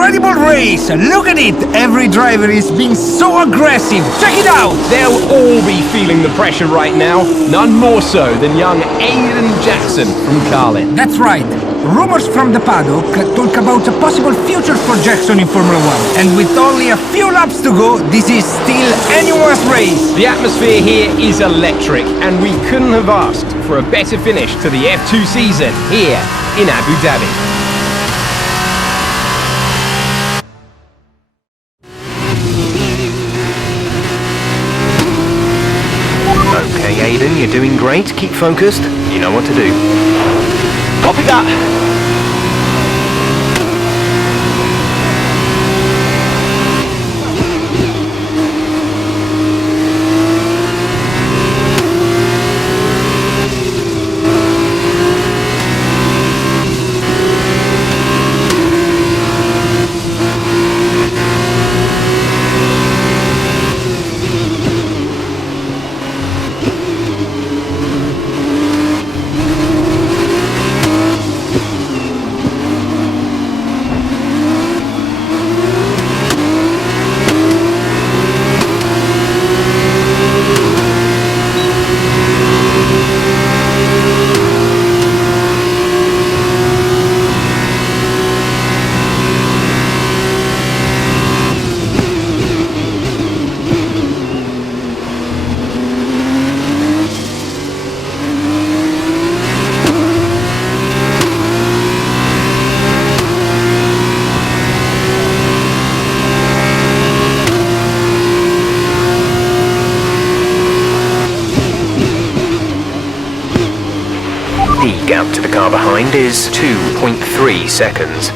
incredible race! Look at it! Every driver is being so aggressive! Check it out! They'll all be feeling the pressure right now. None more so than young Aiden Jackson from Cari. That's right. Rumors from the paddock talk about a possible future for Jackson in Formula 1. And with only a few laps to go, this is still anyone's race. The atmosphere here is electric, and we couldn't have asked for a better finish to the F2 season here in Abu Dhabi. Okay, Aiden, you're doing great. Keep focused. You know what to do. Copy that. The gap to the car behind is 2.3 seconds.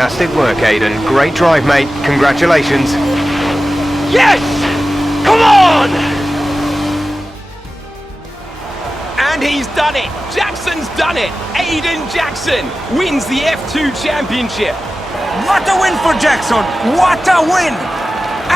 Fantastic work, Aiden. Great drive, mate. Congratulations. Yes! Come on! And he's done it! Jackson's done it! Aiden Jackson wins the F2 Championship! What a win for Jackson! What a win!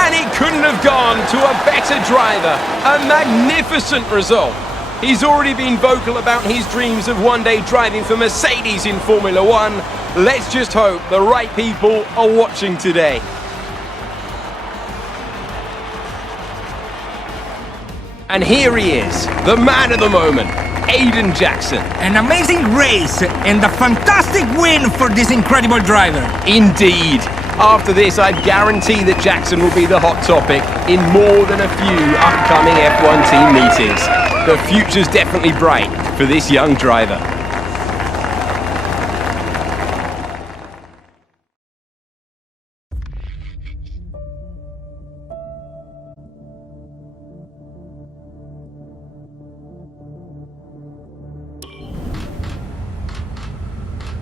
And it couldn't have gone to a better driver. A magnificent result. He's already been vocal about his dreams of one day driving for Mercedes in Formula One. Let's just hope the right people are watching today. And here he is, the man of the moment, Aiden Jackson. An amazing race and a fantastic win for this incredible driver. Indeed. After this, I guarantee that Jackson will be the hot topic in more than a few upcoming F1 team meetings. The future's definitely bright for this young driver.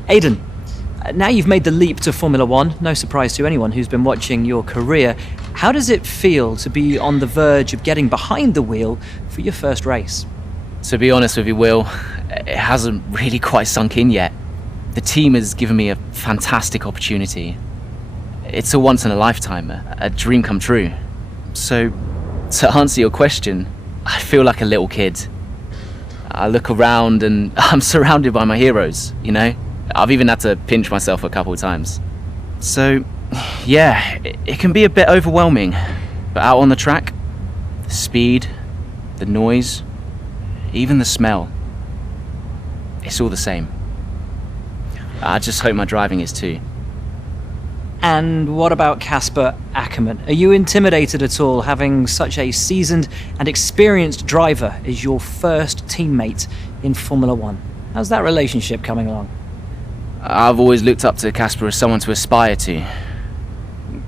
Aiden, now you've made the leap to Formula One, no surprise to anyone who's been watching your career. How does it feel to be on the verge of getting behind the wheel for your first race? To be honest with you, Will, it hasn't really quite sunk in yet. The team has given me a fantastic opportunity. It's a once in a lifetime, a dream come true. So, to answer your question, I feel like a little kid. I look around and I'm surrounded by my heroes, you know? I've even had to pinch myself a couple of times. So, yeah, it can be a bit overwhelming. But out on the track, the speed, the noise, even the smell, it's all the same. I just hope my driving is too. And what about Casper Akkerman? Are you intimidated at all having such a seasoned and experienced driver as your first teammate in Formula One? How's that relationship coming along? I've always looked up to Casper as someone to aspire to.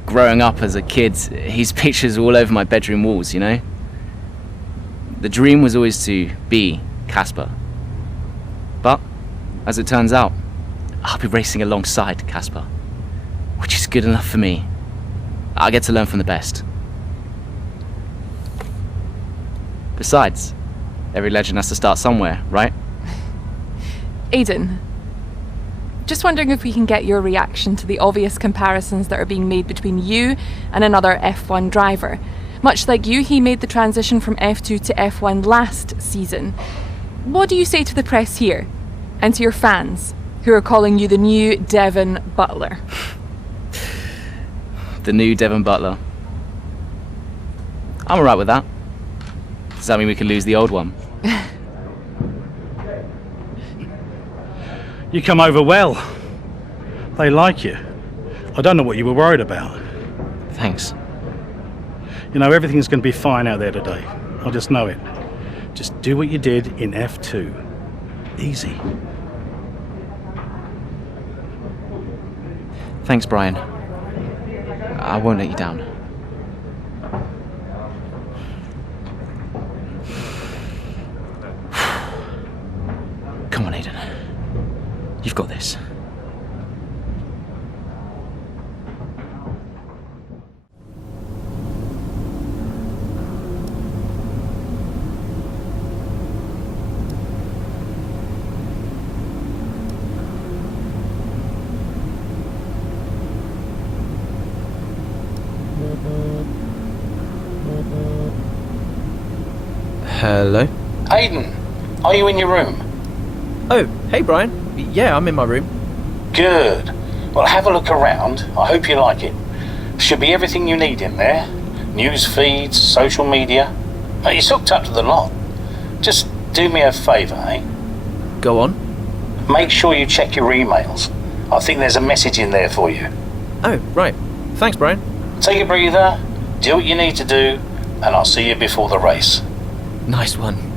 Growing up as a kid, his pictures all over my bedroom walls, you know? The dream was always to be Casper. But, as it turns out, I'll be racing alongside Casper, which is good enough for me. I get to learn from the best. Besides, every legend has to start somewhere, right? Aiden, just wondering if we can get your reaction to the obvious comparisons that are being made between you and another F1 driver. Much like you, he made the transition from F2 to F1 last season. What do you say to the press here, and to your fans, who are calling you the new Devon Butler? The new Devon Butler. I'm alright with that. Does that mean we can lose the old one? You come over well. They like you. I don't know what you were worried about. Thanks. You know, everything's going to be fine out there today. I just know it. Just do what you did in F2. Easy. Thanks, Brian. I won't let you down. Come on, Aiden. You've got this. Hello? Aiden, are you in your room? Oh, hey Brian. Yeah, I'm in my room. Good. Well, have a look around. I hope you like it. Should be everything you need in there. News feeds, social media. It's hooked up to the lot. Just do me a favour, eh? Go on. Make sure you check your emails. I think there's a message in there for you. Oh, right. Thanks, Brian. Take a breather, do what you need to do, and I'll see you before the race. Nice one.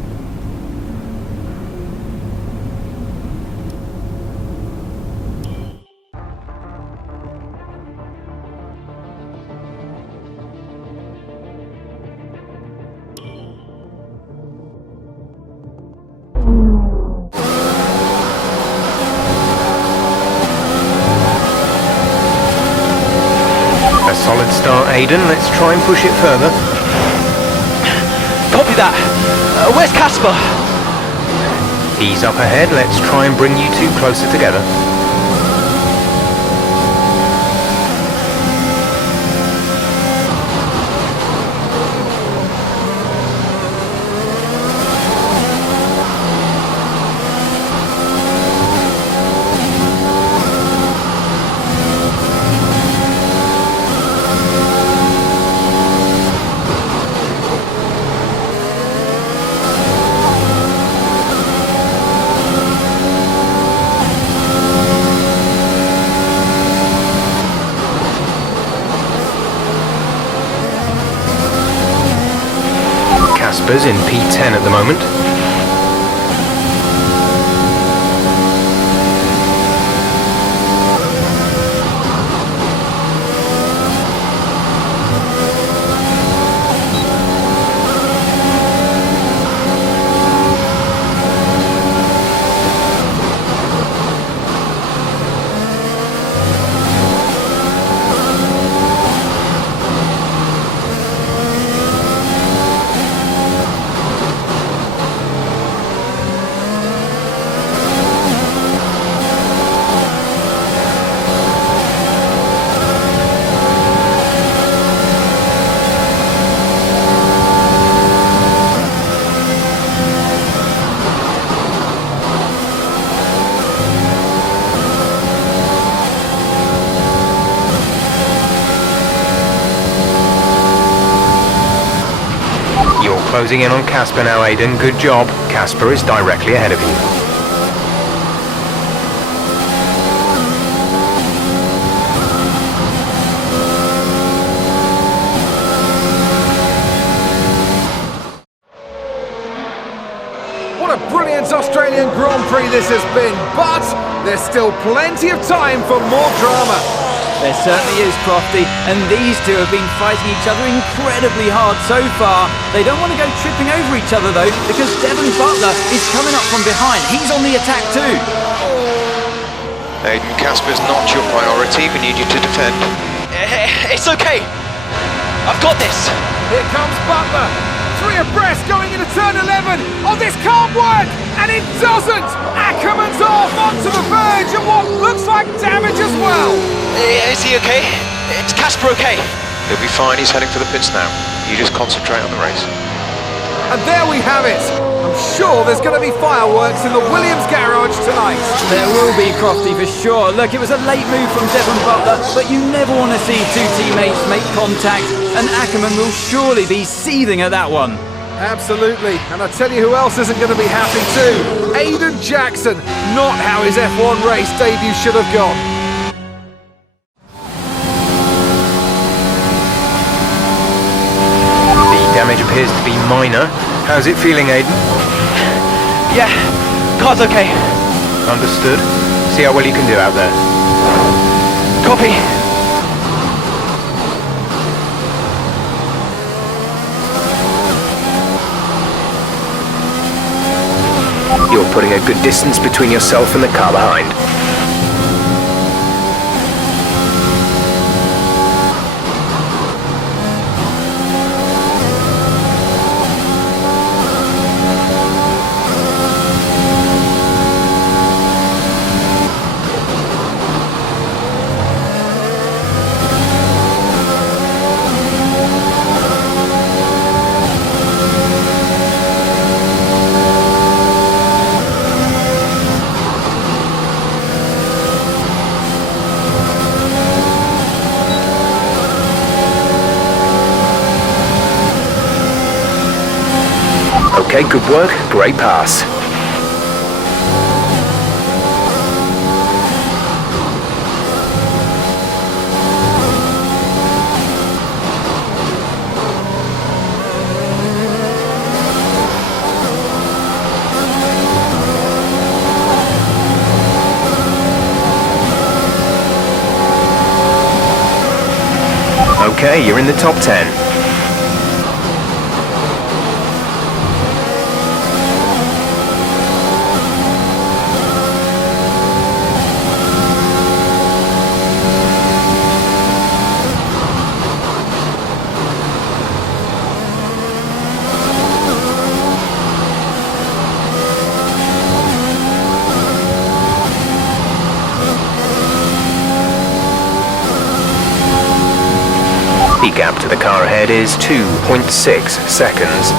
Aiden, let's try and push it further. Copy that. Where's Casper? He's up ahead, let's try and bring you two closer together. Casper's in P10 at the moment. Closing in on Casper now, Aiden. Good job. Casper is directly ahead of you. What a brilliant Australian Grand Prix this has been, but there's still plenty of time for more drama. There certainly is, Crofty, and these two have been fighting each other incredibly hard so far. They don't want to go tripping over each other, though, because Devon Butler is coming up from behind. He's on the attack, too. Aiden, Casper's not your priority. We need you to defend. It's okay. I've got this. Here comes Butler. 3 abreast going into turn 11. Oh, this can't work! And it doesn't! Ackerman's off onto the verge of what looks like damage as well. Is he okay? Is Casper okay? He'll be fine. He's heading for the pits now. You just concentrate on the race. And there we have it. I'm sure there's going to be fireworks in the Williams garage tonight. There will be, Crofty, for sure. Look, it was a late move from Devon Butler, but you never want to see two teammates make contact, and Ackerman will surely be seething at that one. Absolutely, and I tell you who else isn't going to be happy too. Aiden Jackson, not how his F1 race debut should have gone. The damage appears to be minor. How's it feeling, Aiden? Yeah, car's okay. Understood. See how well you can do out there. Copy. You're putting a good distance between yourself and the car behind. Okay, good work. Great pass. Okay, you're in the top 10. The gap to the car ahead is 2.6 seconds.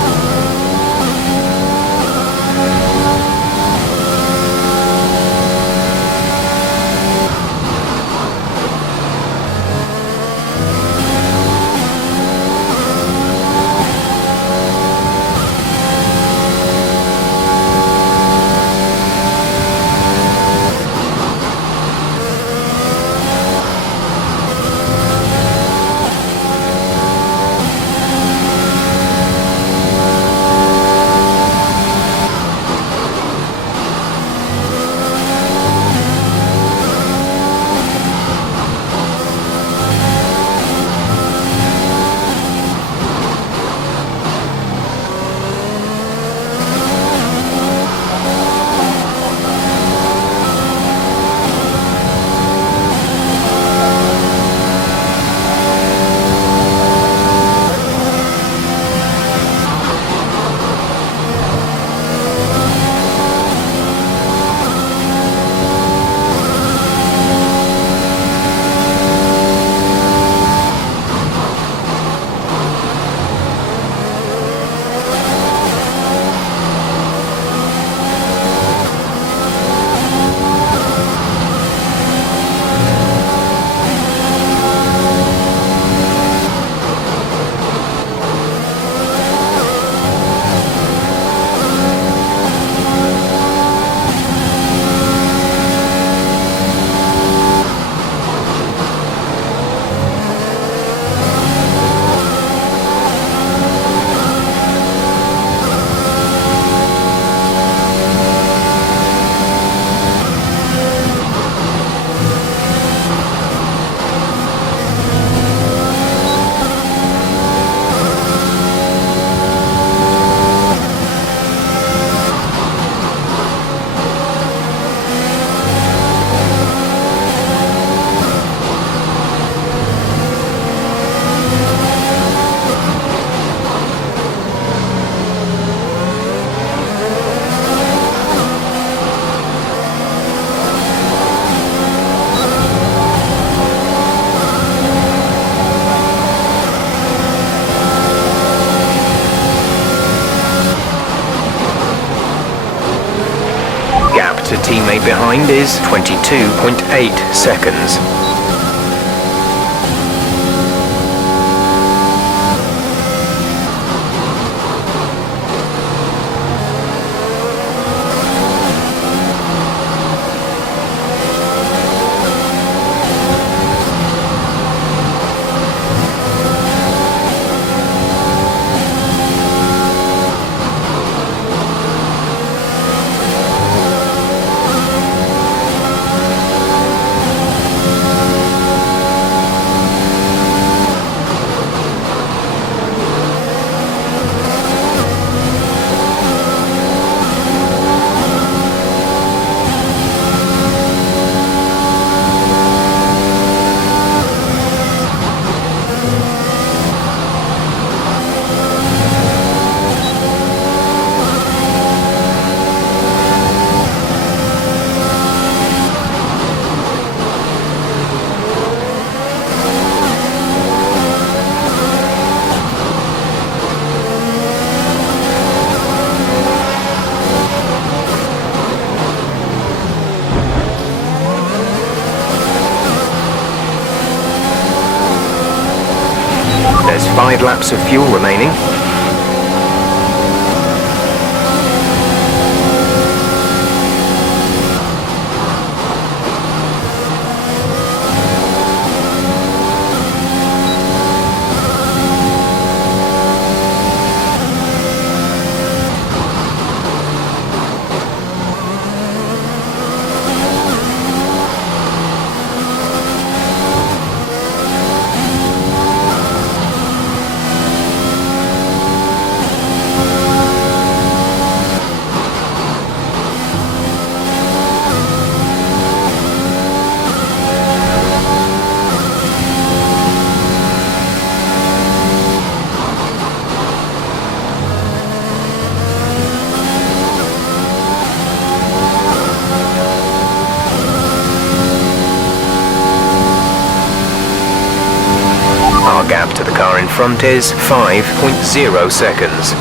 To teammate behind is 22.8 seconds. There's 5 laps of fuel remaining. front is 5.0 seconds.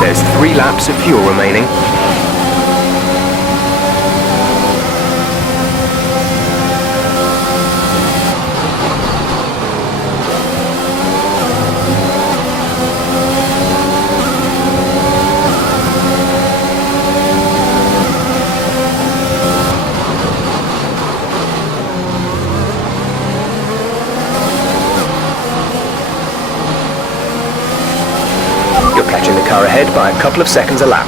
There's 3 laps of fuel remaining. You're catching the car ahead by a couple of seconds a lap.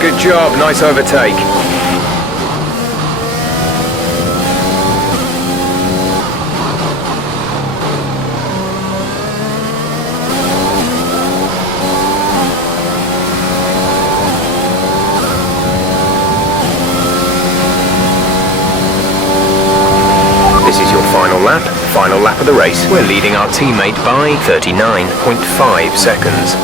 Good job, nice overtake. This is your final lap of the race. We're leading our teammate by 39.5 seconds.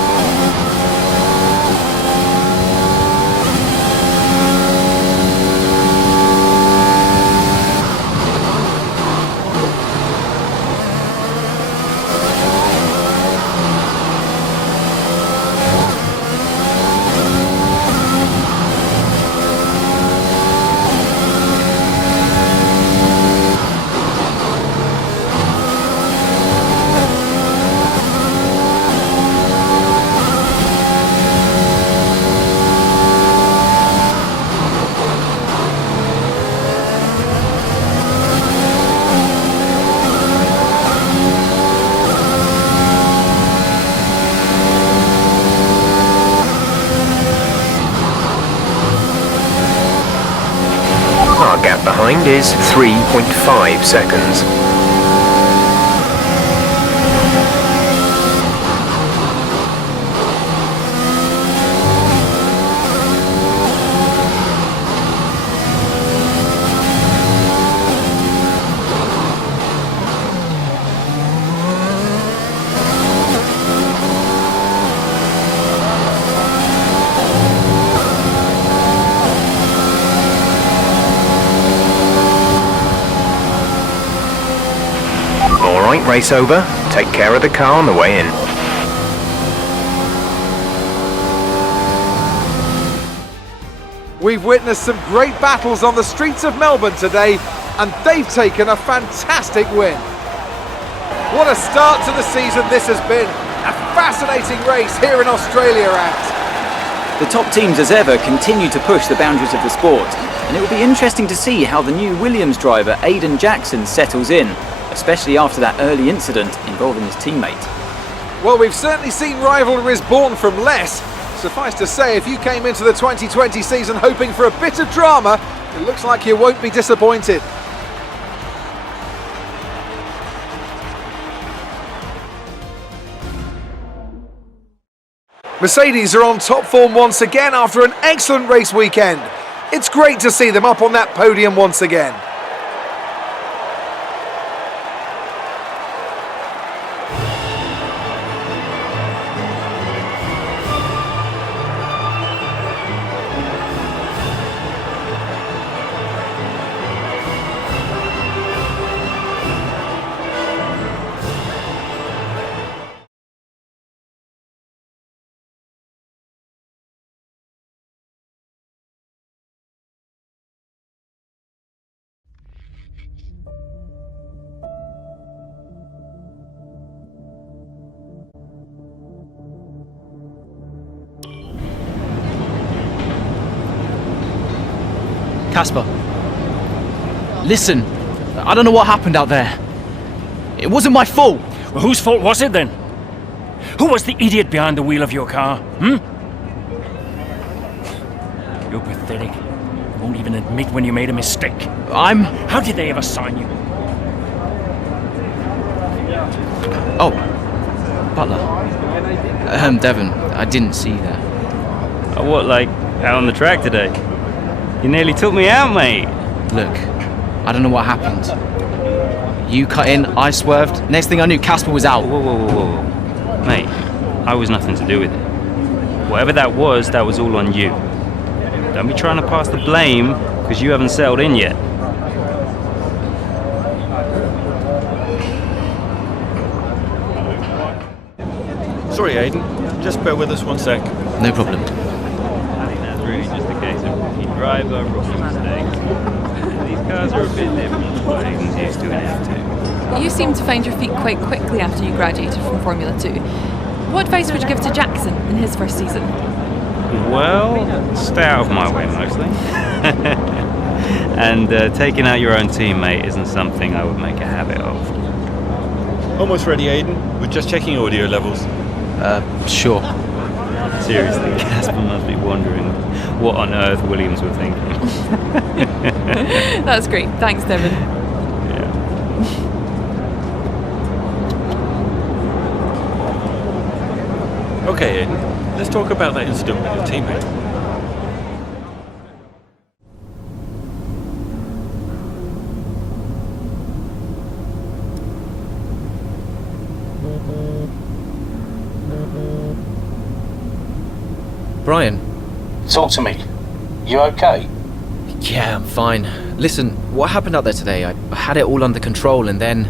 Our gap behind is 3.5 seconds. Right, race over. Take care of the car on the way in. We've witnessed some great battles on the streets of Melbourne today, and they've taken a fantastic win. What a start to the season this has been. A fascinating race here in Australia, Ant. The top teams as ever continue to push the boundaries of the sport, and it will be interesting to see how the new Williams driver Aiden Jackson settles in, especially after that early incident involving his teammate. Well, we've certainly seen rivalries born from less. Suffice to say, if you came into the 2020 season hoping for a bit of drama, it looks like you won't be disappointed. Mercedes are on top form once again after an excellent race weekend. It's great to see them up on that podium once again. Casper, listen, I don't know what happened out there. It wasn't my fault. Well, whose fault was it then? Who was the idiot behind the wheel of your car, You're pathetic. You won't even admit when you made a mistake. How did they ever sign you? Oh, Butler. Devon, I didn't see that. Oh, what, like, out on the track today? You nearly took me out, mate. Look, I don't know what happened. You cut in, I swerved. Next thing I knew, Casper was out. Whoa. Mate, I was nothing to do with it. Whatever that was all on you. Don't be trying to pass the blame, because you haven't settled in yet. Sorry, Aiden. Just bear with us one sec. No problem. I think that's really just a case of rookie driver, rookie mistakes. These cars are a bit different from what Aiden's used to in F2. You seem to find your feet quite quickly after you graduated from Formula 2. What advice would you give to Jackson in his first season? Well, stay out of my way mostly. And taking out your own teammate isn't something I would make a habit of. Almost ready, Aiden. We're just checking audio levels. Sure. Seriously, Casper must be wondering what on earth Williams were thinking. That's great. Thanks, Devon. Yeah. Okay, Aiden. Let's talk about that incident with your teammate. Brian. Talk to me. You okay? Yeah, I'm fine. Listen, what happened out there today? I had it all under control and then...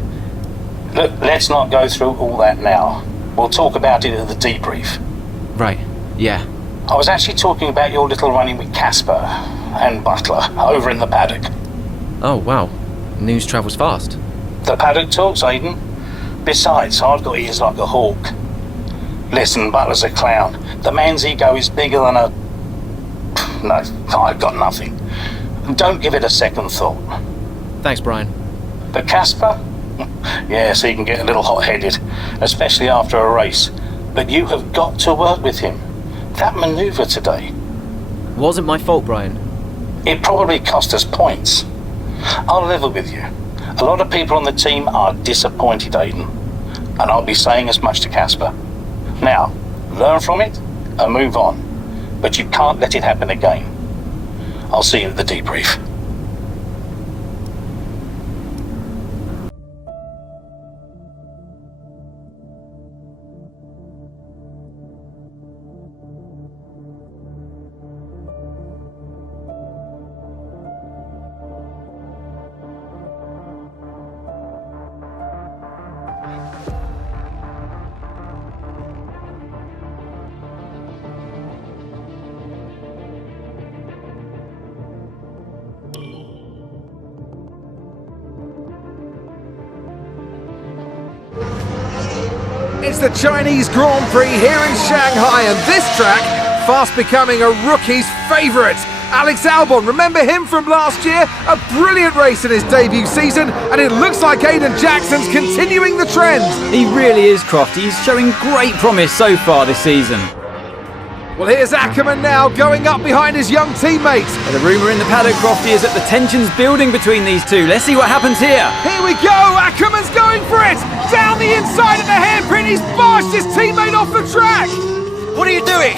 Look, let's not go through all that now. We'll talk about it at the debrief. Right, yeah. I was actually talking about your little run-in with Casper and Butler over in the paddock. Oh, wow. News travels fast. The paddock talks, Aiden. Besides, I've got ears like a hawk. Listen, Butler's a clown. The man's ego is bigger than a... No, I've got nothing. Don't give it a second thought. Thanks, Brian. But Casper? Yes, he can get a little hot-headed, especially after a race. But you have got to work with him. That manoeuvre today... Wasn't my fault, Brian. It probably cost us points. I'll level with you. A lot of people on the team are disappointed, Aiden. And I'll be saying as much to Casper. Now, learn from it and move on. But you can't let it happen again. I'll see you at the debrief. It's the Chinese Grand Prix here in Shanghai, and this track fast becoming a rookie's favourite. Alex Albon, remember him from last year? A brilliant race in his debut season, and it looks like Aiden Jackson's continuing the trend. He really is, Croft. He's showing great promise so far this season. Well, here's Akkerman now, going up behind his young teammate. The rumour in the paddock, Crofty, is that the tension's building between these two. Let's see what happens here. Here we go, Ackerman's going for it! Down the inside of the hairpin, he's bashed his teammate off the track! What are you doing?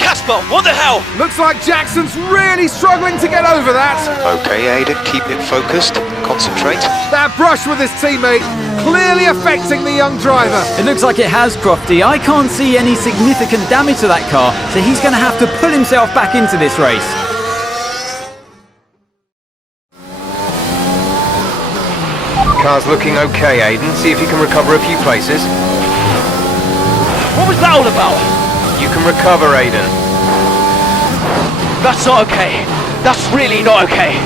Casper, what the hell? Looks like Jackson's really struggling to get over that. Okay, Aiden, keep it focused. Concentrate. That brush with his teammate clearly affecting the young driver. It looks like it has, Crofty. I can't see any significant damage to that car, so he's going to have to pull himself back into this race. Car's looking okay, Aiden. See if you can recover a few places. What was that all about? You can recover, Aiden. That's not okay. That's really not okay.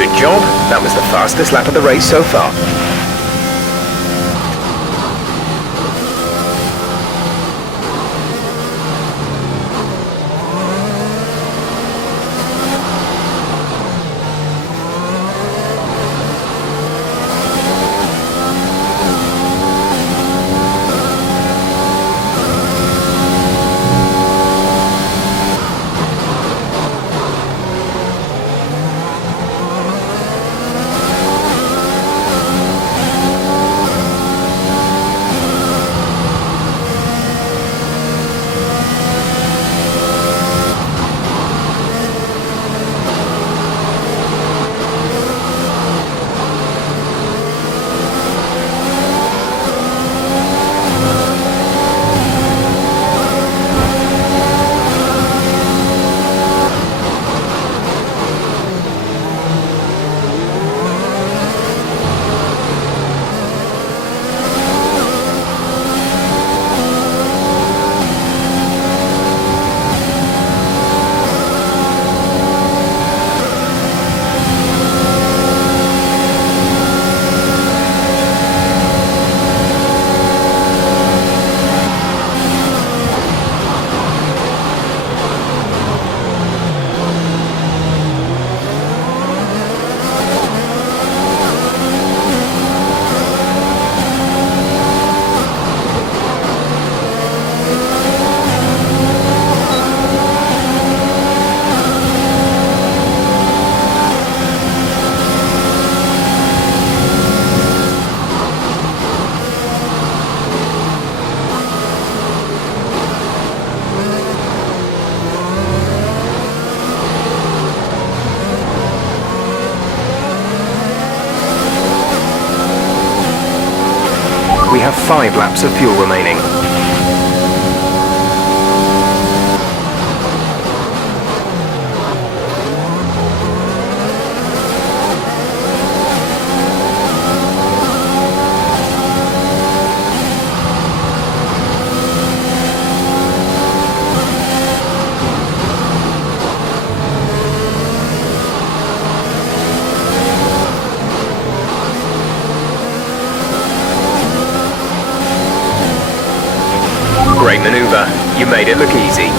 Good job. That was the fastest lap of the race so far. We have 5 laps of fuel remaining. Great maneuver. You made it look easy.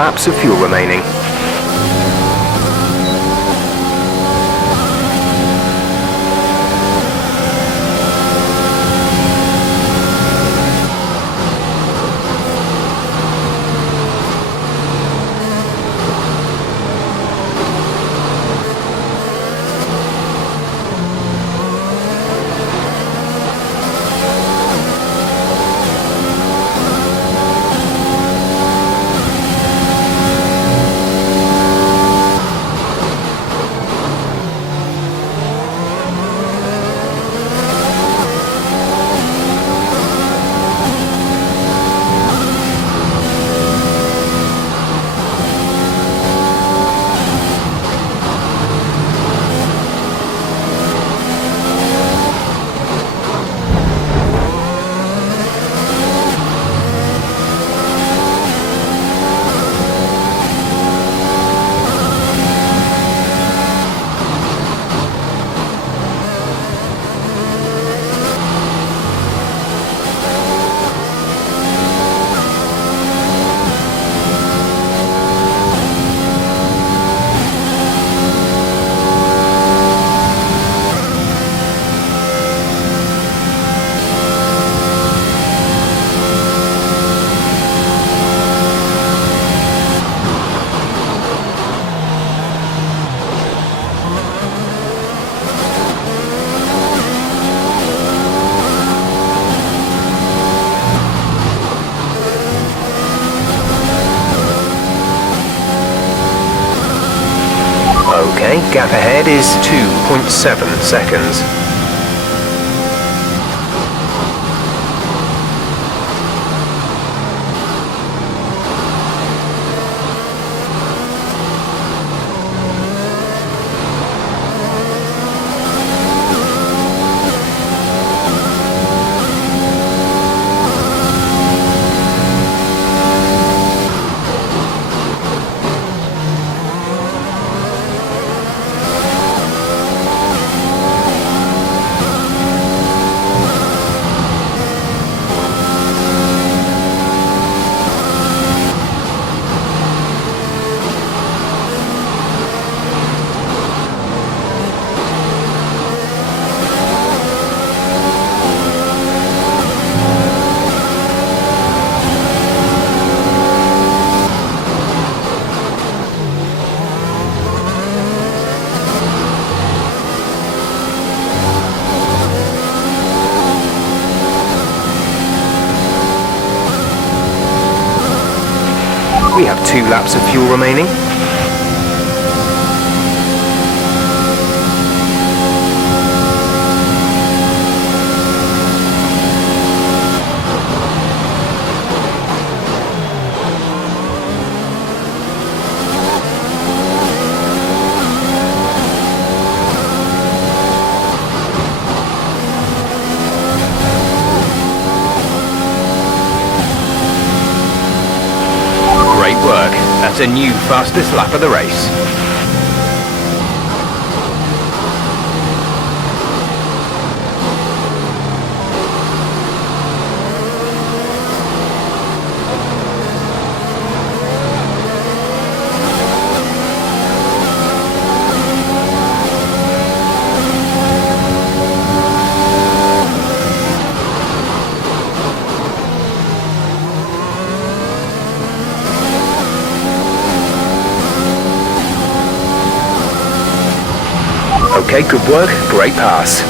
laps of fuel remaining. Okay, gap ahead is 2.7 seconds. We have 2 laps of fuel remaining. Great work. That's a new fastest lap of the race. Okay, good work, great pass.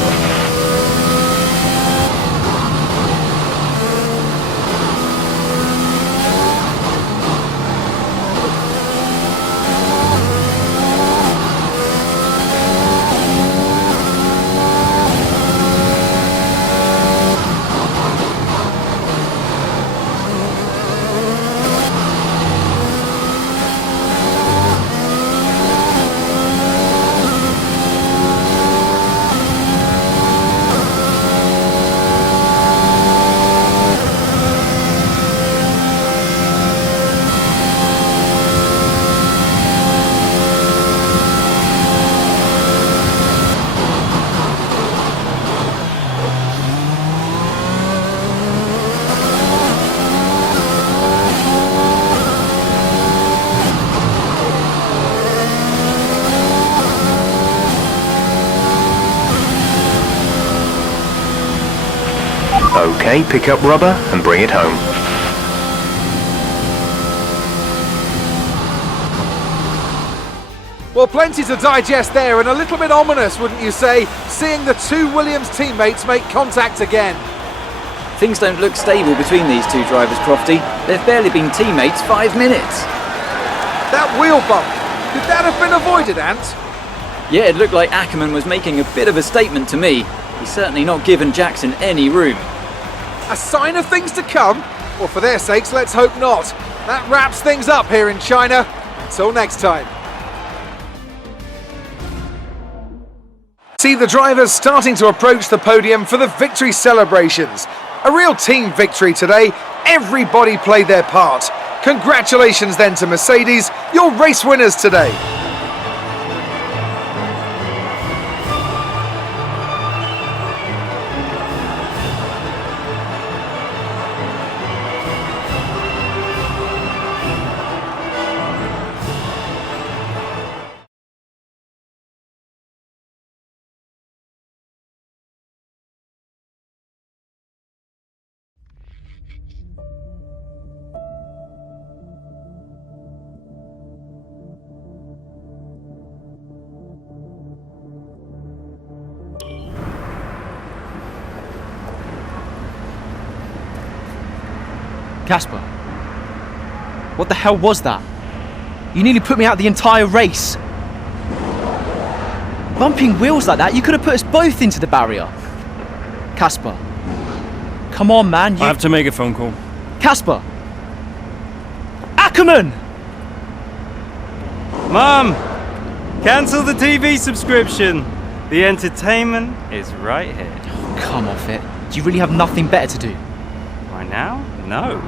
Okay, pick up rubber and bring it home. Well, plenty to digest there, and a little bit ominous, wouldn't you say, seeing the two Williams teammates make contact again. Things don't look stable between these two drivers, Crofty. They've barely been teammates 5 minutes. That wheel bump, could that have been avoided, Ant? Yeah, it looked like Akkerman was making a bit of a statement to me. He's certainly not given Jackson any room. A sign of things to come? Well, for their sakes, let's hope not. That wraps things up here in China. Until next time. See the drivers starting to approach the podium for the victory celebrations. A real team victory today. Everybody played their part. Congratulations then to Mercedes, your race winners today. Casper, what the hell was that? You nearly put me out the entire race. Bumping wheels like that, you could have put us both into the barrier. Casper, come on, man. I have to make a phone call. Casper! Akkerman! Mum! Cancel the TV subscription. The entertainment is right here. Oh, come off it. Do you really have nothing better to do? Right now? No.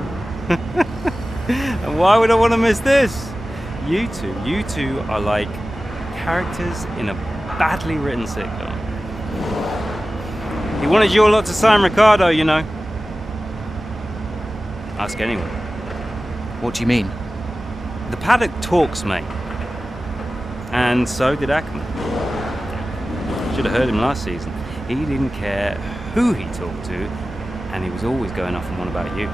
And why would I want to miss this? You two are like characters in a badly written sitcom. He wanted your lot to sign Ricardo, you know. Ask anyone. What do you mean? The paddock talks, mate. And so did Akkerman. Should have heard him last season. He didn't care who he talked to, and he was always going off on one about you.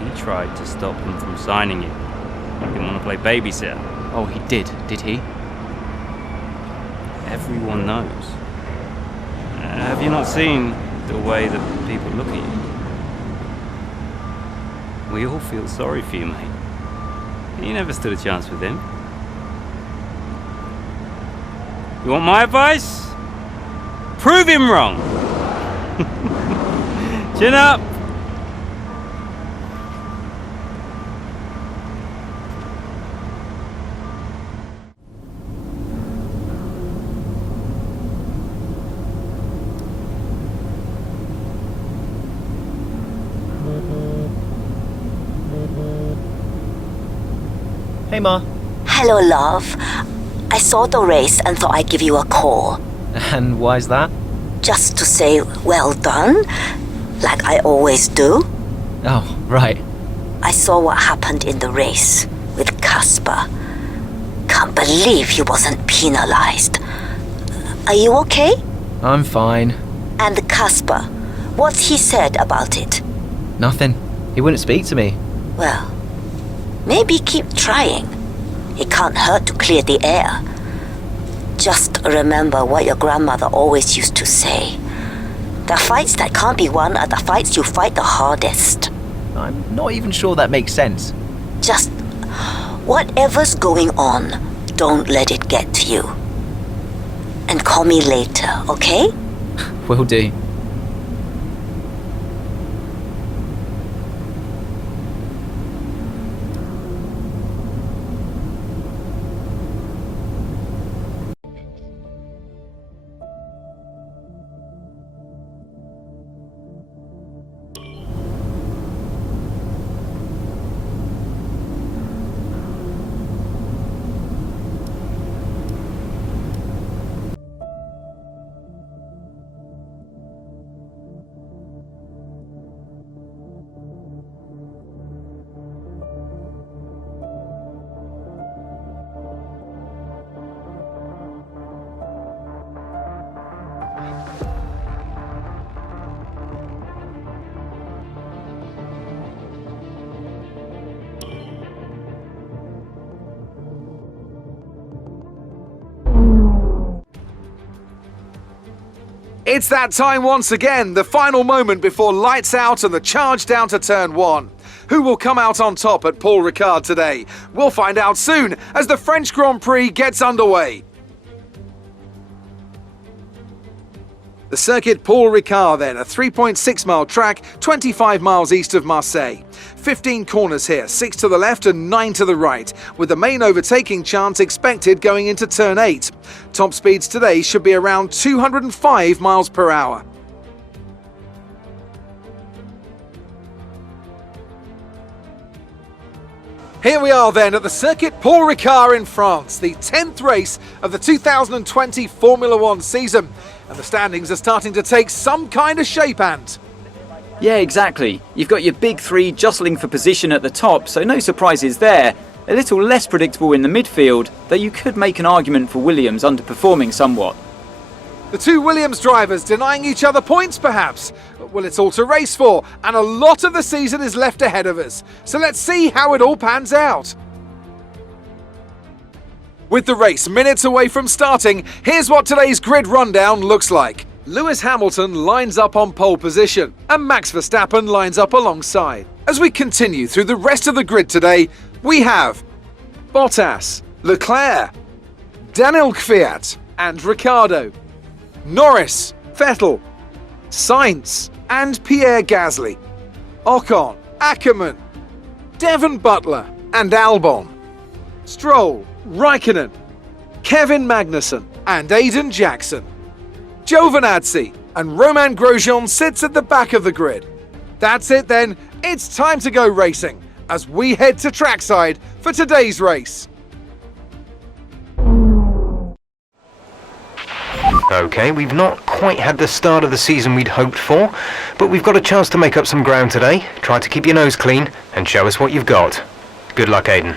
He tried to stop them from signing you. He didn't want to play babysitter. Oh, he did he? Everyone knows. Have you not seen the way that people look at you? We all feel sorry for you, mate. You never stood a chance with him. You want my advice? Prove him wrong! Chin up! Hey, Ma. Hello, love. I saw the race and thought I'd give you a call. And why's that? Just to say well done, like I always do. Oh, right. I saw what happened in the race with Casper. Can't believe he wasn't penalized. Are you okay? I'm fine. And Casper, what's he said about it? Nothing. He wouldn't speak to me. Well, maybe keep trying. It can't hurt to clear the air. Just remember what your grandmother always used to say. The fights that can't be won are the fights you fight the hardest. I'm not even sure that makes sense. Just whatever's going on, don't let it get to you. And call me later, okay? Will do. It's that time once again, the final moment before lights out and the charge down to turn 1. Who will come out on top at Paul Ricard today? We'll find out soon as the French Grand Prix gets underway. The circuit Paul Ricard then, a 3.6 mile track, 25 miles east of Marseille. 15 corners here, 6 to the left and 9 to the right, with the main overtaking chance expected going into turn 8. Top speeds today should be around 205 miles per hour. Here we are then at the circuit Paul Ricard in France, the 10th race of the 2020 Formula 1 season. And the standings are starting to take some kind of shape, Ant. Yeah, exactly. You've got your big three jostling for position at the top, so no surprises there. A little less predictable in the midfield, though you could make an argument for Williams underperforming somewhat. The two Williams drivers denying each other points, perhaps? Well, it's all to race for, and a lot of the season is left ahead of us. So let's see how it all pans out. With the race minutes away from starting, here's what today's grid rundown looks like. Lewis Hamilton lines up on pole position, and Max Verstappen lines up alongside. As we continue through the rest of the grid today, we have Bottas, Leclerc, Daniel Kvyat, and Ricciardo, Norris, Vettel, Sainz, and Pierre Gasly, Ocon, Ackerman, Devon Butler, and Albon, Stroll, Raikkonen, Kevin Magnussen, and Aiden Jackson. Giovinazzi and Romain Grosjean sits at the back of the grid. That's it then, it's time to go racing as we head to trackside for today's race. Okay, we've not quite had the start of the season we'd hoped for, but we've got a chance to make up some ground today. Try to keep your nose clean and show us what you've got. Good luck, Aiden.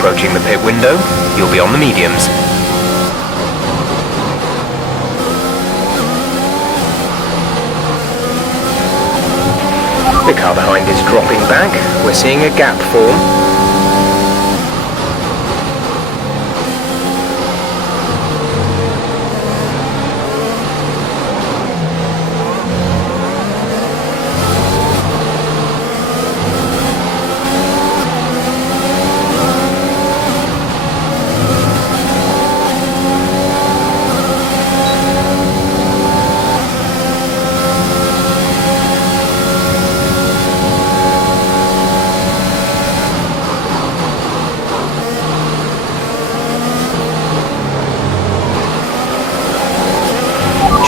Approaching the pit window, you'll be on the mediums. The car behind is dropping back. We're seeing a gap form.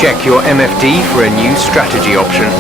Check your MFD for a new strategy option.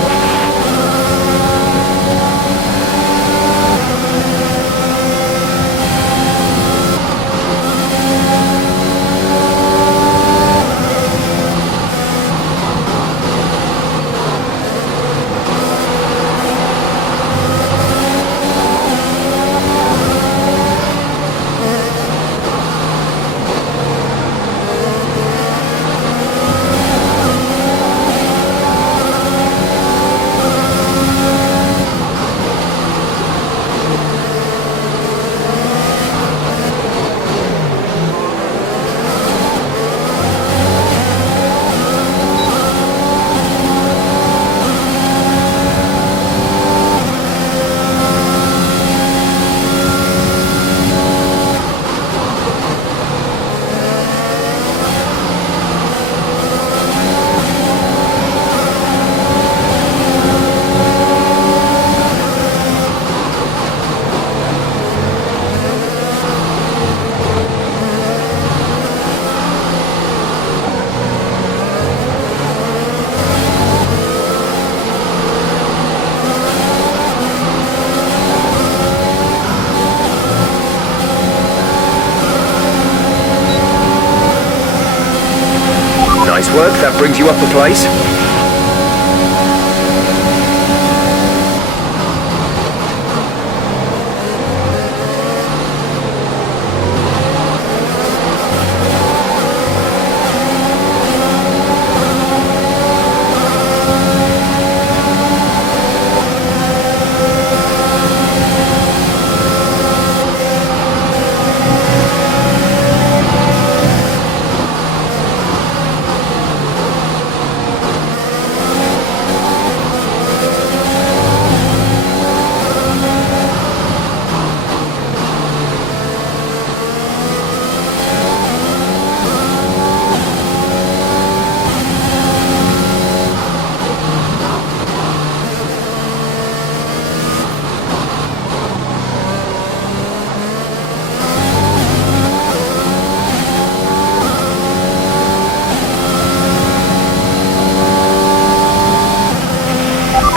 Nice work, that brings you up a place.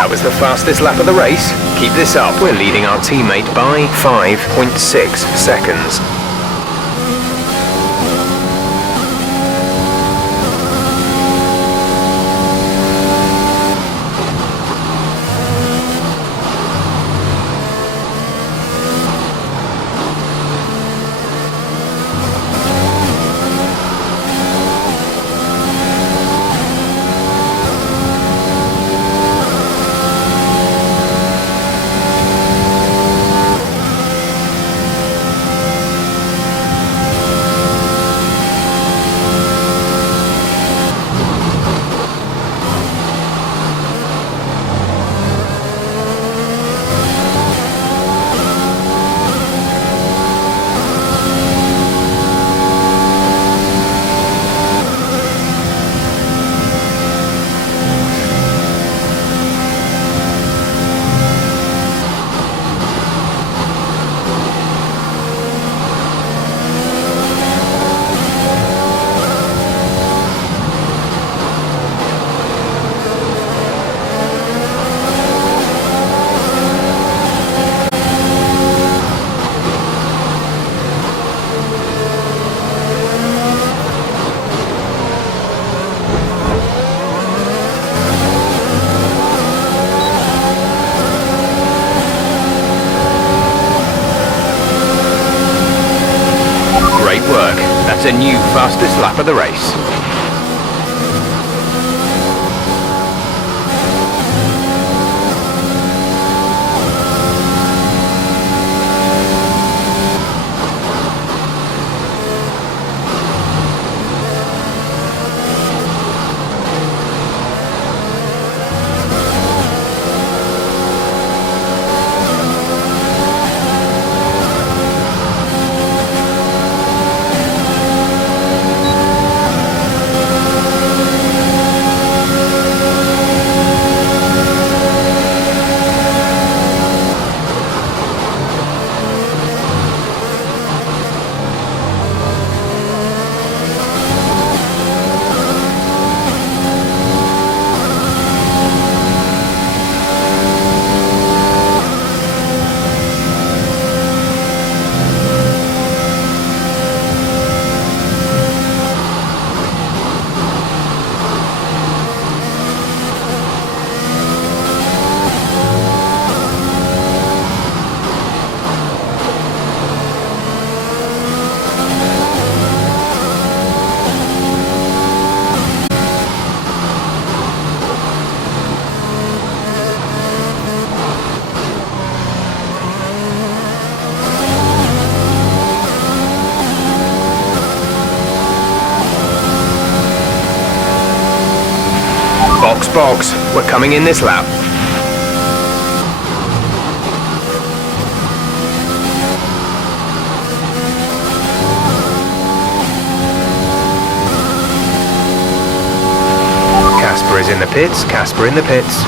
That was the fastest lap of the race. Keep this up. We're leading our teammate by 5.6 seconds. fastest lap of the race. Box, we're coming in this lap. Casper is in the pits, Casper in the pits.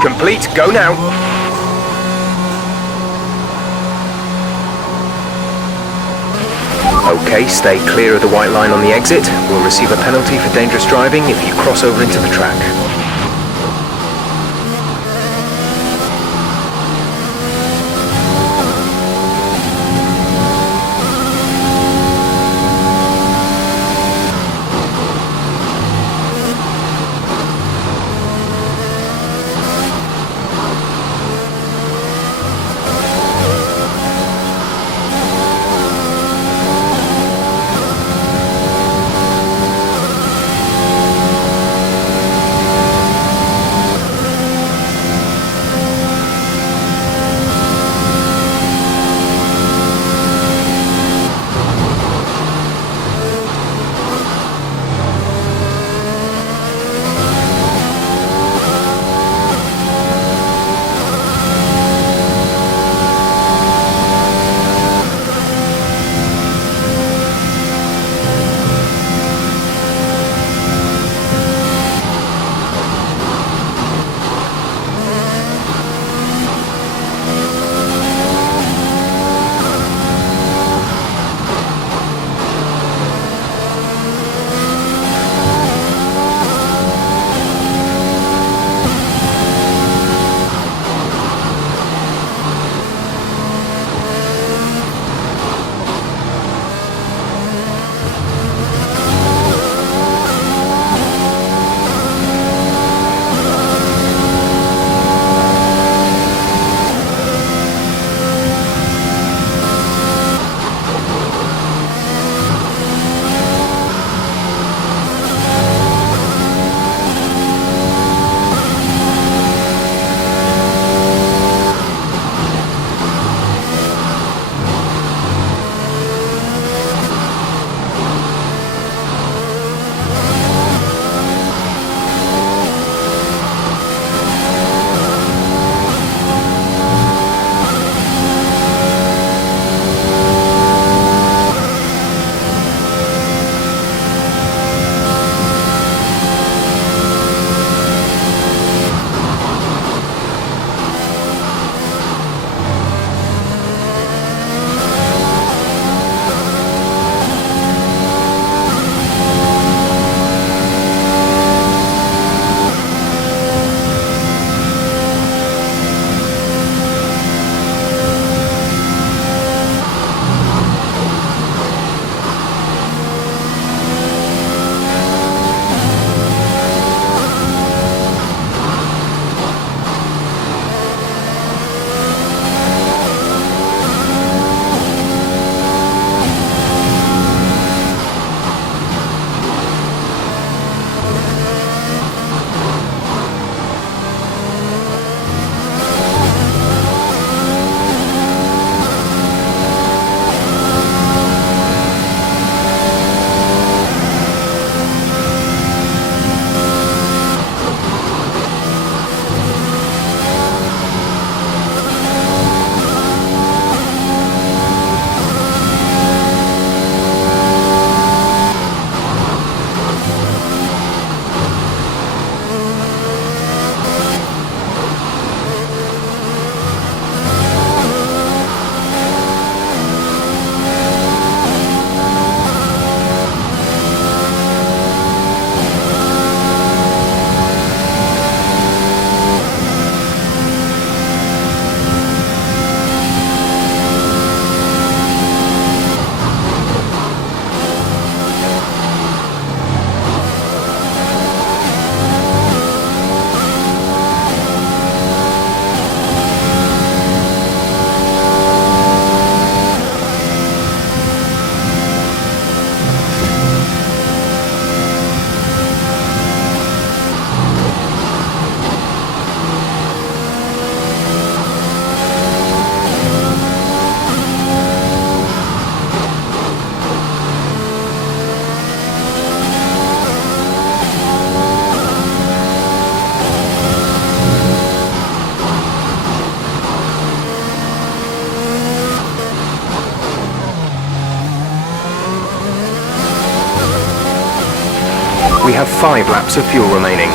Complete, go now. Okay, stay clear of the white line on the exit. We'll receive a penalty for dangerous driving if you cross over into the track. We have 5 laps of fuel remaining.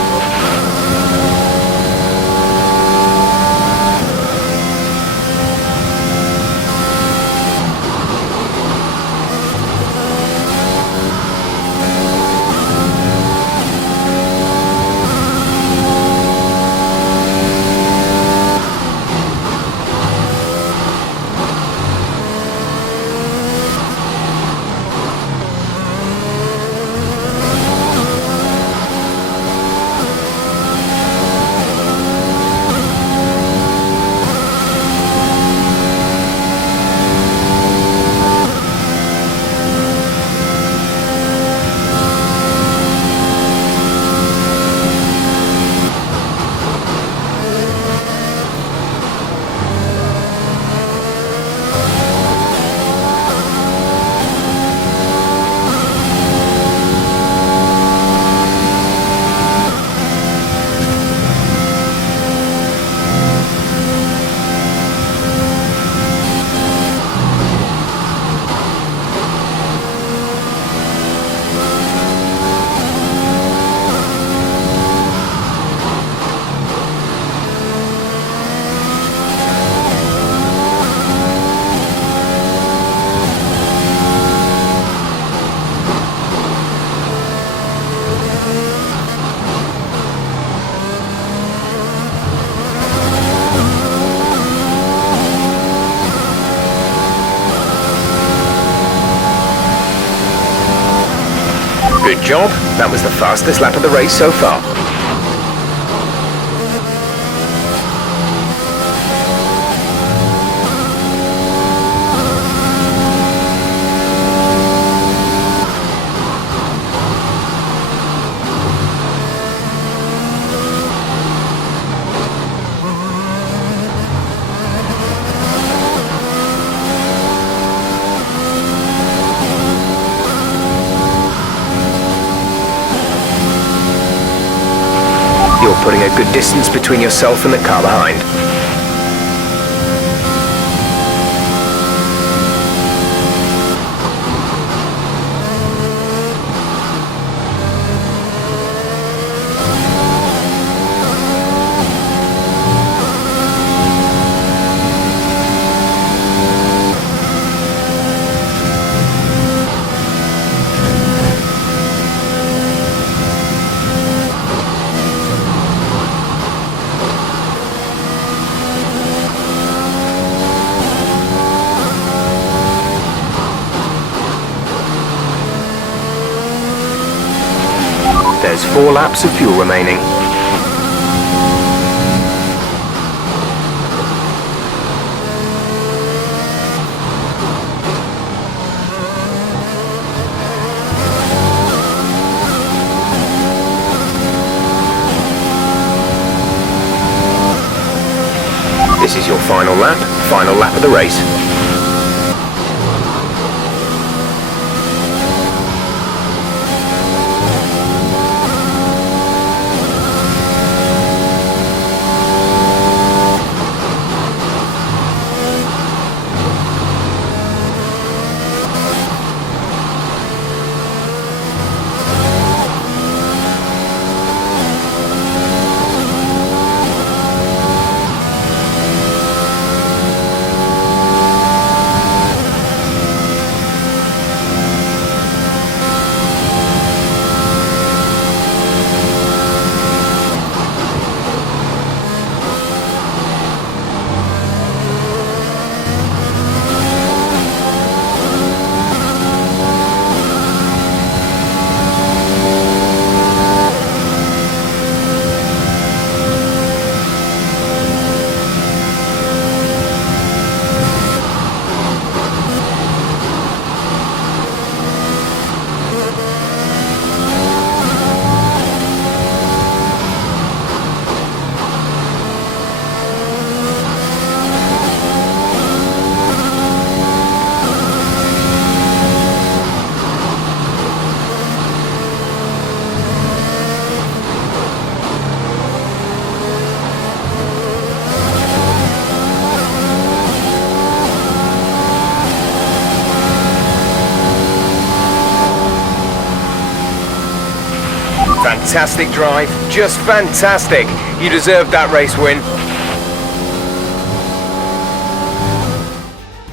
Good job. That was the fastest lap of the race so far. You're putting a good distance between yourself and the car behind. There's 4 laps of fuel remaining. This is your final lap of the race. Fantastic drive, just fantastic. You deserved that race win.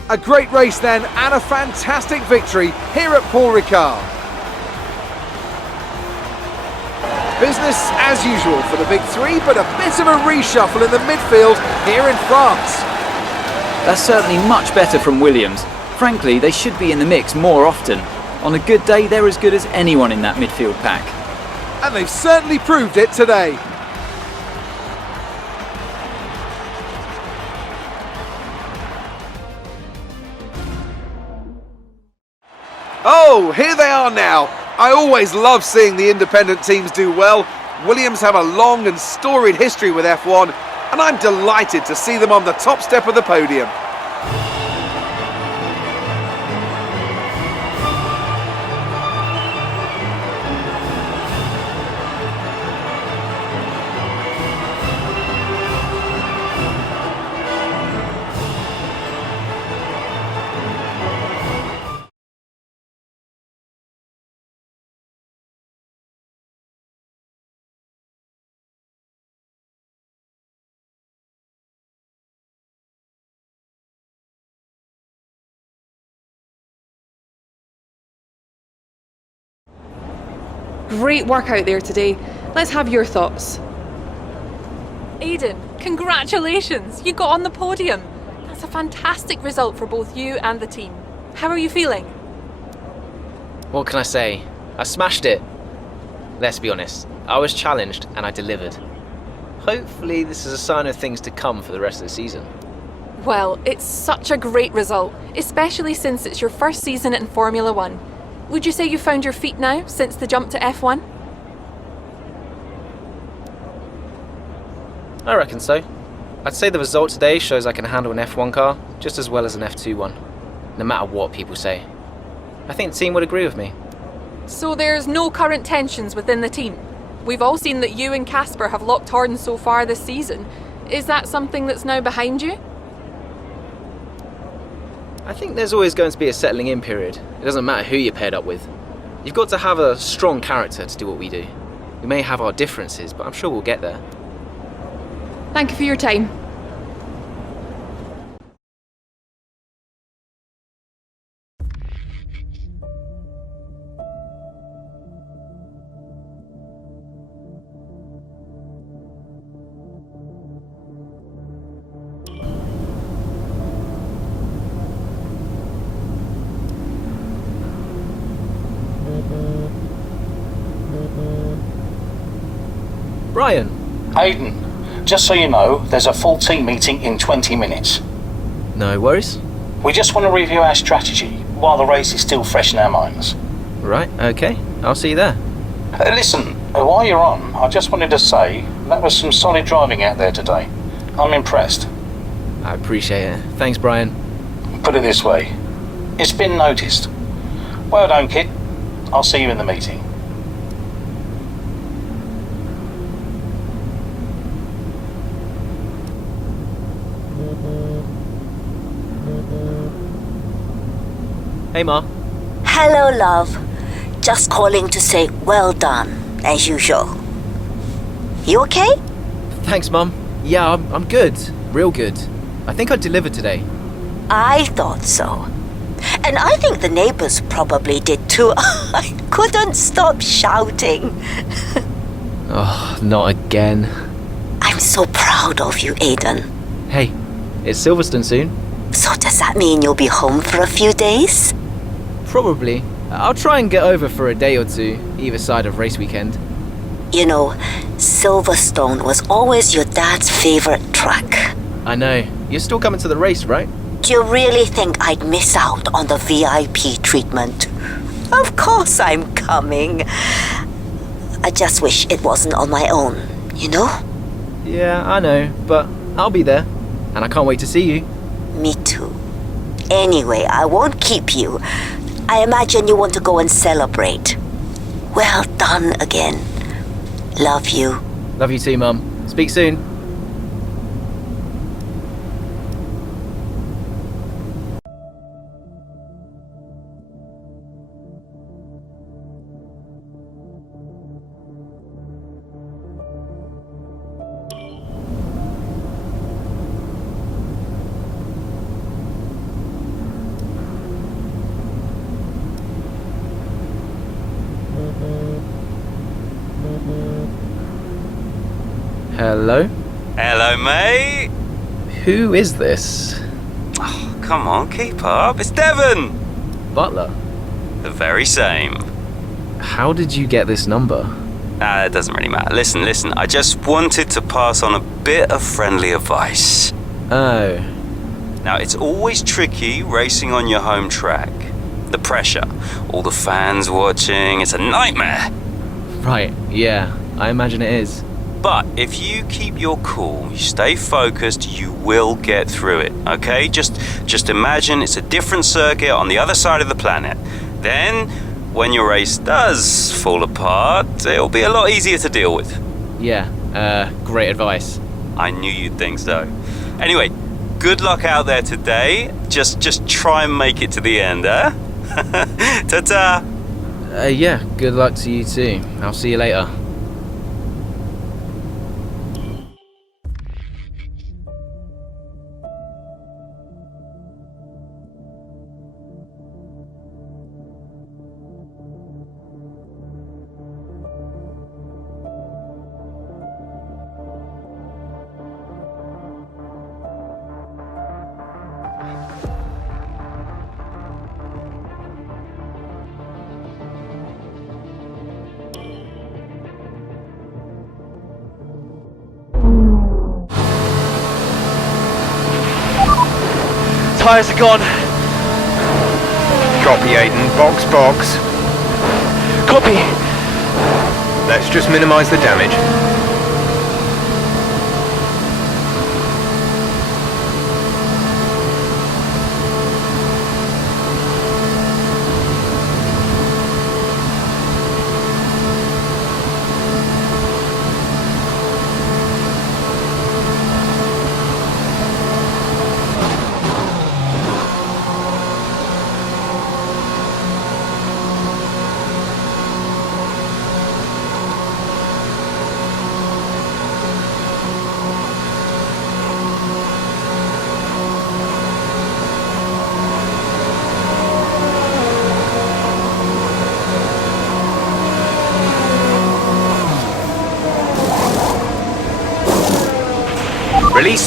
A great race then, and a fantastic victory here at Paul Ricard. Business as usual for the big three, but a bit of a reshuffle in the midfield here in France. That's certainly much better from Williams. Frankly, they should be in the mix more often. On a good day, they're as good as anyone in that midfield pack. And they've certainly proved it today. Oh, here they are now. I always love seeing the independent teams do well. Williams have a long and storied history with F1, and I'm delighted to see them on the top step of the podium. Great work out there today. Let's have your thoughts. Aiden, congratulations! You got on the podium. That's a fantastic result for both you and the team. How are you feeling? What can I say? I smashed it. Let's be honest, I was challenged and I delivered. Hopefully this is a sign of things to come for the rest of the season. Well, it's such a great result, especially since it's your first season in Formula 1. Would you say you found your feet now since the jump to F1? I reckon so. I'd say the result today shows I can handle an F1 car just as well as an F2 one, no matter what people say. I think the team would agree with me. So there's no current tensions within the team? We've all seen that you and Casper have locked horns so far this season. Is that something that's now behind you? I think there's always going to be a settling in period. It doesn't matter who you're paired up with. You've got to have a strong character to do what we do. We may have our differences, but I'm sure we'll get there. Thank you for your time. Brian. Aiden, just so you know, there's a full team meeting in 20 minutes. No worries. We just want to review our strategy while the race is still fresh in our minds. Right, okay. I'll see you there. Listen, while you're on, I just wanted to say that was some solid driving out there today. I'm impressed. I appreciate it. Thanks, Brian. Put it this way, it's been noticed. Well done, kid. I'll see you in the meeting. Hey, Ma. Hello, love. Just calling to say well done, as usual. You okay? Thanks, Mum. Yeah, I'm good. Real good. I think I delivered today. I thought so. And I think the neighbors probably did too. I couldn't stop shouting. Oh, not again. I'm so proud of you, Aiden. Hey, it's Silverstone soon. So does that mean you'll be home for a few days? Probably. I'll try and get over for a day or two, either side of race weekend. You know, Silverstone was always your dad's favorite track. I know. You're still coming to the race, right? Do you really think I'd miss out on the VIP treatment? Of course I'm coming. I just wish it wasn't on my own, you know? Yeah, I know, but I'll be there. And I can't wait to see you. Me too. Anyway, I won't keep you. I imagine you want to go and celebrate. Well done again. Love you. Love you too, Mum. Speak soon. Hello? Hello, mate. Who is this? Oh, come on, keep up. It's Devon. Butler? The very same. How did you get this number? It doesn't really matter. Listen. I just wanted to pass on a bit of friendly advice. Oh. Now, it's always tricky racing on your home track. The pressure, all the fans watching, it's a nightmare. Right, yeah, I imagine it is. But if you keep your cool, you stay focused, you will get through it, okay? Just imagine it's a different circuit on the other side of the planet. Then, when your race does fall apart, it'll be a lot easier to deal with. Yeah, great advice. I knew you'd think so. Anyway, good luck out there today. Just try and make it to the end, huh? Ta-ta! Yeah, good luck to you too. I'll see you later. Tyres are gone. Copy, Aiden. Box. Copy. Let's just minimize the damage.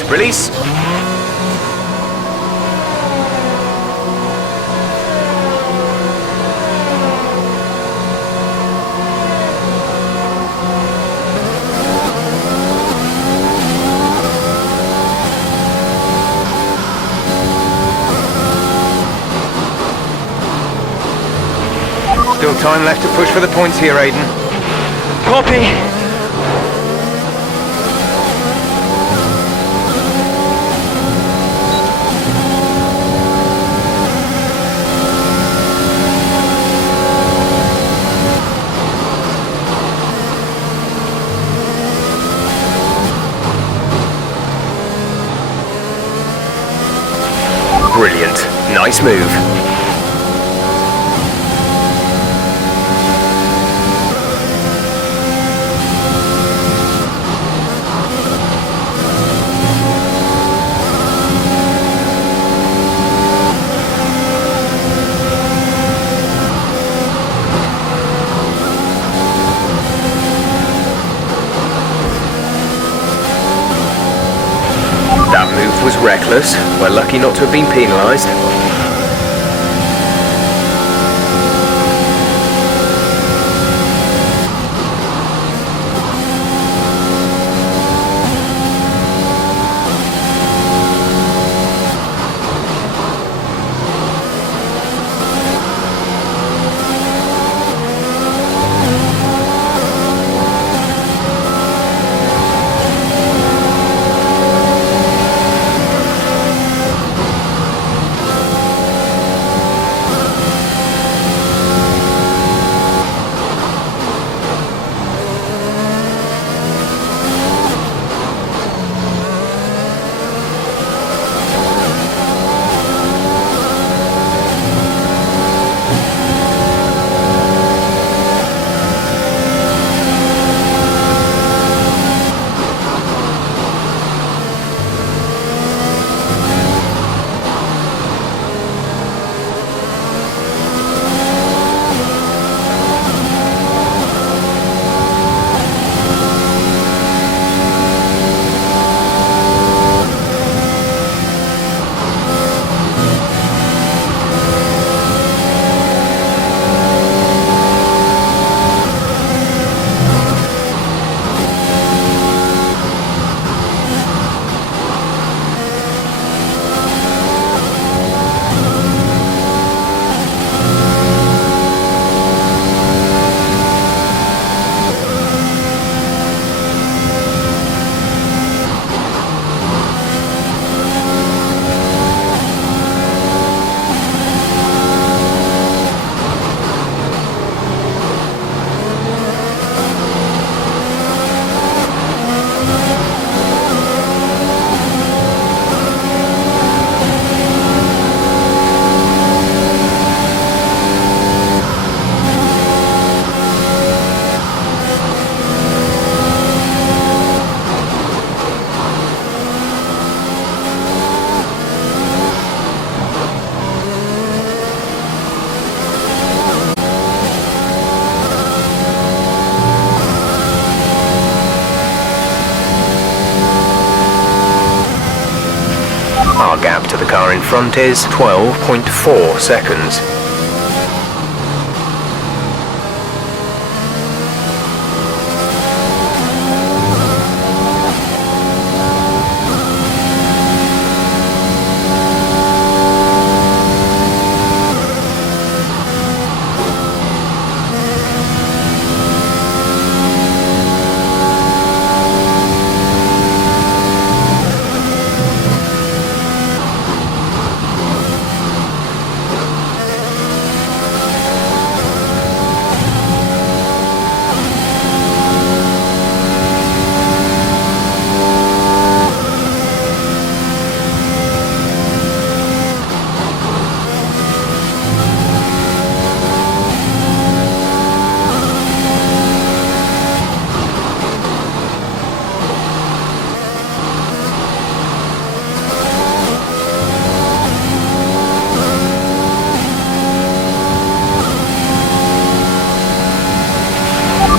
Release. Still time left to push for the points here, Aiden. Copy. Brilliant. Nice move. That move was reckless. We're lucky not to have been penalised. Our gap to the car in front is 12.4 seconds.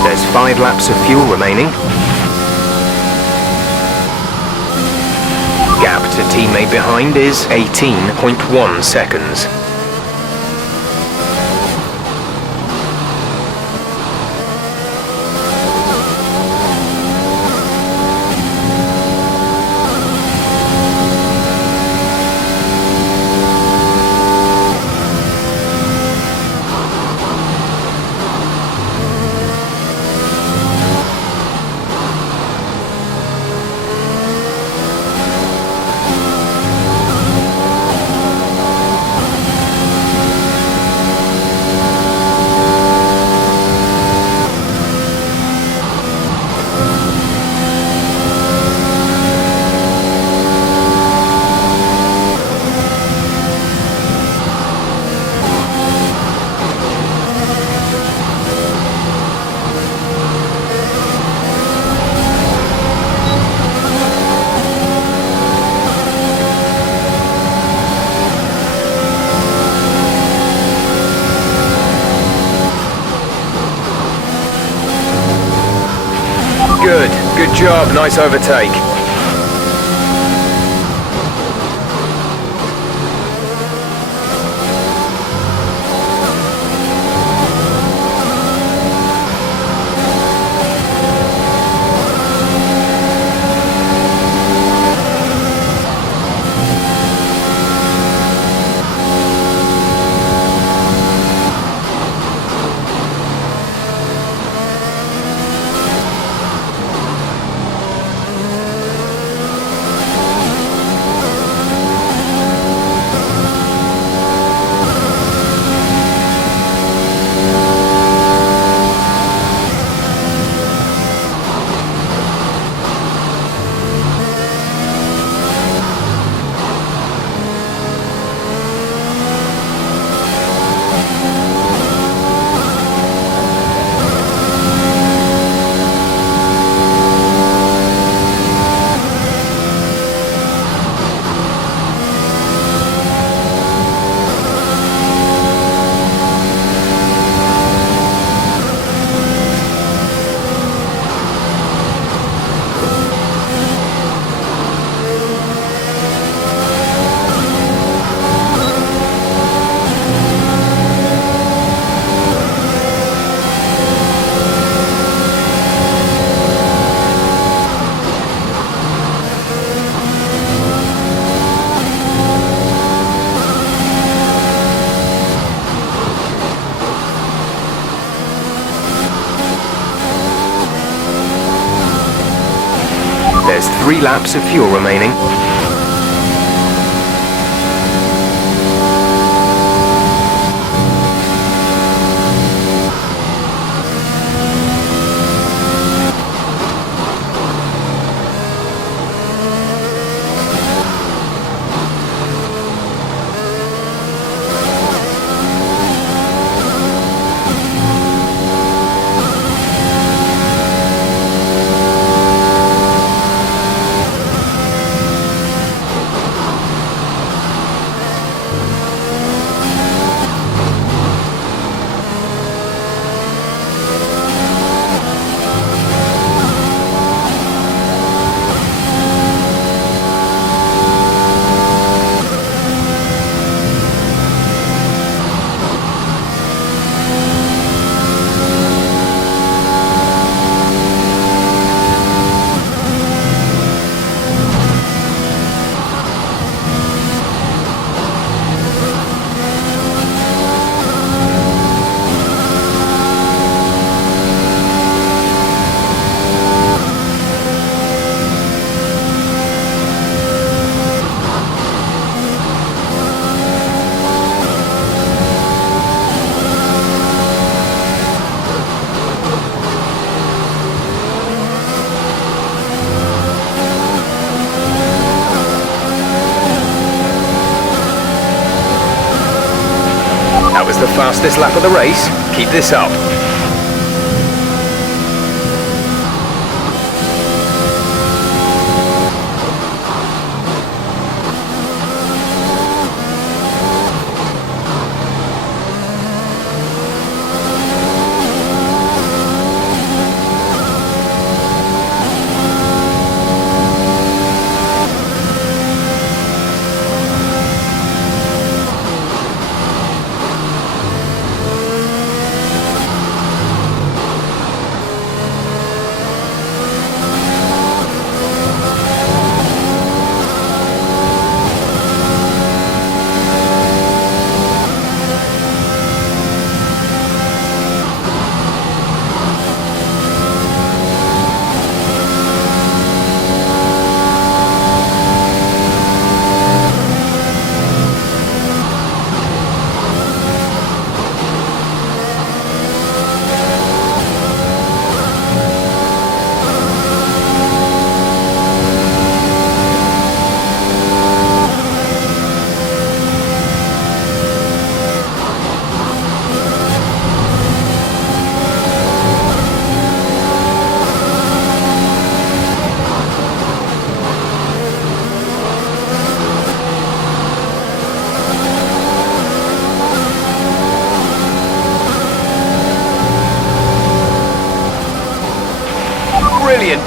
There's 5 laps of fuel remaining. Gap to teammate behind is 18.1 seconds. Good job, nice overtake. There's 3 laps of fuel remaining. Fastest lap of the race. Keep this up.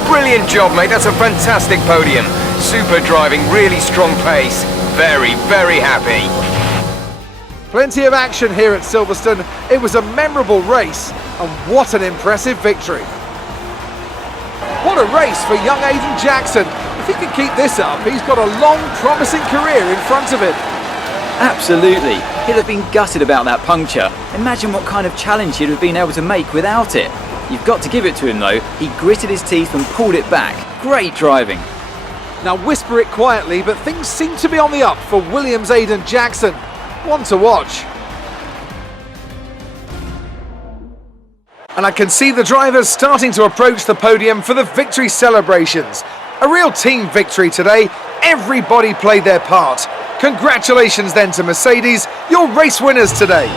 Brilliant job, mate. That's a fantastic podium. Super driving, really strong pace. Very, very happy. Plenty of action here at Silverstone. It was a memorable race, and what an impressive victory. What a race for young Aiden Jackson. If he can keep this up, he's got a long, promising career in front of him. Absolutely. He'd have been gutted about that puncture. Imagine what kind of challenge he'd have been able to make without it. You've got to give it to him though. He gritted his teeth and pulled it back. Great driving. Now whisper it quietly, but things seem to be on the up for Williams' Aiden Jackson. One to watch. And I can see the drivers starting to approach the podium for the victory celebrations. A real team victory today. Everybody played their part. Congratulations then to Mercedes, your race winners today.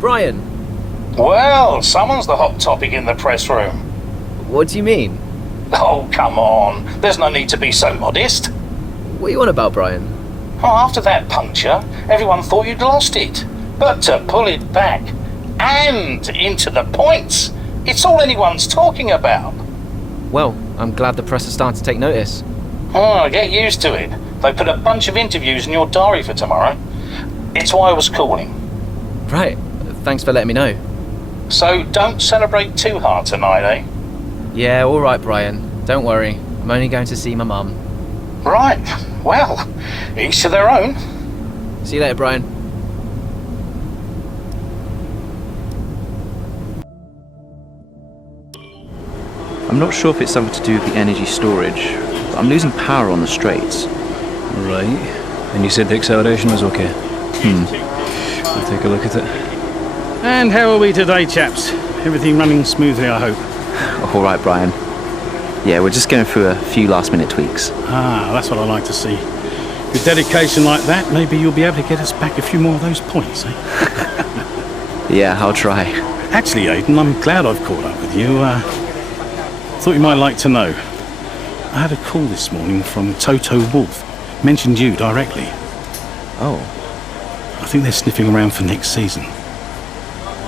Brian! Well, someone's the hot topic in the press room. What do you mean? Oh, come on. There's no need to be so modest. What are you on about, Brian? Well, after that puncture, everyone thought you'd lost it. But to pull it back and into the points, it's all anyone's talking about. Well, I'm glad the press are starting to take notice. Oh, get used to it. They put a bunch of interviews in your diary for tomorrow. It's why I was calling. Right. Thanks for letting me know. So don't celebrate too hard tonight, eh? Yeah, all right, Brian. Don't worry. I'm only going to see my mum. Right. Well, each to their own. See you later, Brian. I'm not sure if it's something to do with the energy storage, but I'm losing power on the straights. Right. And you said the acceleration was okay? I'll take a look at it. And how are we today, chaps? Everything running smoothly, I hope. All right, Brian. Yeah, we're just going through a few last-minute tweaks. Ah, that's what I like to see. With dedication like that, maybe you'll be able to get us back a few more of those points, eh? Yeah, I'll try. Actually, Aiden, I'm glad I've caught up with you. Thought you might like to know. I had a call this morning from Toto Wolff. Mentioned you directly. Oh. I think they're sniffing around for next season.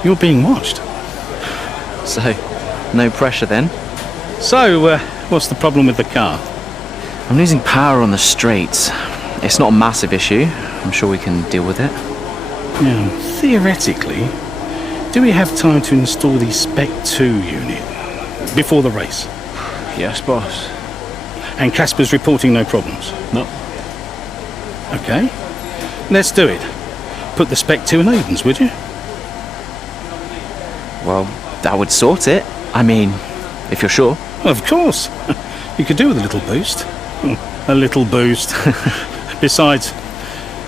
You're being watched. So, no pressure then? So, what's the problem with the car? I'm losing power on the straights. It's not a massive issue. I'm sure we can deal with it. Yeah, theoretically, Do we have time to install the Spec 2 unit before the race? Yes, boss. And Casper's reporting no problems? No. Okay. Let's do it. Put the Spec 2 in Aiden's, would you? Well, that would sort it. I mean, if you're sure. Of course. You could do with a little boost. A little boost. Besides,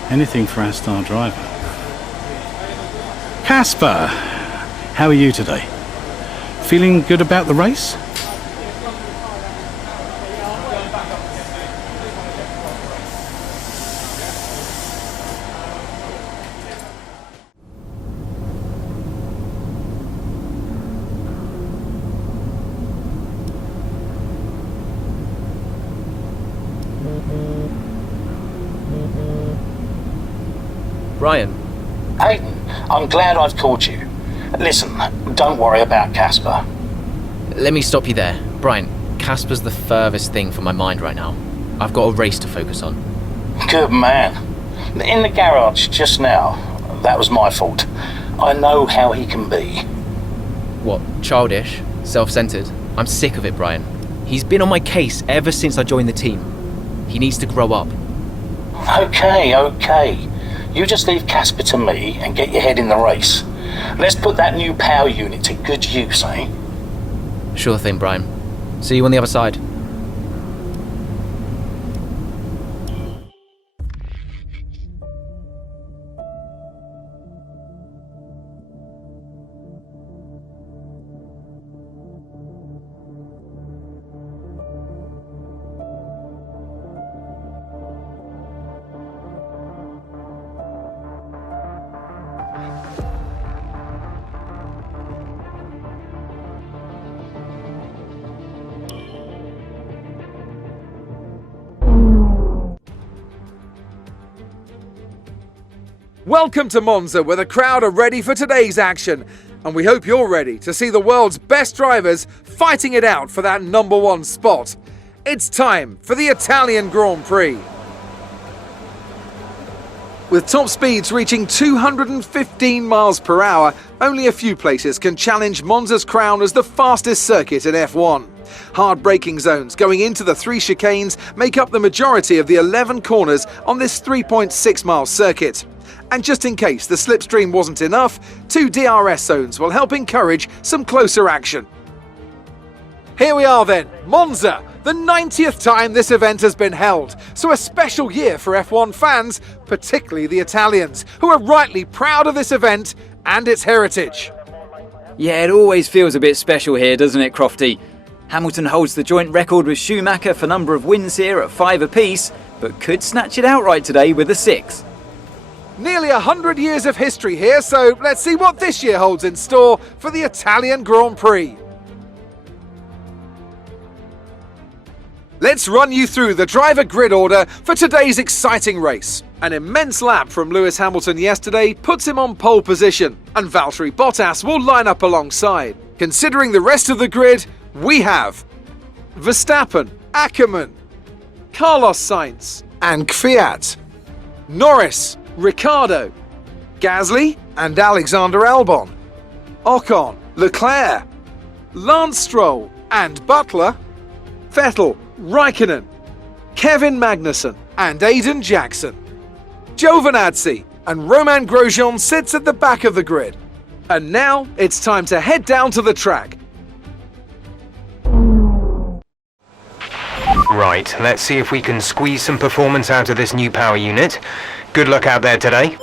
anything for our star driver. Casper, how are you today? Feeling good about the race? Brian. Aiden, I'm glad I've called you. Listen, don't worry about Casper. Let me stop you there. Brian, Casper's the furthest thing from my mind right now. I've got a race to focus on. Good man. In the garage just now, that was my fault. I know how he can be. What, childish? Self-centered? I'm sick of it, Brian. He's been on my case ever since I joined the team. He needs to grow up. Okay. You just leave Casper to me and get your head in the race. Let's put that new power unit to good use, eh? Sure thing, Brian. See you on the other side. Welcome to Monza, where the crowd are ready for today's action. And we hope you're ready to see the world's best drivers fighting it out for that #1 spot. It's time for the Italian Grand Prix. With top speeds reaching 215 miles per hour, only a few places can challenge Monza's crown as the fastest circuit in F1. Hard braking zones going into the 3 chicanes make up the majority of the 11 corners on this 3.6-mile circuit. And just in case the slipstream wasn't enough, 2 DRS zones will help encourage some closer action. Here we are then, Monza, the 90th time this event has been held, so a special year for F1 fans, particularly the Italians, who are rightly proud of this event and its heritage. Yeah, it always feels a bit special here, doesn't it, Crofty? Hamilton holds the joint record with Schumacher for number of wins here at 5 apiece, but could snatch it outright today with a 6. Nearly 100 years of history here, so let's see what this year holds in store for the Italian Grand Prix. Let's run you through the driver grid order for today's exciting race. An immense lap from Lewis Hamilton yesterday puts him on pole position, and Valtteri Bottas will line up alongside. Considering the rest of the grid, we have Verstappen, Akkerman, Carlos Sainz and Kvyat, Norris, Ricciardo, Gasly and Alexander Albon, Ocon, Leclerc, Lance Stroll and Butler, Vettel, Raikkonen, Kevin Magnussen and Aiden Jackson. Giovinazzi and Romain Grosjean sits at the back of the grid. And now it's time to head down to the track. Right, let's see if we can squeeze some performance out of this new power unit. Good luck out there today.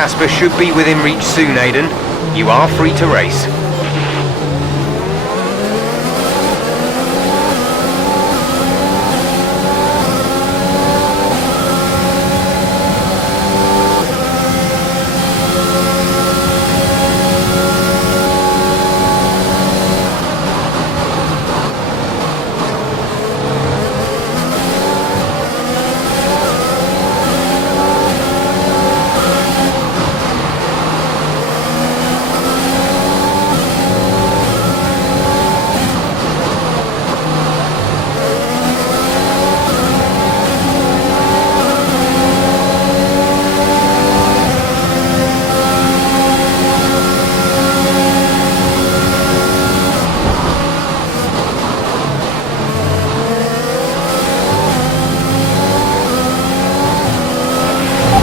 Casper should be within reach soon, Aiden. You are free to race.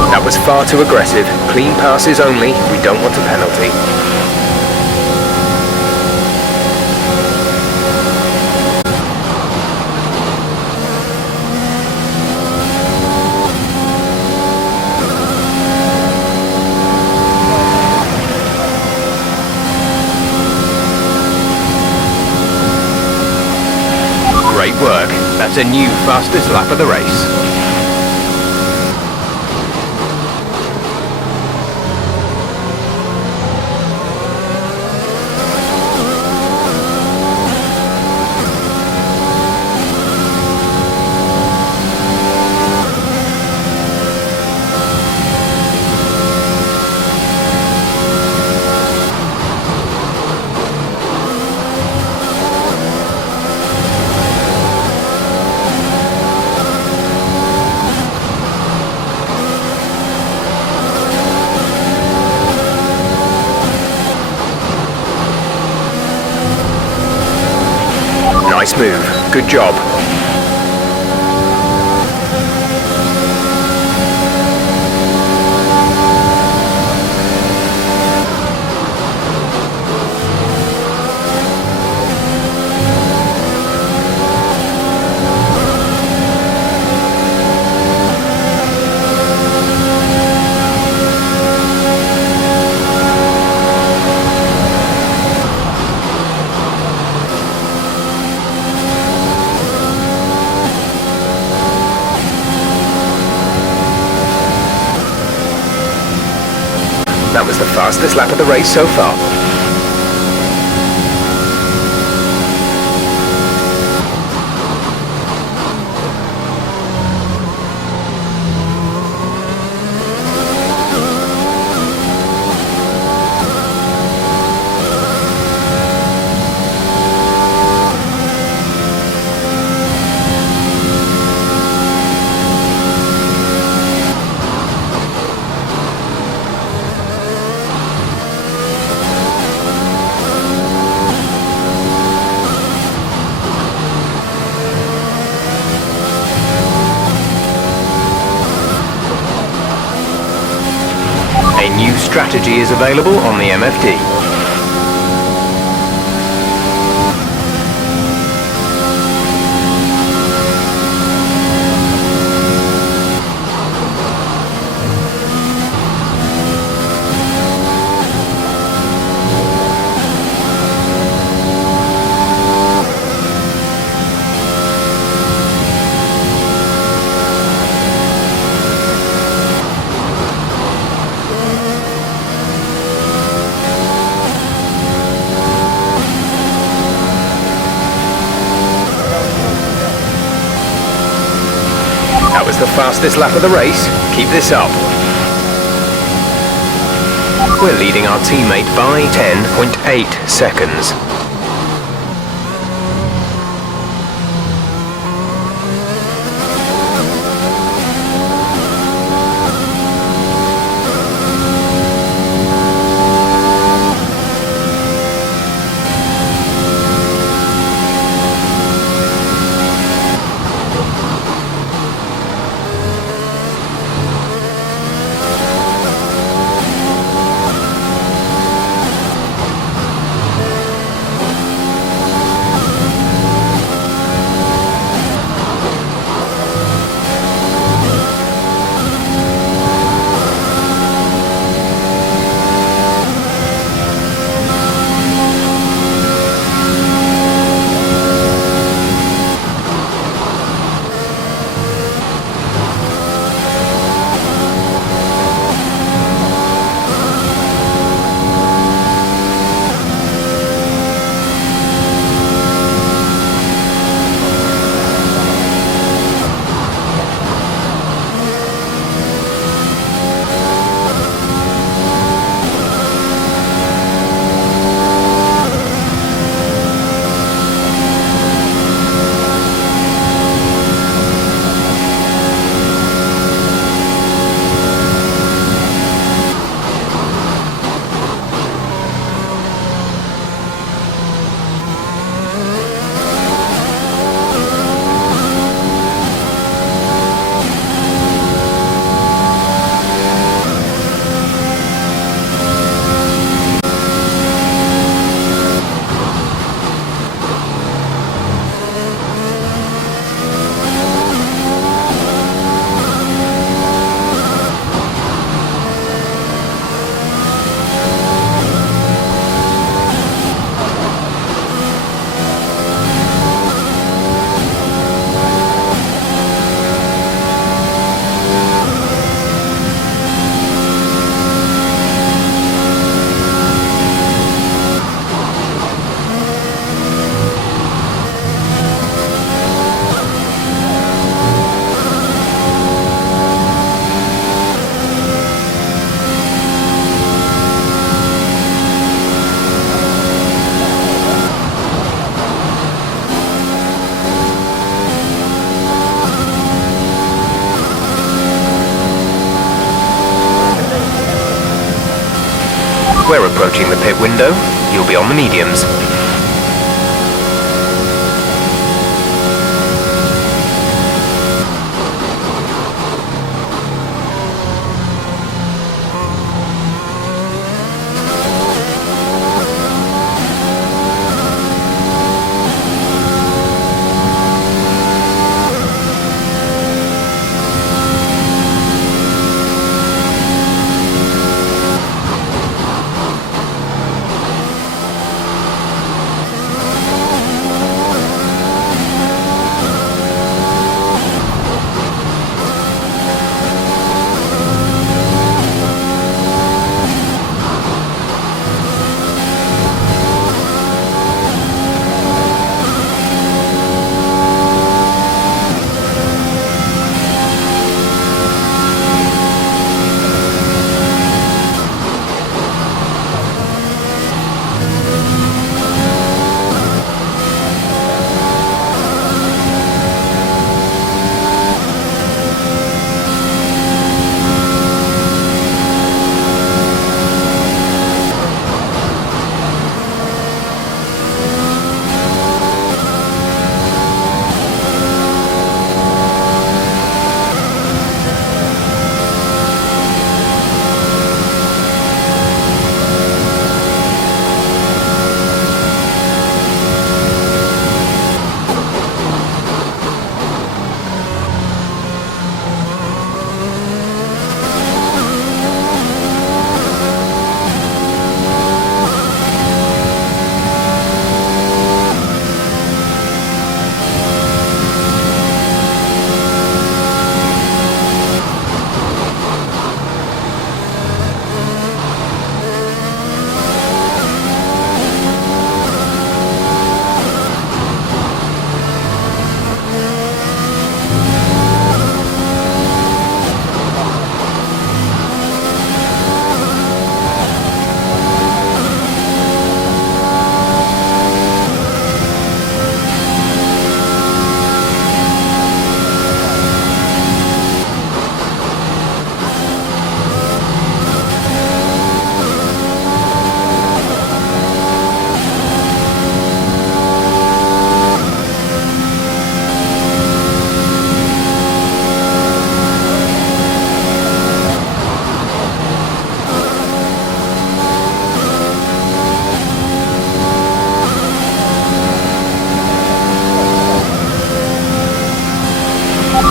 That was far too aggressive. Clean passes only. We don't want a penalty. Great work. That's a new fastest lap of the race. Nice move. Good job. That was the fastest lap of the race so far. A new strategy is available on the MFD. That was the fastest lap of the race. Keep this up. We're leading our teammate by 10.8 seconds. We're approaching the pit window. You'll be on the mediums.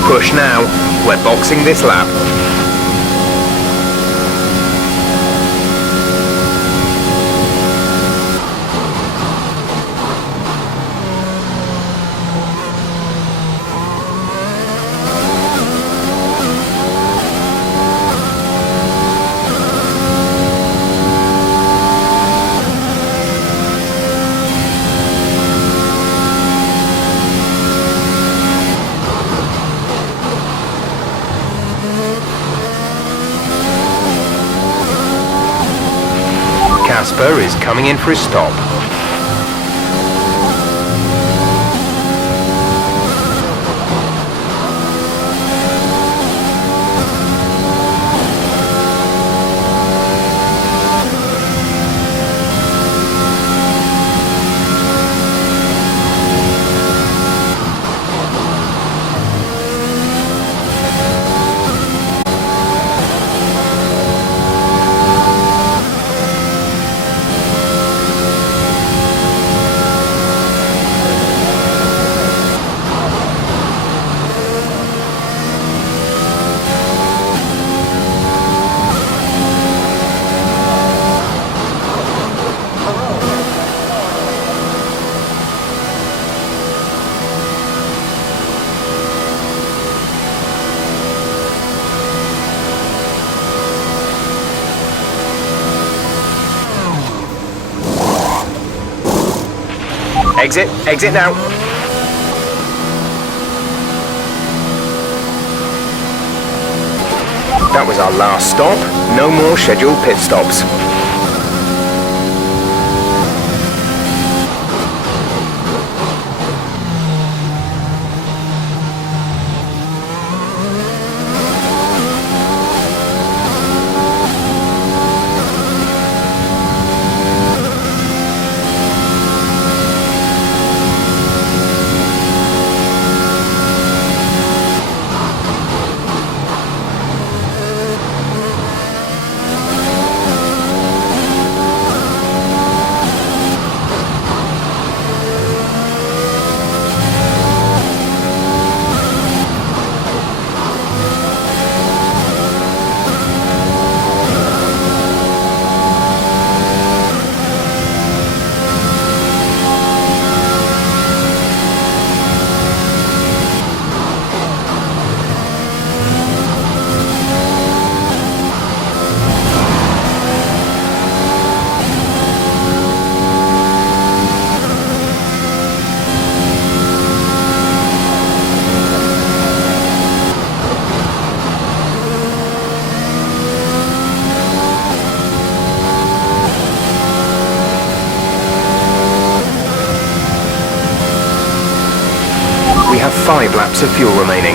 Push now. We're boxing this lap. Casper is coming in for his stop. Exit now. That was our last stop. No more scheduled pit stops. 5 laps of fuel remaining.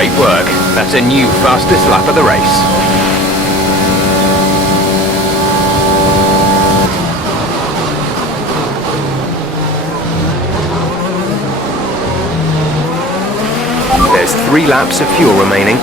Great work. That's a new fastest lap of the race. There's 3 laps of fuel remaining.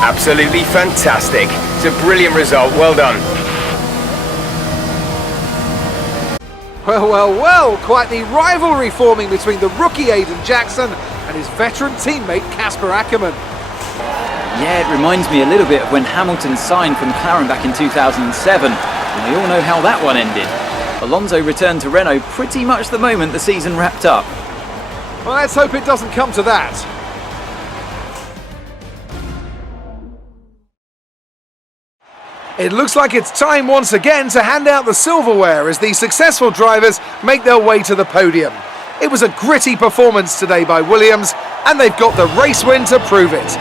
Absolutely fantastic. It's a brilliant result. Well done. Well, well, well, quite the rivalry forming between the rookie Aiden Jackson and his veteran teammate Casper Akkerman. Yeah, it reminds me a little bit of when Hamilton signed for McLaren back in 2007, and we all know how that one ended. Alonso returned to Renault pretty much the moment the season wrapped up. Well, let's hope it doesn't come to that. It looks like it's time once again to hand out the silverware as the successful drivers make their way to the podium. It was a gritty performance today by Williams, and they've got the race win to prove it.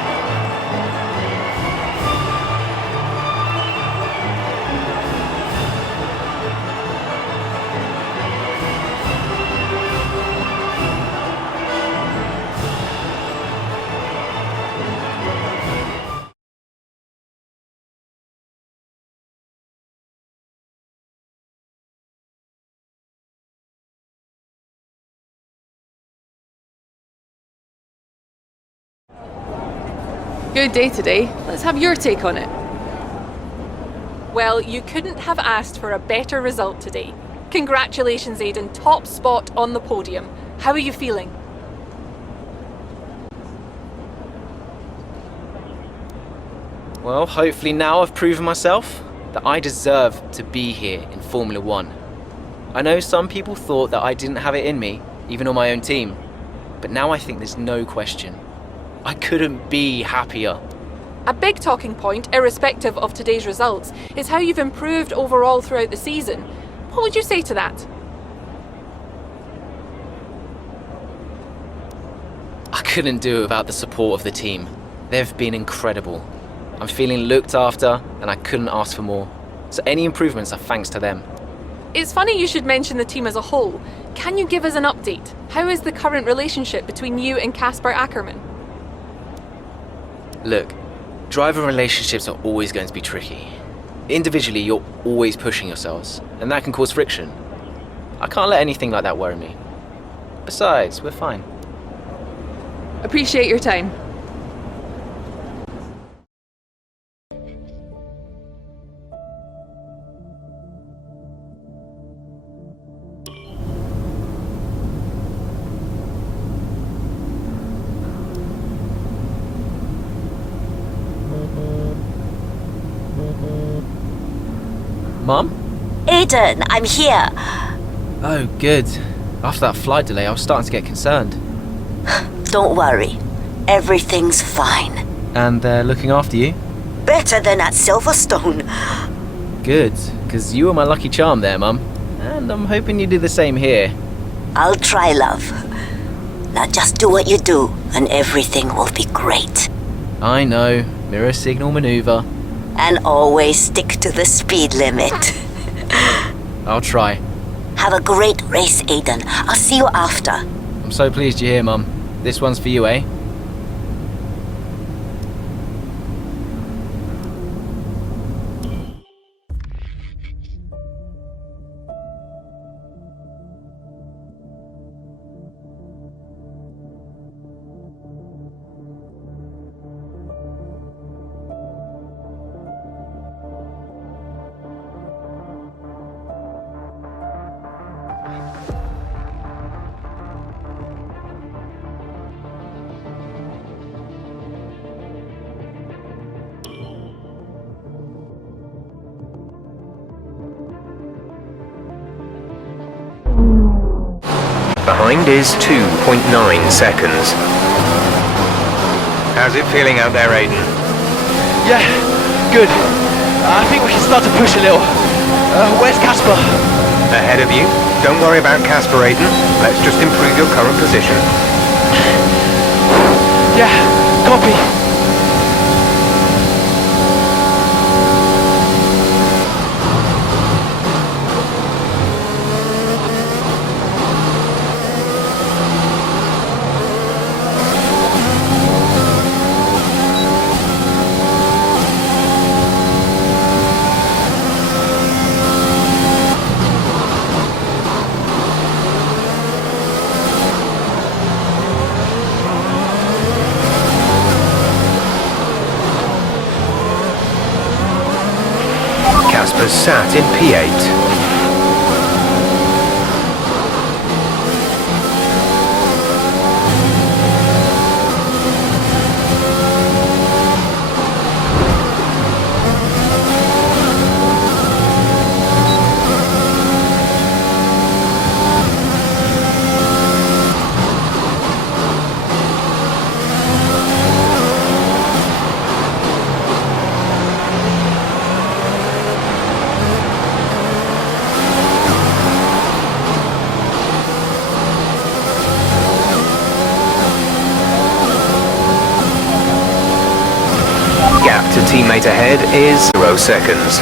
Good day today. Let's have your take on it. Well, you couldn't have asked for a better result today. Congratulations, Aiden. Top spot on the podium. How are you feeling? Well, hopefully now I've proven myself that I deserve to be here in Formula 1. I know some people thought that I didn't have it in me, even on my own team. But now I think there's no question. I couldn't be happier. A big talking point, irrespective of today's results, is how you've improved overall throughout the season. What would you say to that? I couldn't do it without the support of the team. They've been incredible. I'm feeling looked after, and I couldn't ask for more. So any improvements are thanks to them. It's funny you should mention the team as a whole. Can you give us an update? How is the current relationship between you and Casper Akkerman? Look, driver relationships are always going to be tricky. Individually, you're always pushing yourselves, and that can cause friction. I can't let anything like that worry me. Besides, we're fine. Appreciate your time. Mum? Aiden, I'm here. Oh, good. After that flight delay, I was starting to get concerned. Don't worry. Everything's fine. And they're looking after you? Better than at Silverstone. Good, because you were my lucky charm there, Mum. And I'm hoping you do the same here. I'll try, love. Now just do what you do, and everything will be great. I know. Mirror signal maneuver. And always stick to the speed limit. I'll try. Have a great race, Aiden. I'll see you after. I'm so pleased you're here, Mum. This one's for you, eh? Behind is 2.9 seconds. How's it feeling out there, Aiden? Yeah, good. I think we can start to push a little. Where's Casper? Ahead of you. Don't worry about Casper, Aiden. Let's just improve your current position. Yeah, copy. Casper's sat in P8. Gap to teammate ahead is 0 seconds.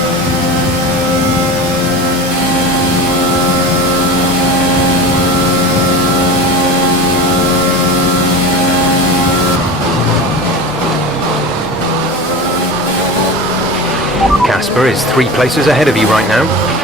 Casper is 3 places ahead of you right now.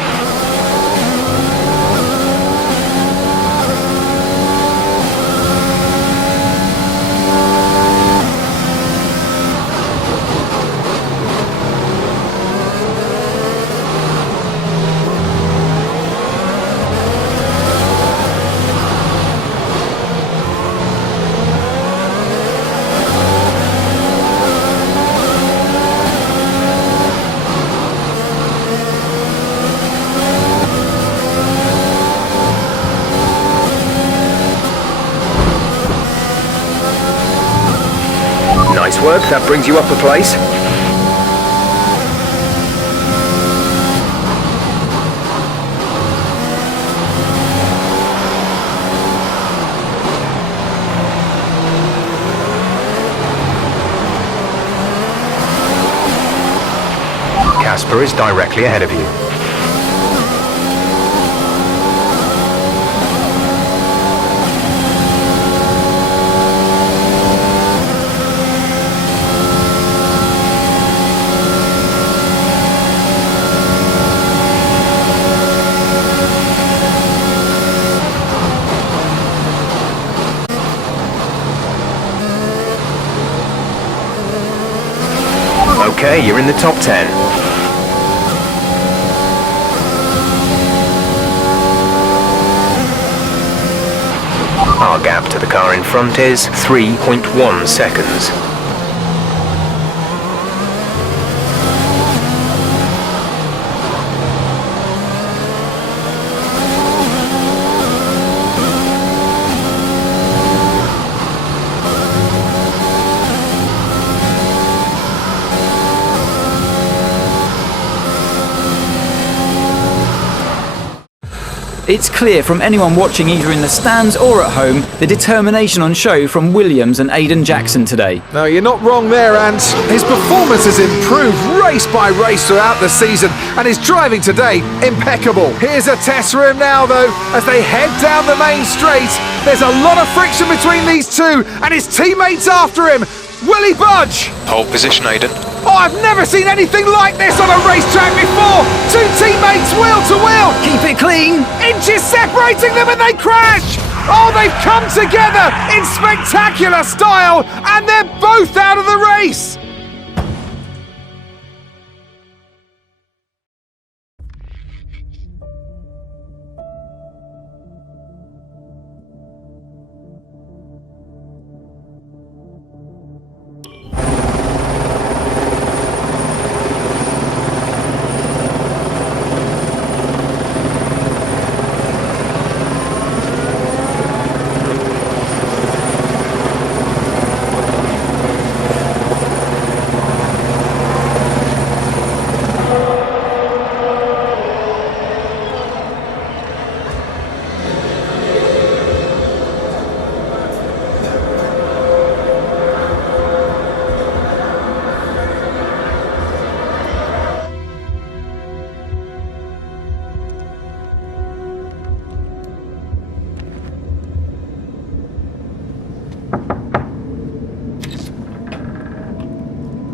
work, that brings you up a place. Casper is directly ahead of you. Okay, you're in the top 10. Our gap to the car in front is 3.1 seconds. It's clear from anyone watching either in the stands or at home the determination on show from Williams and Aiden Jackson today. No, you're not wrong there, and his performance has improved race by race throughout the season, and his driving today, impeccable. Here's a test for him now, though, as they head down the main straight. There's a lot of friction between these two, and his teammates after him. Will he budge? Hold position, Aiden. Oh, I've never seen anything like this on a racetrack before! Two teammates wheel to wheel! Keep it clean! Inches separating them and they crash! Oh, they've come together in spectacular style, and they're both out of the race!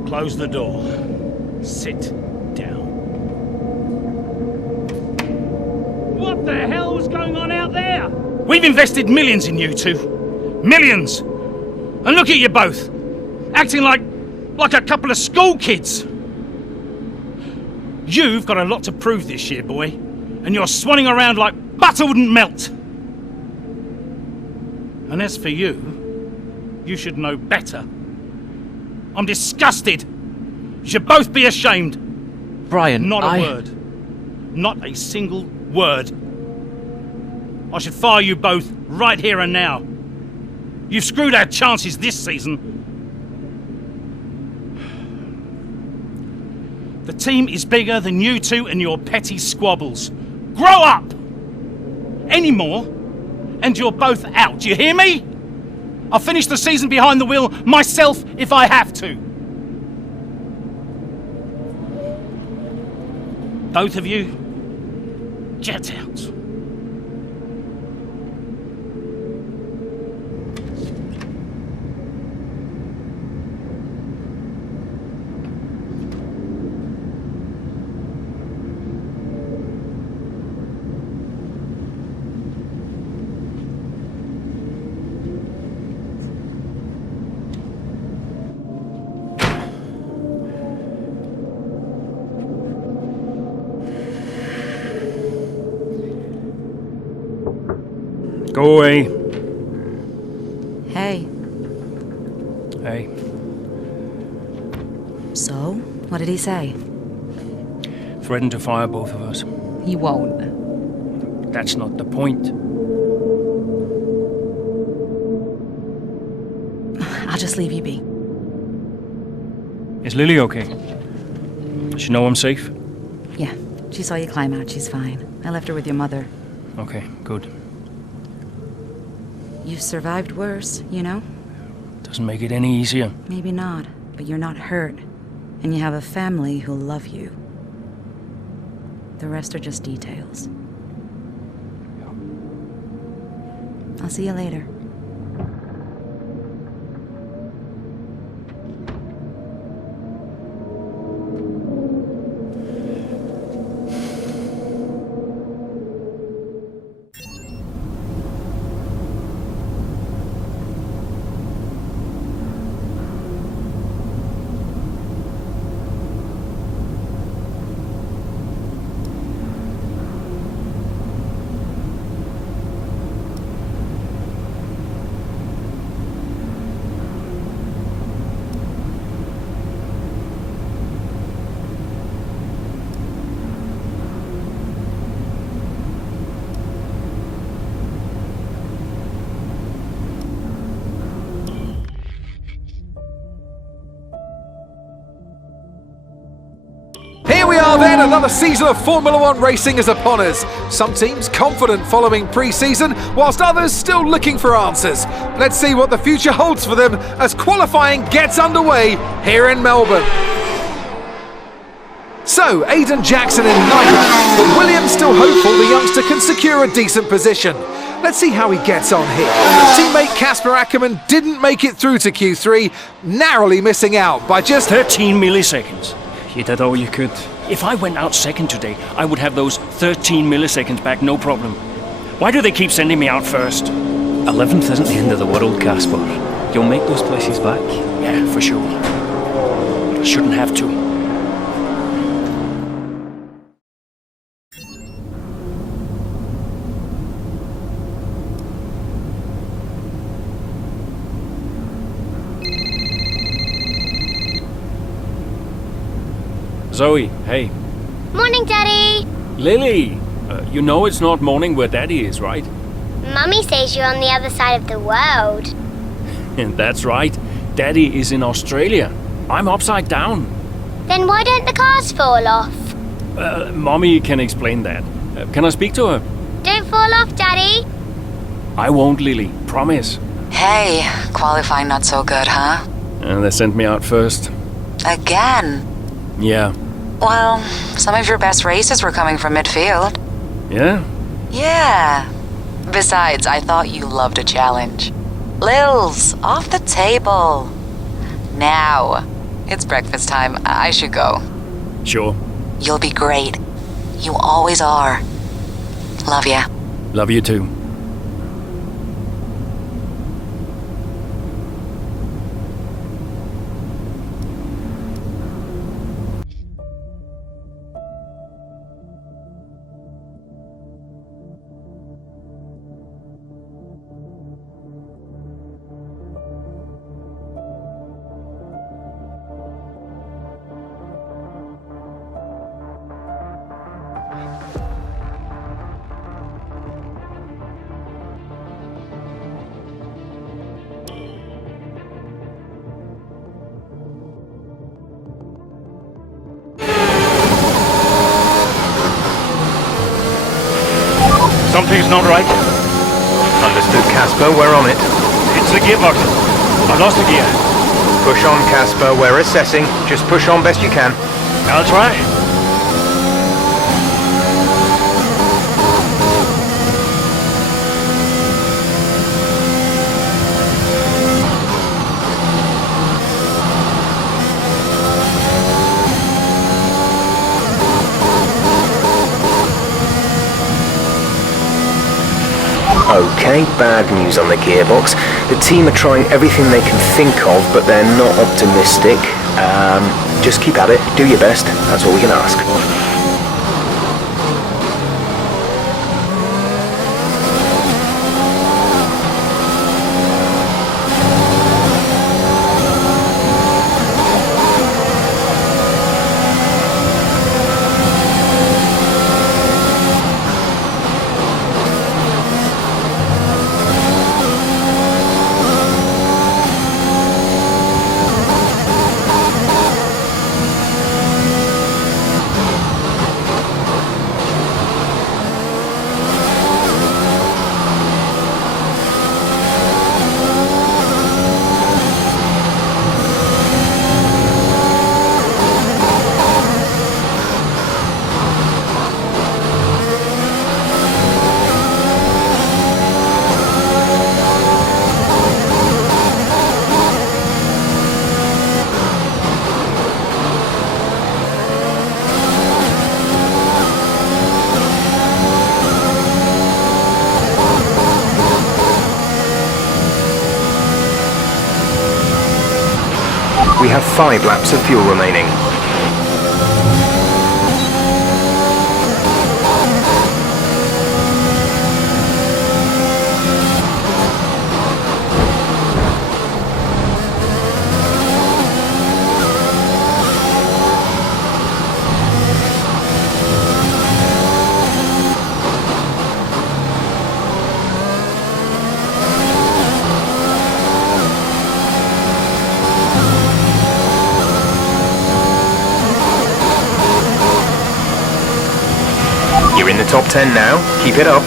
Close the door. Sit down. What the hell is going on out there? We've invested millions in you two. Millions! And look at you both. Acting like a couple of school kids. You've got a lot to prove this year, boy. And you're swanning around like butter wouldn't melt. And as for you, you should know better. I'm disgusted. You should both be ashamed. Brian, Not a word. Not a single word. I should fire you both right here and now. You've screwed our chances this season. The team is bigger than you two and your petty squabbles. Grow up! Any more, and you're both out. You hear me? I'll finish the season behind the wheel myself if I have to. Both of you, get out. Go away. Hey. Hey. So, what did he say? Threatened to fire both of us. He won't. That's not the point. I'll just leave you be. Is Lily okay? Does she know I'm safe? Yeah, she saw you climb out. She's fine. I left her with your mother. Okay, good. You've survived worse, you know? Doesn't make it any easier. Maybe not, but you're not hurt. And you have a family who love you. The rest are just details. I'll see you later. Here we are then, another season of Formula One racing is upon us. Some teams confident following pre-season, whilst others still looking for answers. Let's see what the future holds for them as qualifying gets underway here in Melbourne. So, Aiden Jackson in ninth, but Williams still hopeful the youngster can secure a decent position. Let's see how he gets on here. Teammate Casper Akkerman didn't make it through to Q3, narrowly missing out by just 13 milliseconds. You did all you could. If I went out second today, I would have those 13 milliseconds back, no problem. Why do they keep sending me out first? 11th isn't the end of the world, Casper. You'll make those places back. Yeah, for sure. But I shouldn't have to. Zoe, hey. Morning, Daddy! Lily! You know it's not morning where Daddy is, right? Mummy says you're on the other side of the world. That's right. Daddy is in Australia. I'm upside down. Then why don't the cars fall off? Mommy can explain that. Can I speak to her? Don't fall off, Daddy! I won't, Lily. Promise. Hey, qualifying not so good, huh? They sent me out first. Again? Yeah. Well, some of your best races were coming from midfield. Yeah? Yeah. Besides, I thought you loved a challenge. Lils, off the table. Now. It's breakfast time. I should go. Sure. You'll be great. You always are. Love ya. Love you too. Something's not right. Understood, Casper. We're on it. It's the gearbox. I've lost the gear. Push on, Casper. We're assessing. Just push on best you can. I'll try. Okay, bad news on the gearbox. The team are trying everything they can think of, but they're not optimistic. Just keep at it, do your best, that's all we can ask. We have 5 laps of fuel remaining. You're in the top 10 now. Keep it up.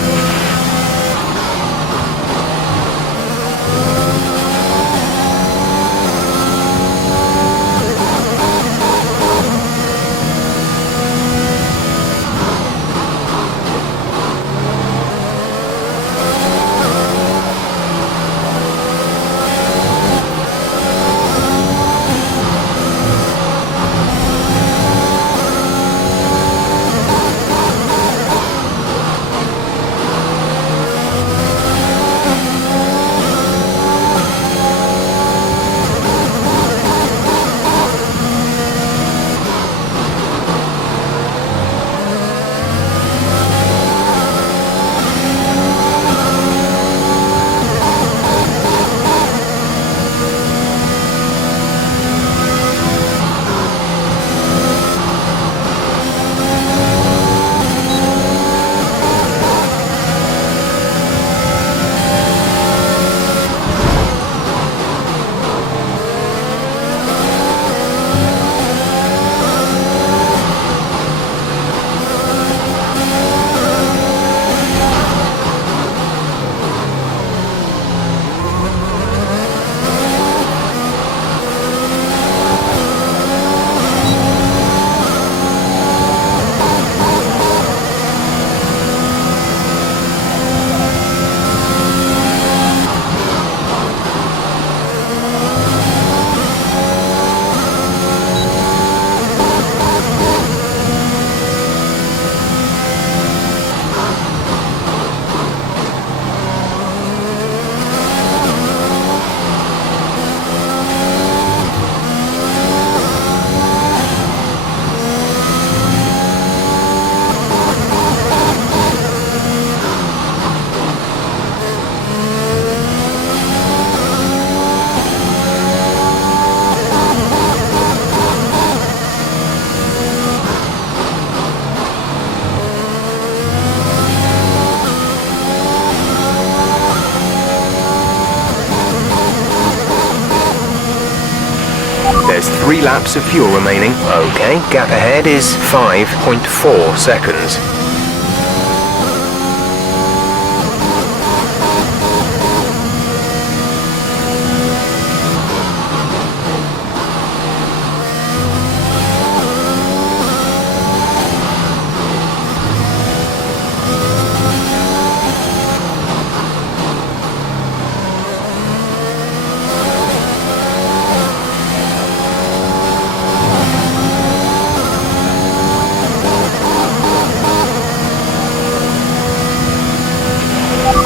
There's 3 laps of fuel remaining. Okay, gap ahead is 5.4 seconds.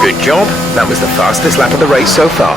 Good job. That was the fastest lap of the race so far.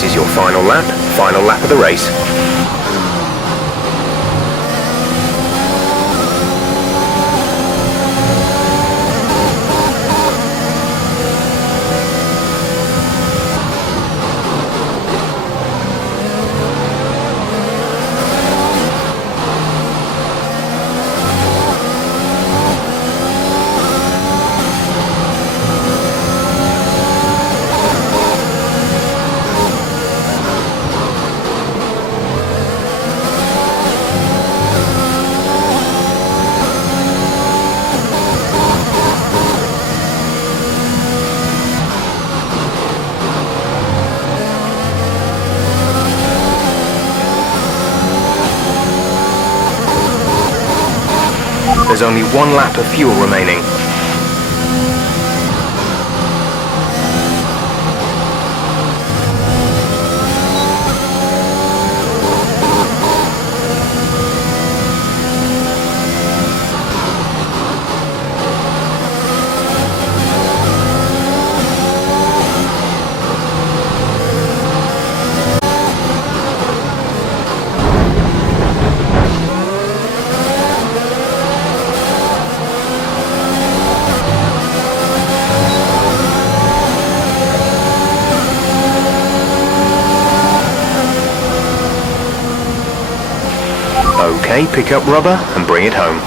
This is your final lap of the race. There's only one lap of fuel remaining. Okay, pick up rubber and bring it home.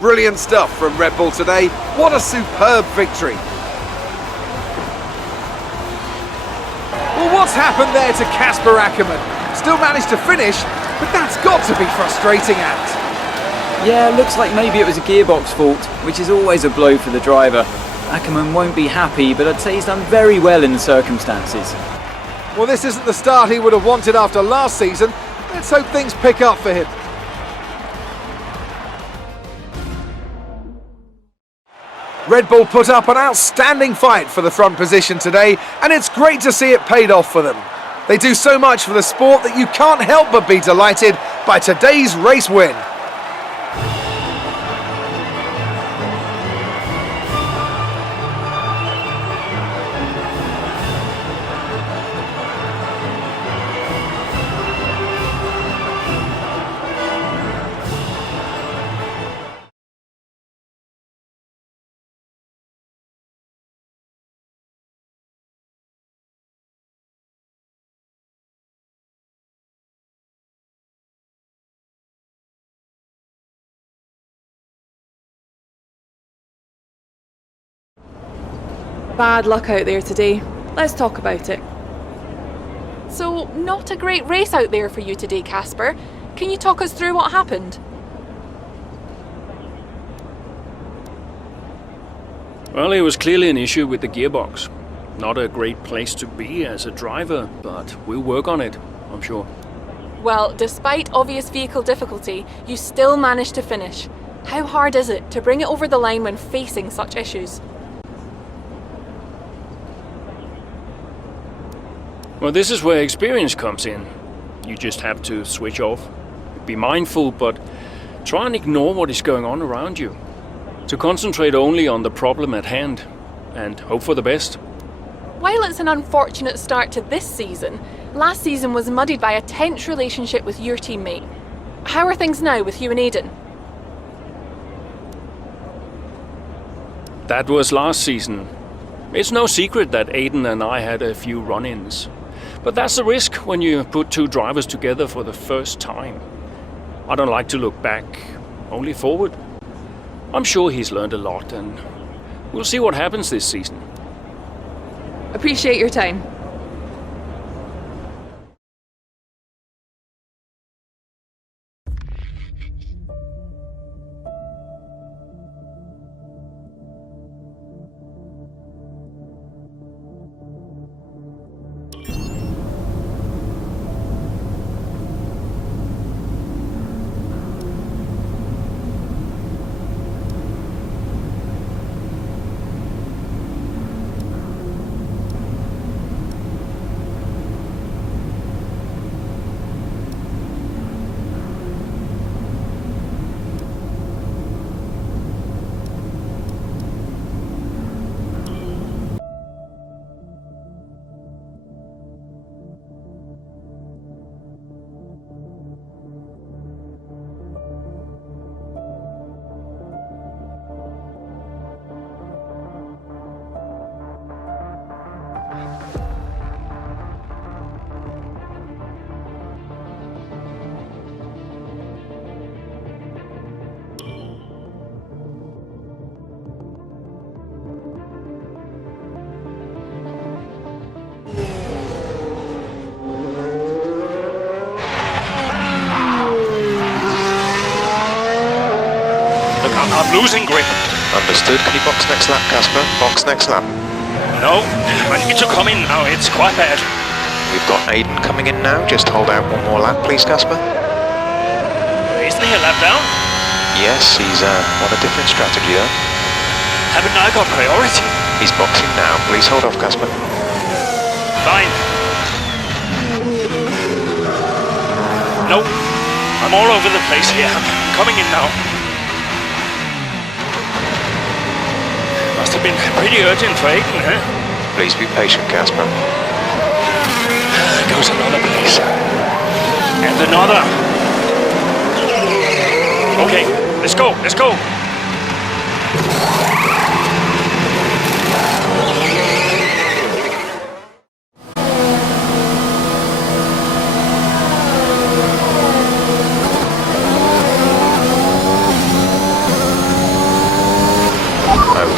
Brilliant stuff from Red Bull today. What a superb victory. Well, what's happened there to Casper Akkerman? Still managed to finish, but that's got to be frustrating, Ant. Yeah, looks like maybe it was a gearbox fault, which is always a blow for the driver. Ackerman won't be happy, but I'd say he's done very well in the circumstances. Well, this isn't the start he would have wanted after last season. Let's hope things pick up for him. Red Bull put up an outstanding fight for the front position today, and it's great to see it paid off for them. They do so much for the sport that you can't help but be delighted by today's race win. Bad luck out there today. Let's talk about it. So, not a great race out there for you today, Casper. Can you talk us through what happened? Well, it was clearly an issue with the gearbox. Not a great place to be as a driver, but we'll work on it, I'm sure. Well, despite obvious vehicle difficulty, you still managed to finish. How hard is it to bring it over the line when facing such issues? Well, this is where experience comes in. You just have to switch off. Be mindful, but try and ignore what is going on around you. To concentrate only on the problem at hand, and hope for the best. While it's an unfortunate start to this season, last season was muddied by a tense relationship with your teammate. How are things now with you and Aiden? That was last season. It's no secret that Aiden and I had a few run-ins. But that's the risk when you put two drivers together for the first time. I don't like to look back, only forward. I'm sure he's learned a lot, and we'll see what happens this season. Appreciate your time. I'm losing grip. Understood. Can you box next lap, Casper? Box next lap. No, I need to come in now. It's quite bad. We've got Aiden coming in now. Just hold out one more lap, please, Casper. Isn't he a lap down? Yes, he's on a different strategy, though. Haven't I got priority? He's boxing now. Please hold off, Casper. Fine. No, I'm all over the place here. I'm coming in now. Must have been pretty urgent for Aiden, huh? Please be patient, Casper. There goes another place. And another. Okay, let's go, let's go.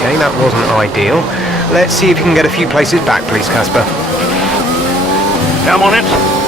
Okay, that wasn't ideal. Let's see if you can get a few places back, please, Casper. I'm on it.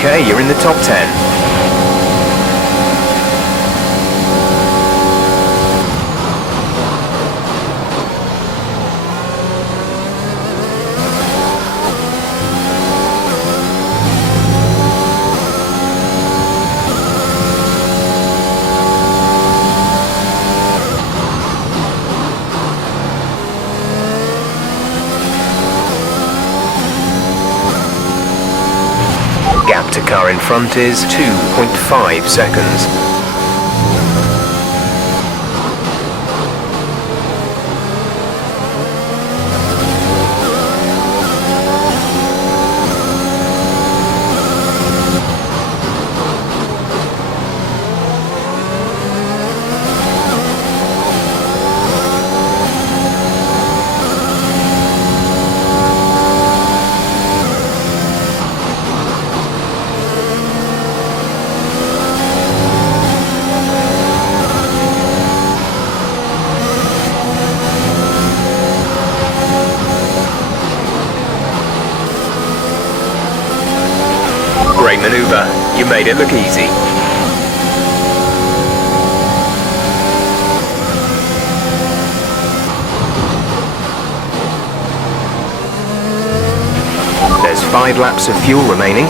Okay, you're in the top 10. Gap to car in front is 2.5 seconds. Great maneuver. You made it look easy. There's 5 laps of fuel remaining.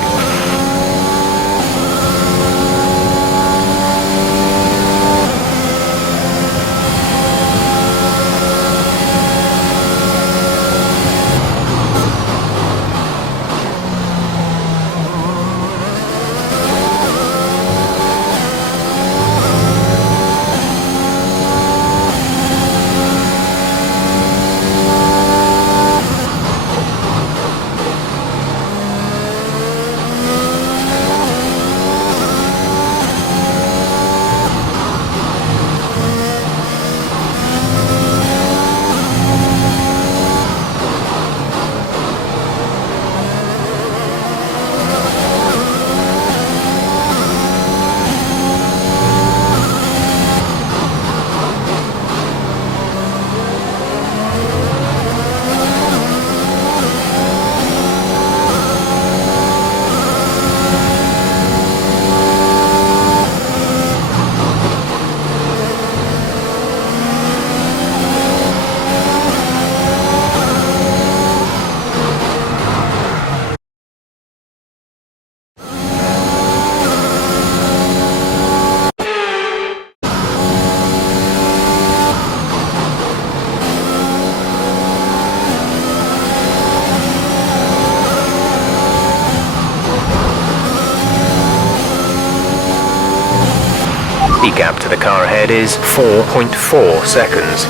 The gap to the car ahead is 4.4 seconds.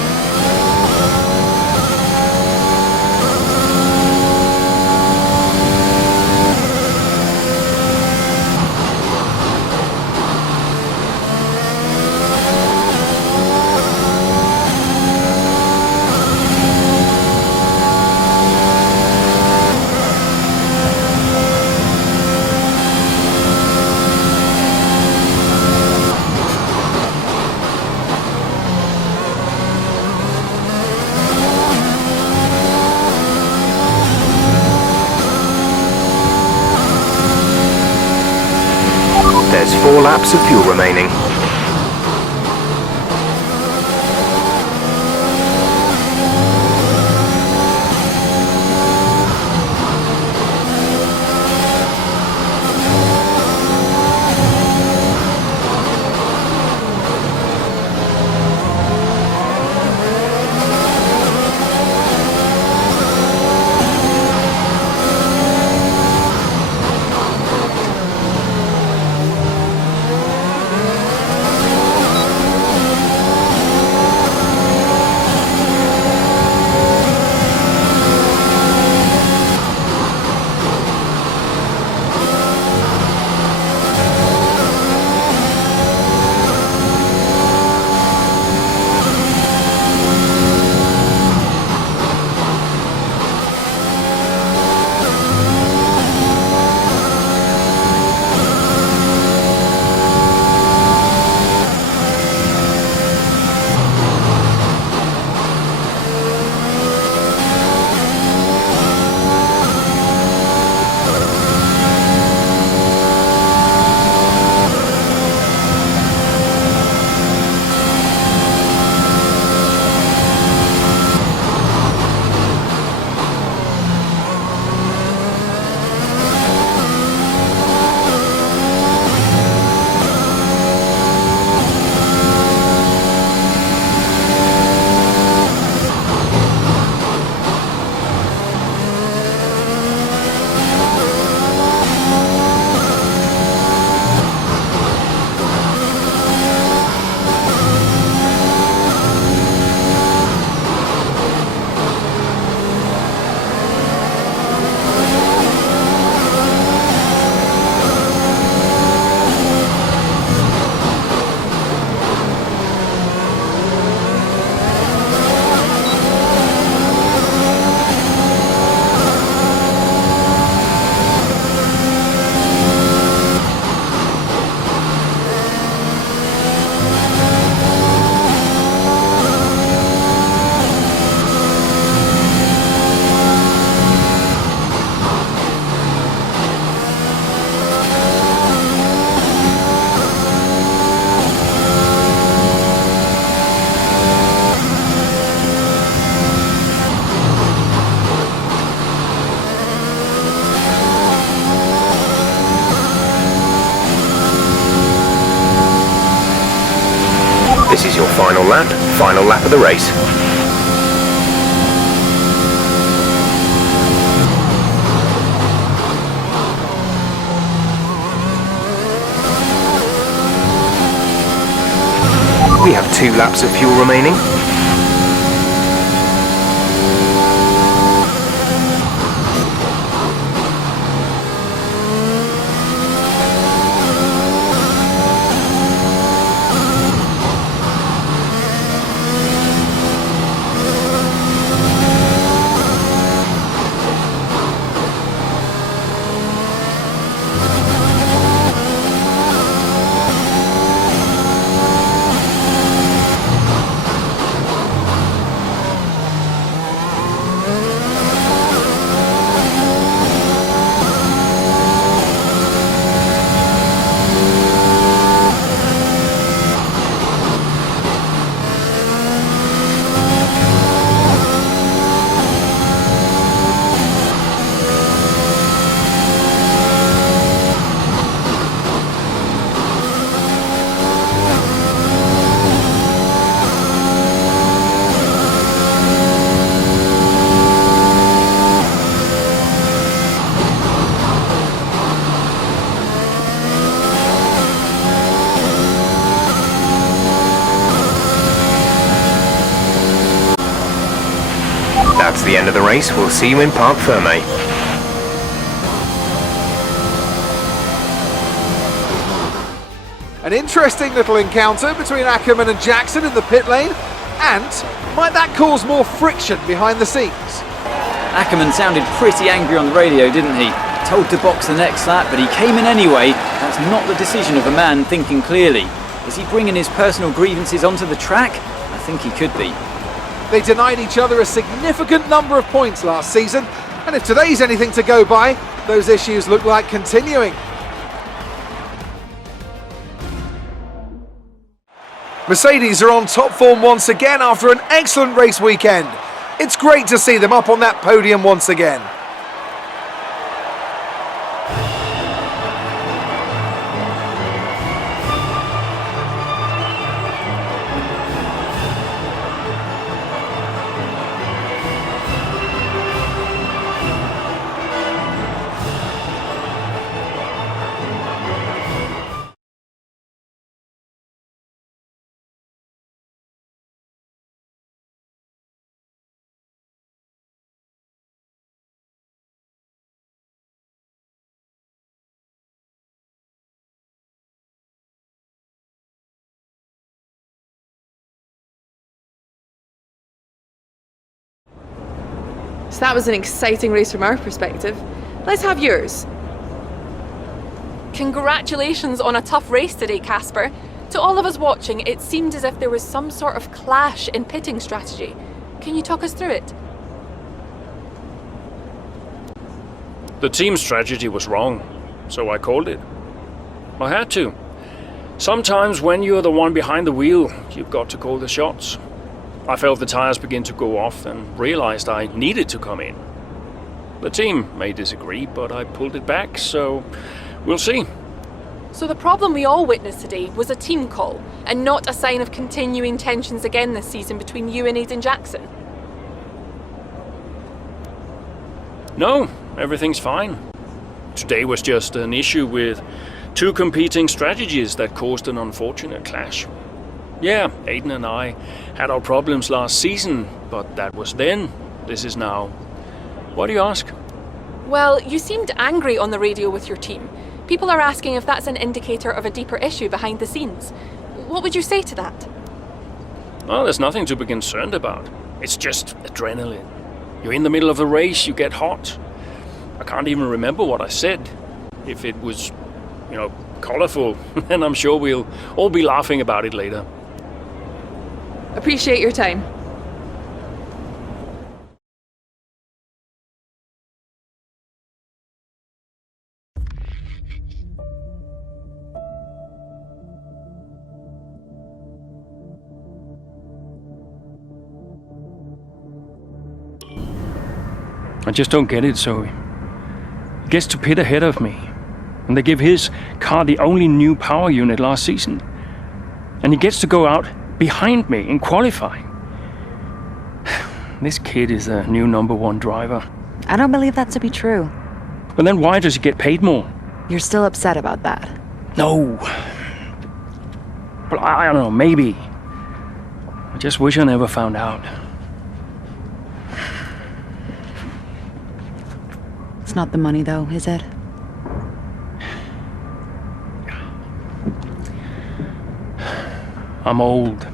There's 4 laps of fuel remaining. This is your final lap of the race. We have 2 laps of fuel remaining. That's the end of the race. We'll see you in Parc Fermé. An interesting little encounter between Akkerman and Jackson in the pit lane, and might that cause more friction behind the scenes? Ackerman sounded pretty angry on the radio, didn't he? Told to box the next lap, but he came in anyway. That's not the decision of a man thinking clearly. Is he bringing his personal grievances onto the track? I think he could be. They denied each other a significant number of points last season, and if today's anything to go by, those issues look like continuing. Mercedes are on top form once again after an excellent race weekend. It's great to see them up on that podium once again. So that was an exciting race from our perspective. Let's have yours. Congratulations on a tough race today, Casper. To all of us watching, it seemed as if there was some sort of clash in pitting strategy. Can you talk us through it? The team strategy was wrong, so I called it. I had to. Sometimes when you're the one behind the wheel, you've got to call the shots. I felt the tires begin to go off and realized I needed to come in. The team may disagree, but I pulled it back, so we'll see. So the problem we all witnessed today was a team call, and not a sign of continuing tensions again this season between you and Aiden Jackson? No, everything's fine. Today was just an issue with two competing strategies that caused an unfortunate clash. Yeah, Aiden and I had our problems last season, but that was then. This is now. Why do you ask? Well, you seemed angry on the radio with your team. People are asking if that's an indicator of a deeper issue behind the scenes. What would you say to that? Well, there's nothing to be concerned about. It's just adrenaline. You're in the middle of the race, you get hot. I can't even remember what I said. If it was, colorful, then I'm sure we'll all be laughing about it later. Appreciate your time. I just don't get it, Zoe. He gets to pit ahead of me, and they give his car the only new power unit last season. And he gets to go out behind me in qualifying. This kid is the new #1 driver. I don't believe that to be true. But then why does he get paid more? You're still upset about that? No. But I don't know, maybe. I just wish I never found out. It's not the money though, is it? I'm old.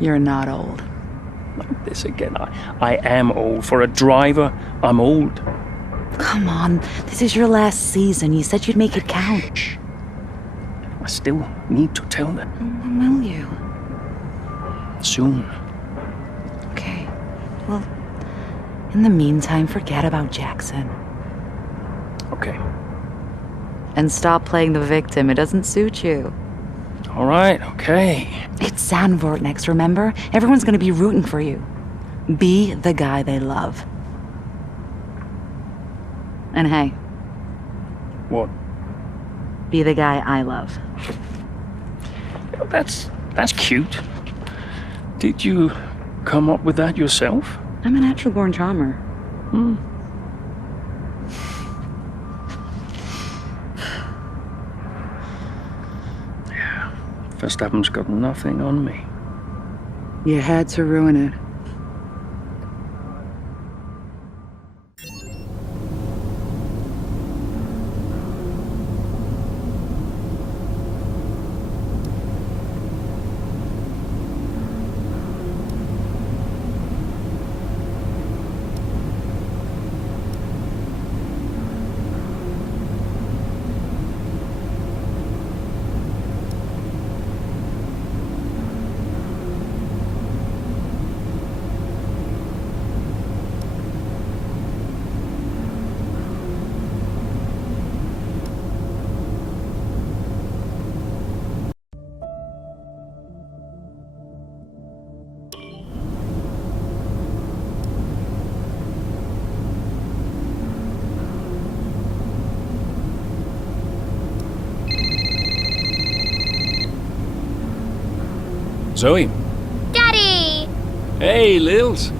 You're not old. Like this again. I am old. For a driver, I'm old. Come on, this is your last season. You said you'd make it count. I still need to tell them. When will you? Soon. Okay. Well, in the meantime, forget about Jackson. Okay. And stop playing the victim. It doesn't suit you. All right, okay. It's Zandvoort next, remember? Everyone's gonna be rooting for you. Be the guy they love. And hey. What? Be the guy I love. That's cute. Did you come up with that yourself? I'm a natural-born charmer. Yeah. Verstappen's got nothing on me. You had to ruin it. Zoe. Daddy! Hey, Lils.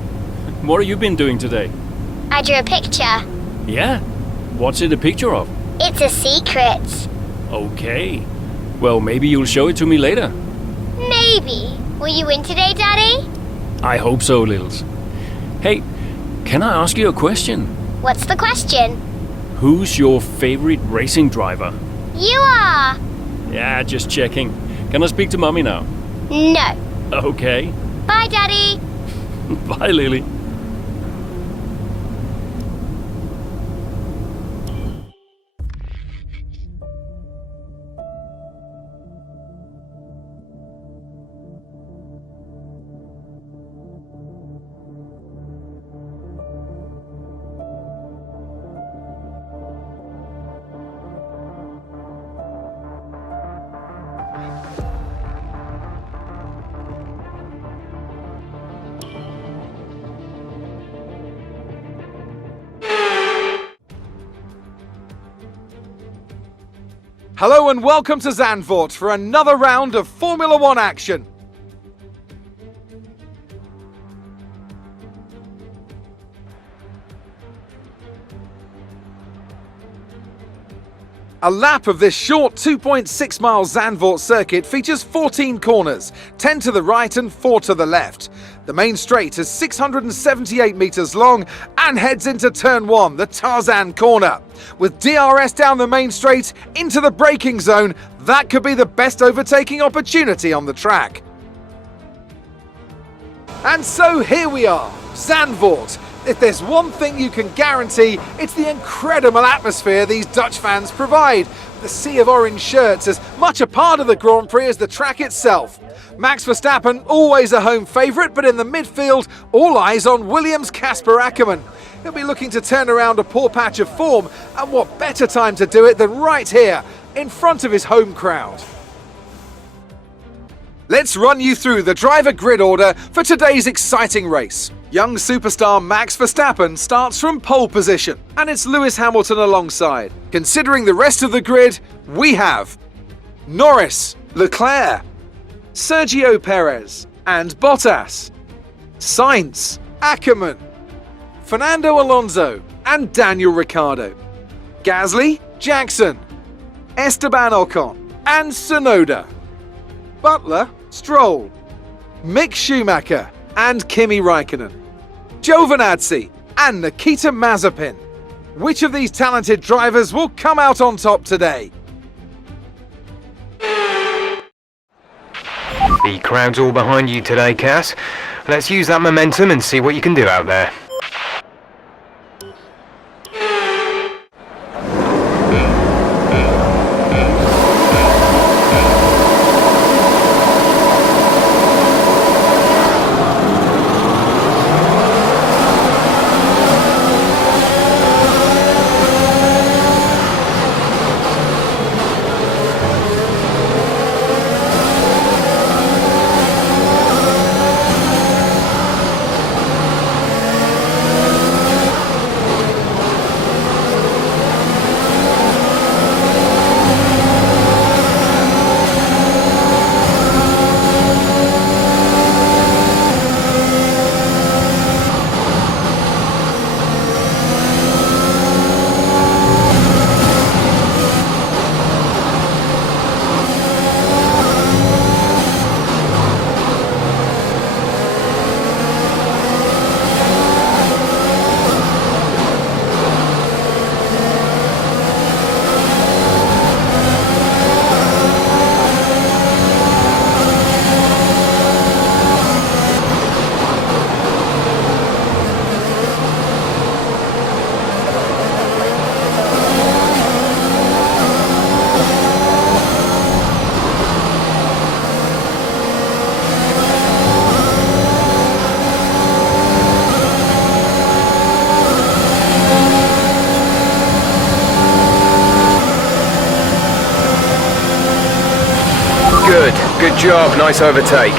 What have you been doing today? I drew a picture. Yeah? What's it a picture of? It's a secret. Okay. Well, maybe you'll show it to me later. Maybe. Will you win today, Daddy? I hope so, Lils. Hey, can I ask you a question? What's the question? Who's your favorite racing driver? You are! Yeah, just checking. Can I speak to Mummy now? No. Okay. Bye, Daddy. Bye, Lily. Hello and welcome to Zandvoort for another round of Formula One action. A lap of this short 2.6 mile Zandvoort circuit features 14 corners, 10 to the right and 4 to the left. The main straight is 678 metres long and heads into turn 1, the Tarzan corner. With DRS down the main straight into the braking zone, that could be the best overtaking opportunity on the track. And so here we are, Zandvoort. If there's one thing you can guarantee, it's the incredible atmosphere these Dutch fans provide. The sea of orange shirts as much a part of the Grand Prix as the track itself. Max Verstappen, always a home favourite, but in the midfield, all eyes on Williams' Casper Akkerman. He'll be looking to turn around a poor patch of form, and what better time to do it than right here, in front of his home crowd. Let's run you through the driver grid order for today's exciting race. Young superstar Max Verstappen starts from pole position, and it's Lewis Hamilton alongside. Considering the rest of the grid, we have Norris, Leclerc, Sergio Perez, and Bottas, Sainz, Ackerman, Fernando Alonso, and Daniel Ricciardo, Gasly, Jackson, Esteban Ocon, and Tsunoda, Butler, Stroll, Mick Schumacher, and Kimi Räikkönen, Giovinazzi, and Nikita Mazepin. Which of these talented drivers will come out on top today? The crowd's all behind you today, Cass. Let's use that momentum and see what you can do out there. Good job, nice overtake.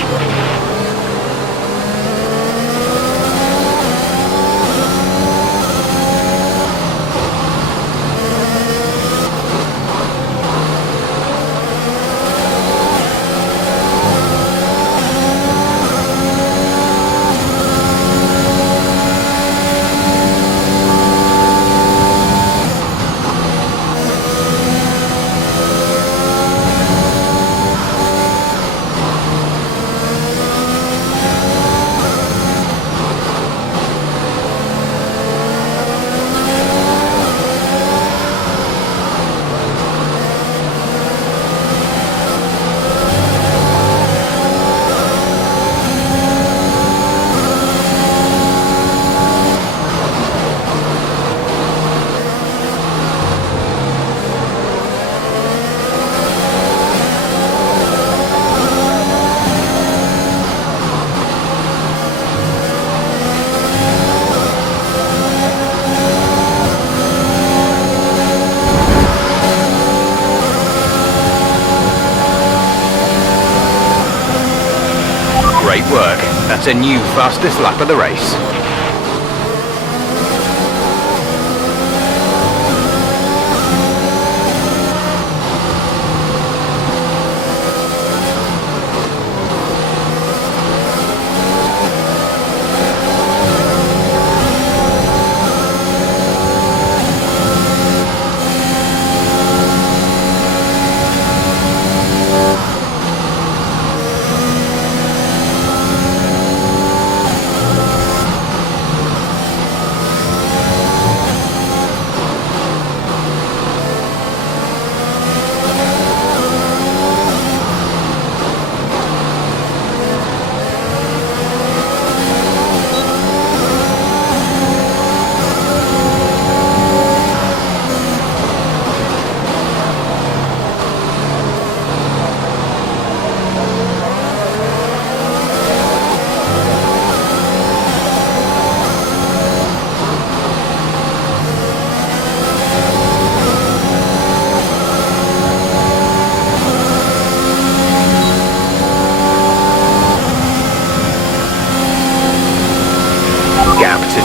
Great work. That's a new fastest lap of the race.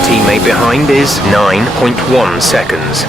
Teammate behind is 9.1 seconds.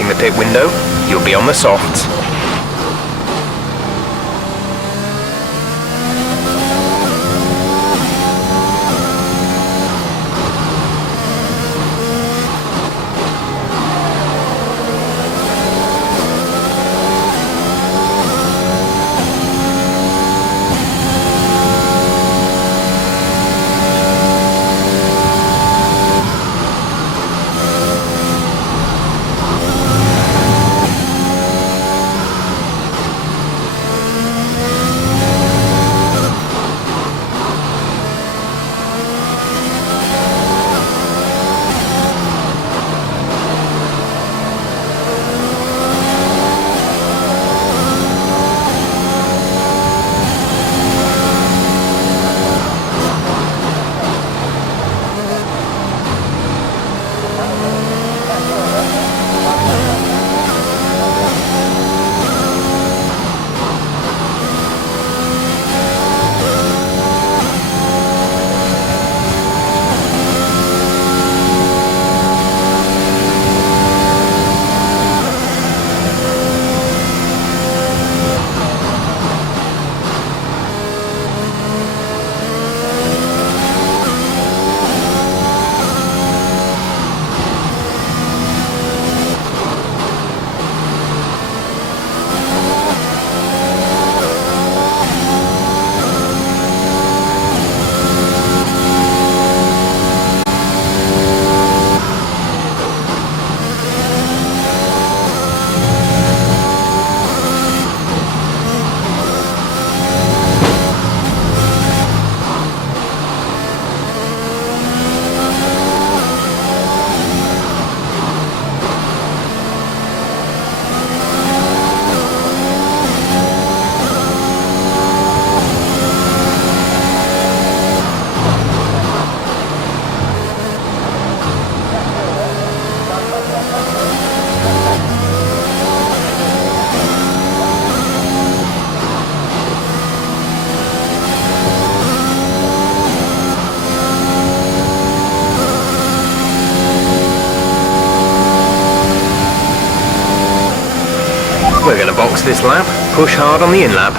approaching the pit window. You'll be on the softs. We're going to box this lap, push hard on the in-lap.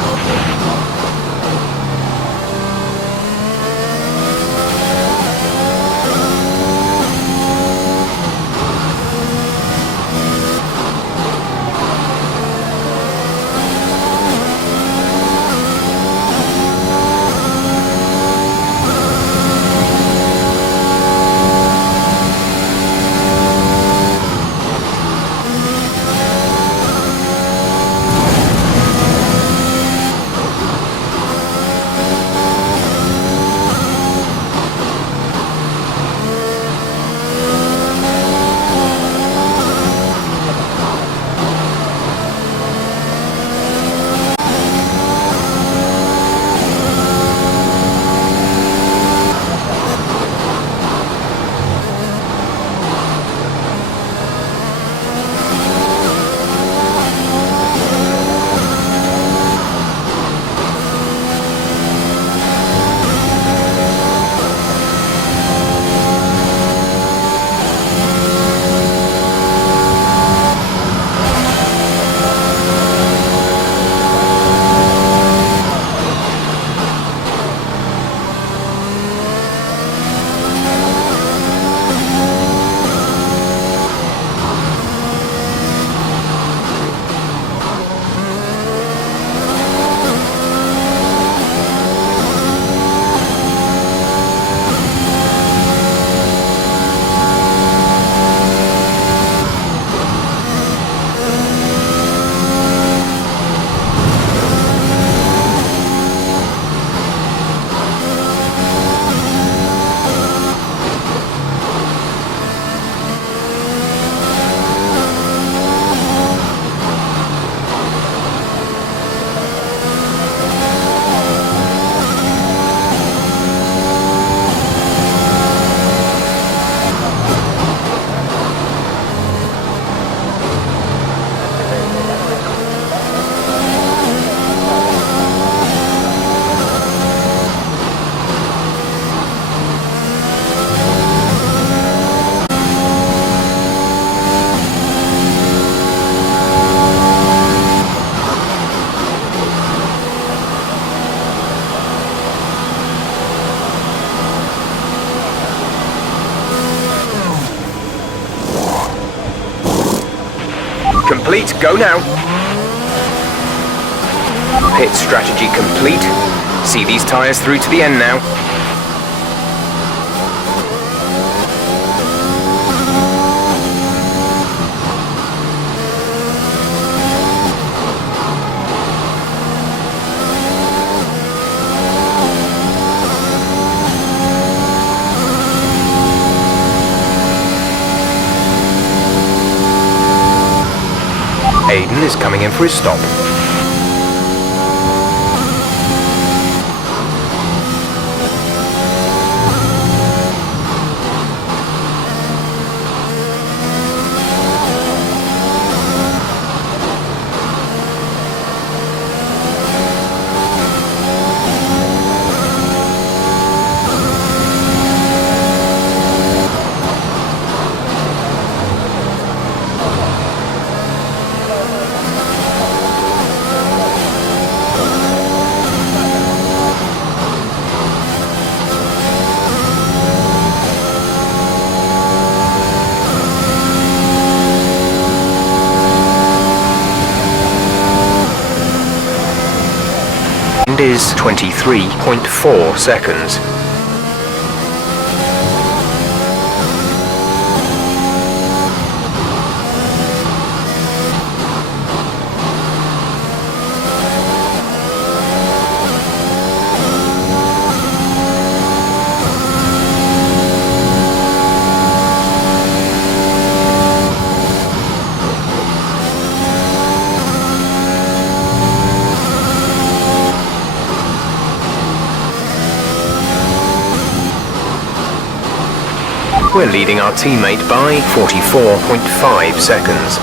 complete. Go now. Pit strategy complete. See these tyres through to the end now. Aiden is coming in for his stop. Is 23.4 seconds. We're leading our teammate by 44.5 seconds.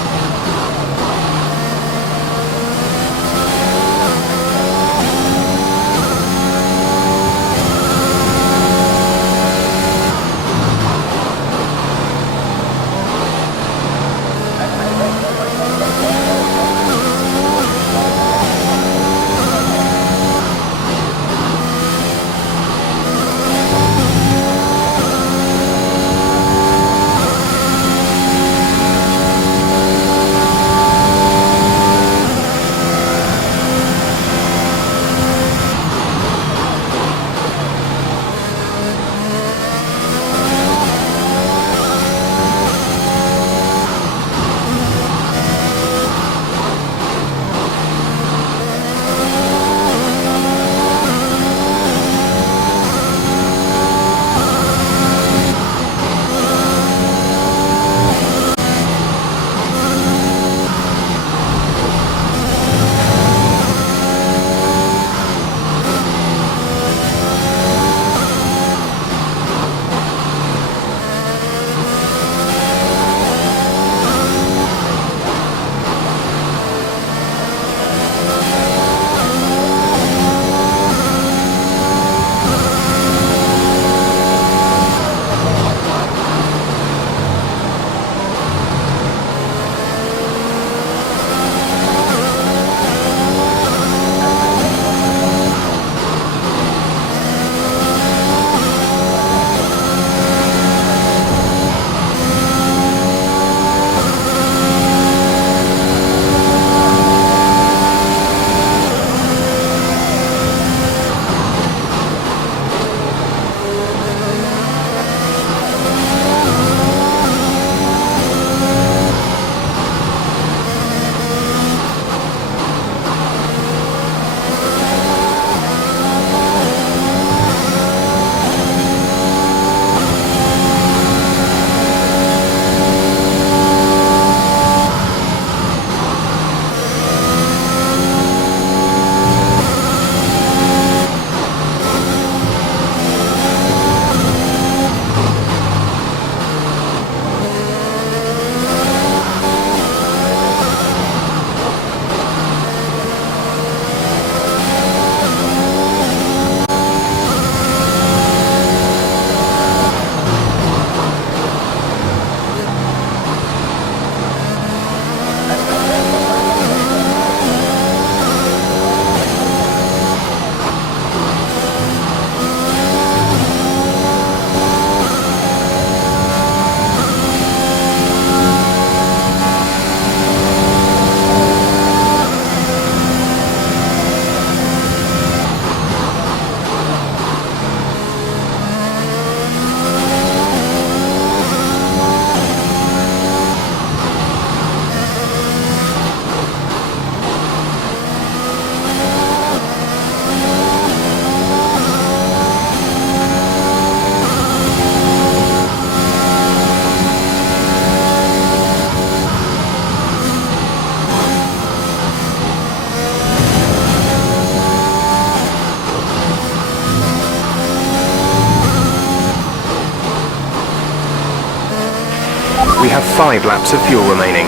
5 laps of fuel remaining.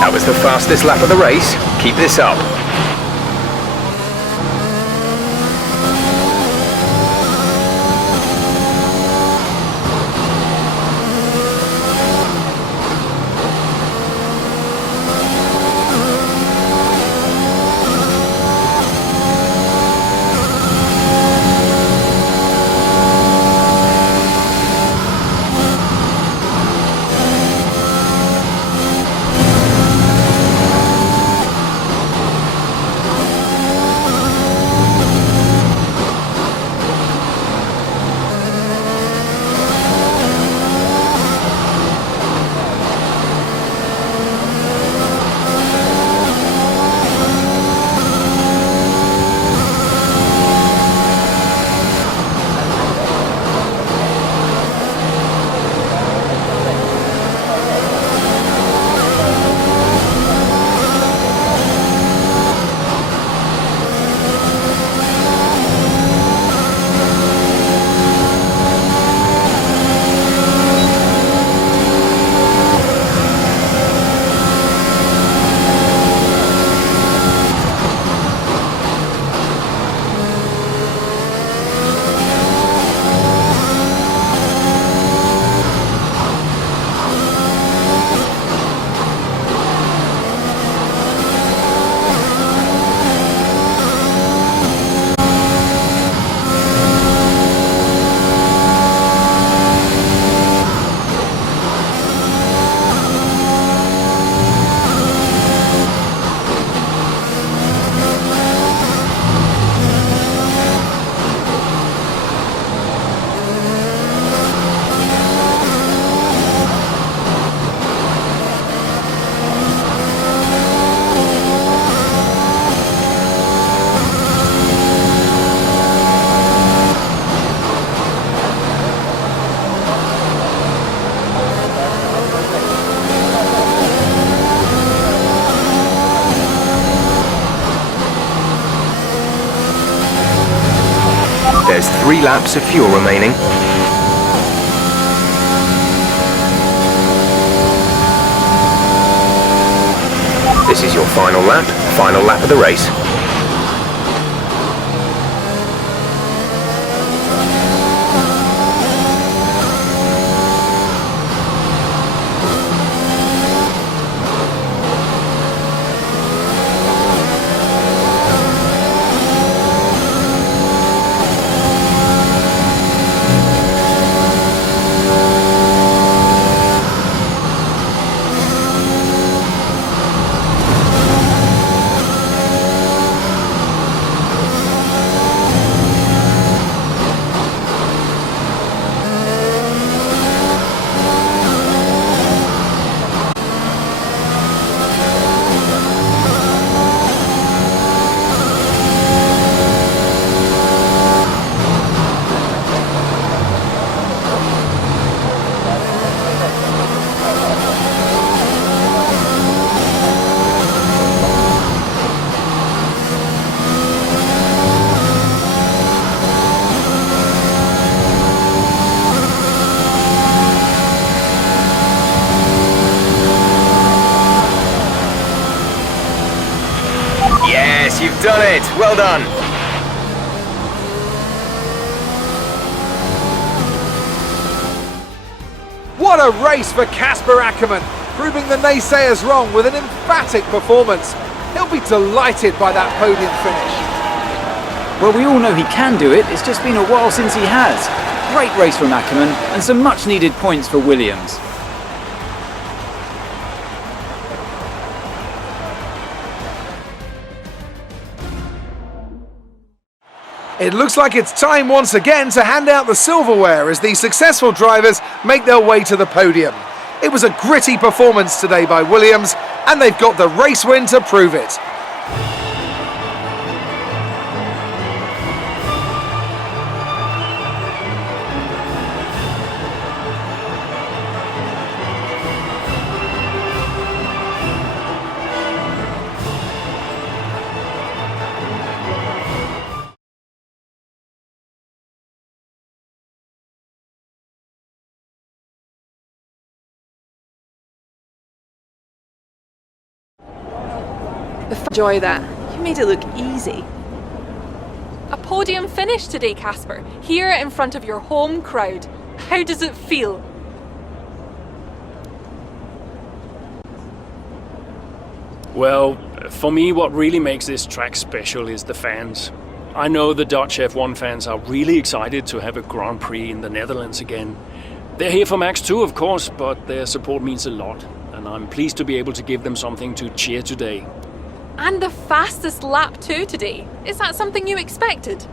That was the fastest lap of the race. Keep this up. There's 3 laps of fuel remaining. This is your final lap of the race. Yes, you've done it! Well done! What a race for Casper Akkerman, proving the naysayers wrong with an emphatic performance. He'll be delighted by that podium finish. Well, we all know he can do it, it's just been a while since he has. Great race from Akkerman, and some much needed points for Williams. It looks like it's time once again to hand out the silverware as the successful drivers make their way to the podium. It was a gritty performance today by Williams, and they've got the race win to prove it. Enjoy that. You made it look easy. A podium finish today, Casper. Here in front of your home crowd. How does it feel? Well, for me, what really makes this track special is the fans. I know the Dutch F1 fans are really excited to have a Grand Prix in the Netherlands again. They're here for Max too, of course, but their support means a lot, and I'm pleased to be able to give them something to cheer today. And the fastest lap too today. Is that something you expected?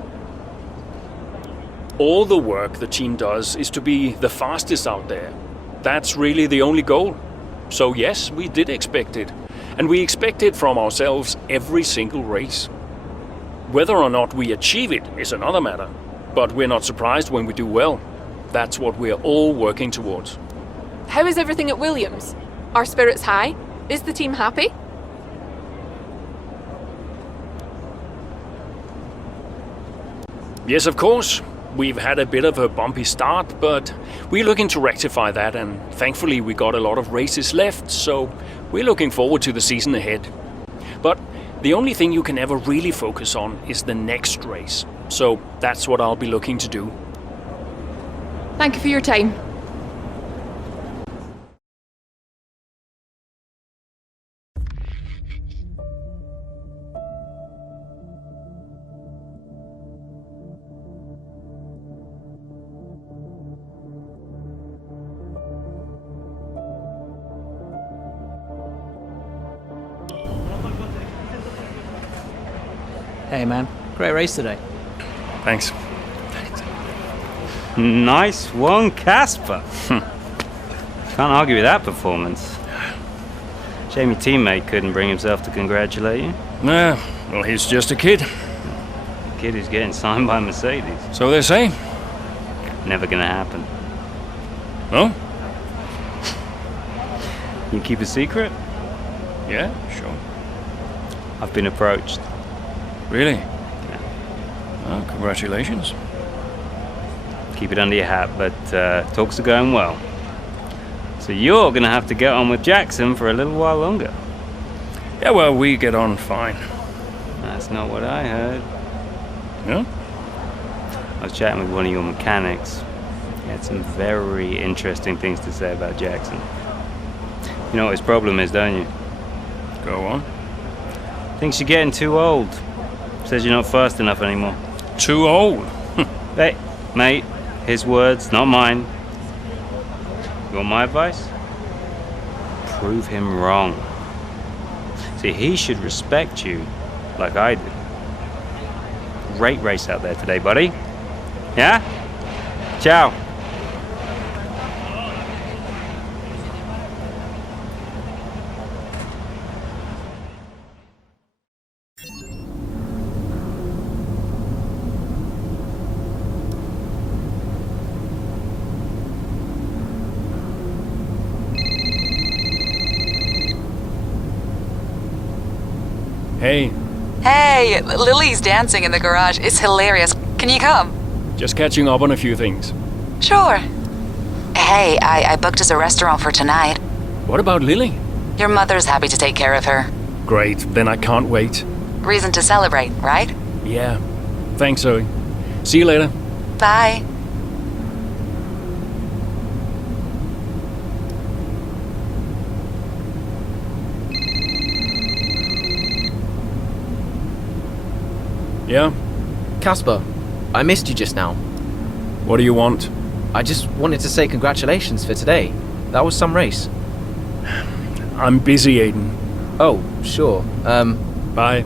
All the work the team does is to be the fastest out there. That's really the only goal. So yes, we did expect it. And we expect it from ourselves every single race. Whether or not we achieve it is another matter. But we're not surprised when we do well. That's what we're all working towards. How is everything at Williams? Are spirits high? Is the team happy? Yes, of course. We've had a bit of a bumpy start, but we're looking to rectify that, and thankfully we got a lot of races left, so we're looking forward to the season ahead. But the only thing you can ever really focus on is the next race, so that's what I'll be looking to do. Thank you for your time. Hey man, great race today. Thanks. Nice one, Casper. Can't argue with that performance. Shame your teammate couldn't bring himself to congratulate you. Nah, well, he's just a kid. A kid who's getting signed by Mercedes. So they say. Never gonna happen. Oh? You keep a secret? Yeah, sure. I've been approached. Really? Yeah. Well, congratulations. Keep it under your hat, but talks are going well. So you're gonna have to get on with Jackson for a little while longer. Yeah, well, we get on fine. That's not what I heard. Yeah? I was chatting with one of your mechanics. He had some very interesting things to say about Jackson. You know what his problem is, don't you? Go on. Thinks you're getting too old. Says you're not fast enough anymore. Too old? Hey, mate, his words, not mine. You want my advice? Prove him wrong. See, he should respect you like I do. Great race out there today, buddy. Yeah? Ciao. Hey. Hey, Lily's dancing in the garage. It's hilarious. Can you come? Just catching up on a few things. Sure. Hey, I booked us a restaurant for tonight. What about Lily? Your mother's happy to take care of her. Great, then I can't wait. Reason to celebrate, right? Yeah. Thanks, Zoe. See you later. Bye. Yeah? Casper, I missed you just now. What do you want? I just wanted to say congratulations for today. That was some race. I'm busy, Aiden. Oh, sure. Bye.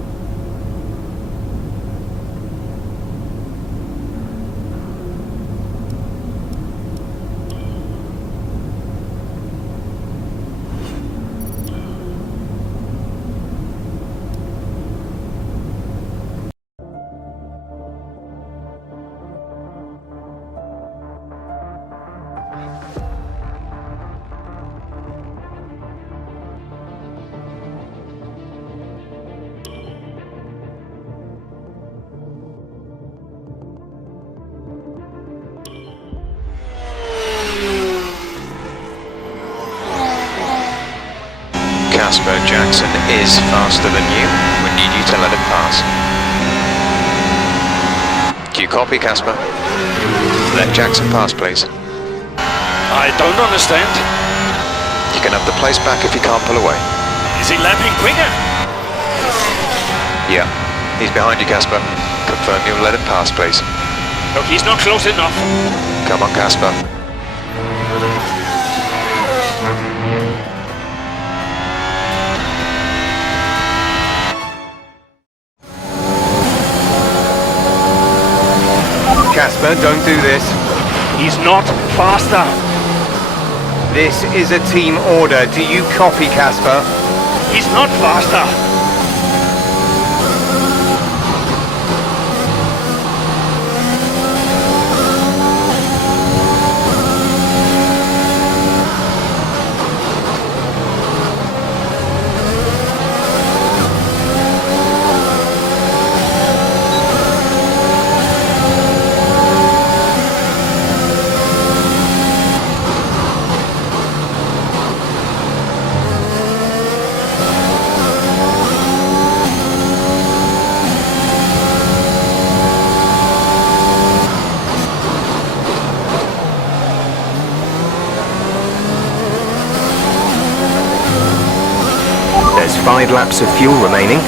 Jackson is faster than you. We need you to let him pass. Do you copy, Casper? Let Jackson pass, please. I don't understand. You can have the place back if you can't pull away. Is he lapping quicker? Yeah, he's behind you, Casper. Confirm you'll let him pass, please. Look, he's not close enough. Come on, Casper. Casper, don't do this. He's not faster. This is a team order. Do you copy, Casper? He's not faster. There's 5 laps of fuel remaining.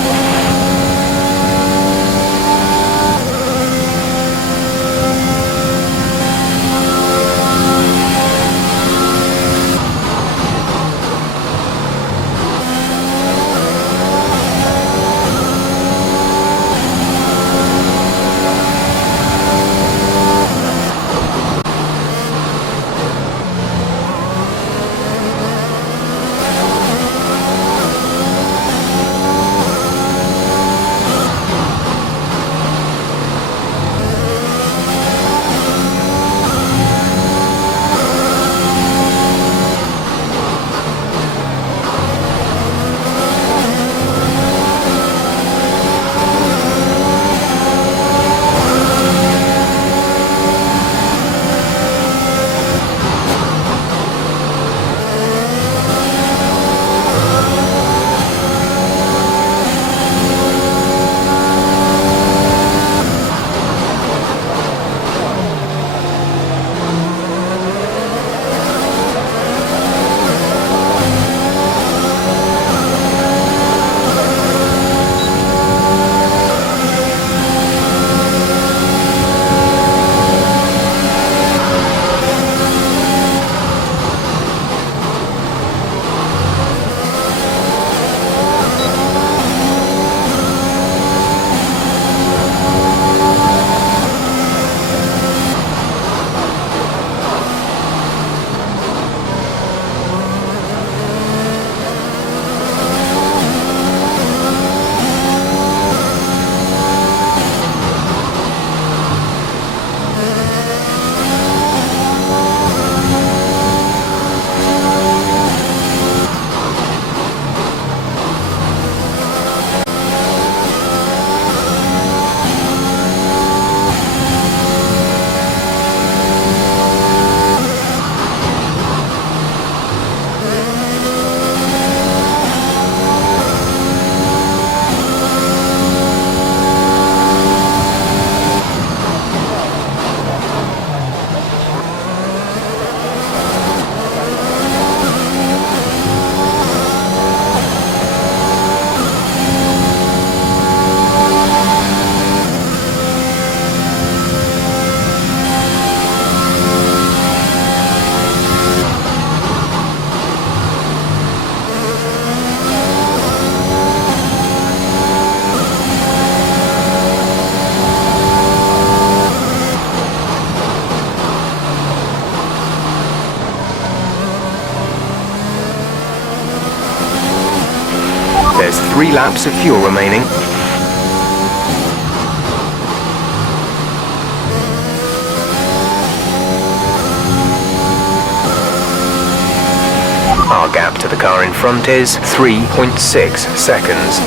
There's 3 laps of fuel remaining. Our gap to the car in front is 3.6 seconds.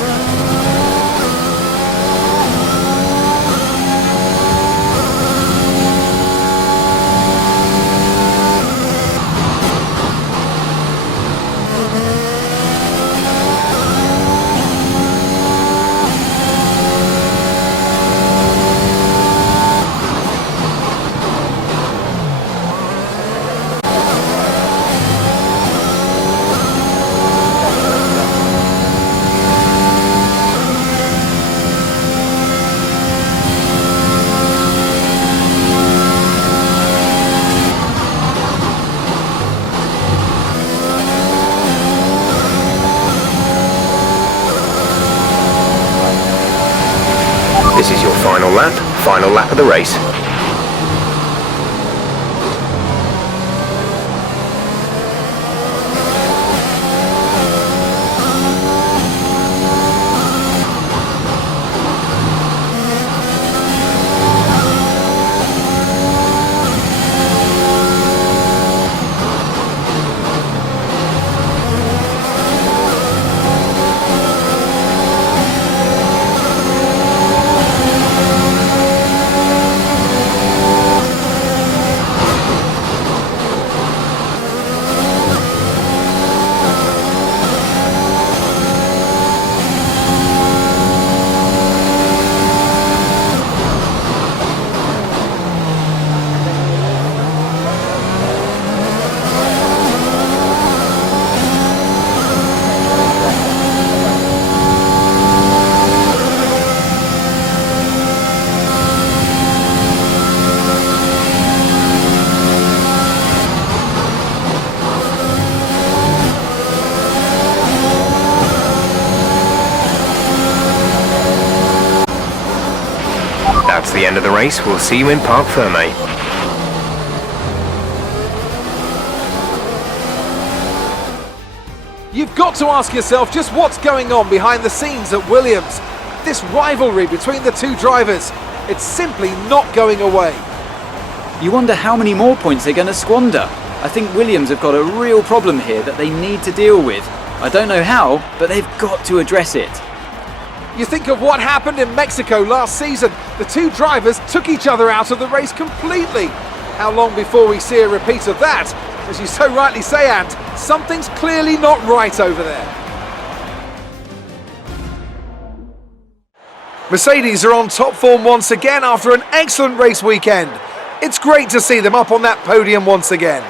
This is your final lap of the race. That's the end of the race. We'll see you in Parc Fermé. You've got to ask yourself just what's going on behind the scenes at Williams. This rivalry between the two drivers, it's simply not going away. You wonder how many more points they're going to squander. I think Williams have got a real problem here that they need to deal with. I don't know how, but they've got to address it. You think of what happened in Mexico last season. The two drivers took each other out of the race completely. How long before we see a repeat of that? As you so rightly say, Ant, something's clearly not right over there. Mercedes are on top form once again after an excellent race weekend. It's great to see them up on that podium once again.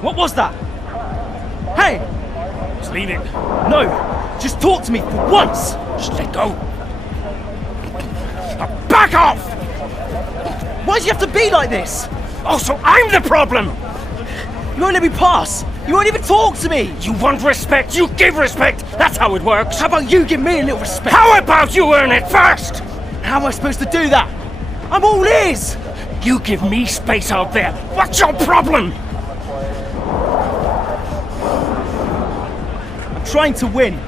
What was that? Hey! Just leave it. No! Just talk to me for once! Just let go. Back off! Why do you have to be like this? Oh, so I'm the problem! You won't let me pass! You won't even talk to me! You want respect, you give respect! That's how it works! How about you give me a little respect? How about you earn it first? How am I supposed to do that? I'm all ears! You give me space out there! What's your problem? I'm trying to win.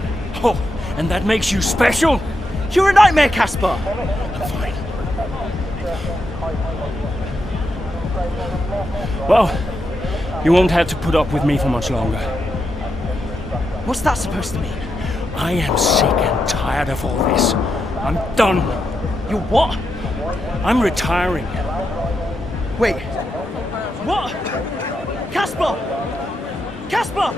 Oh, and that makes you special? You're a nightmare, Casper! I'm fine. Well, you won't have to put up with me for much longer. What's that supposed to mean? I am sick and tired of all this. I'm done. You're what? I'm retiring. Wait. What? Casper! Casper!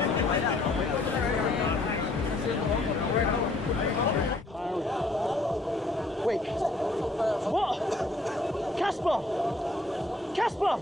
Wait. What? Casper! Casper!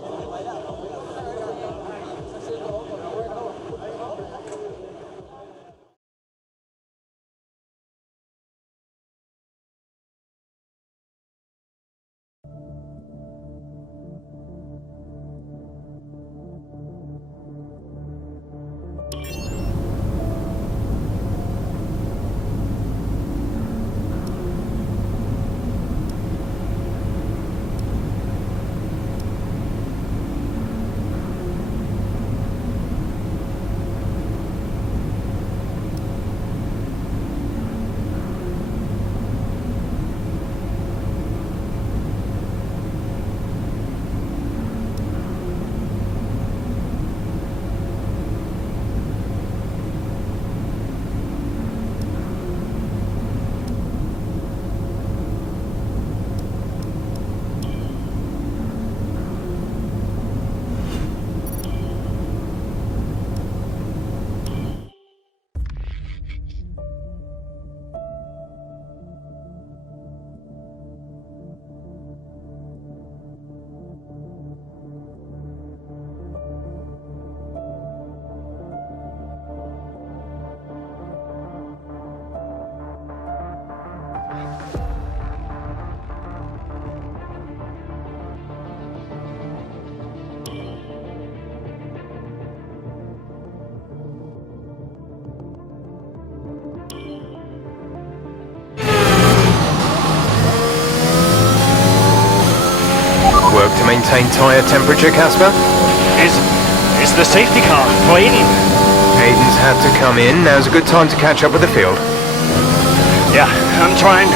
work to maintain tyre temperature, Casper? Is the safety car for Aiden? Aiden's had to come in. Now's a good time to catch up with the field. Yeah, I'm trying.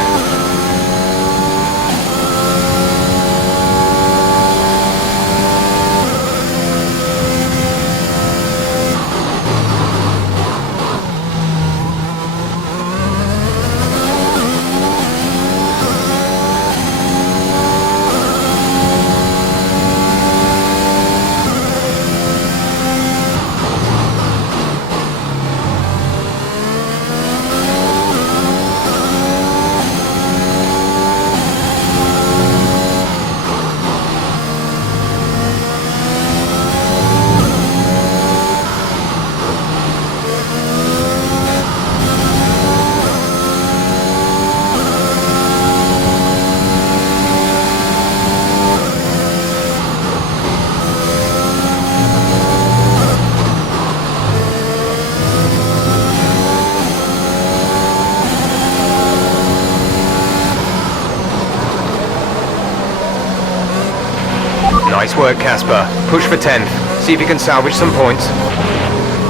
Nice work, Casper. Push for 10th. See if you can salvage some points.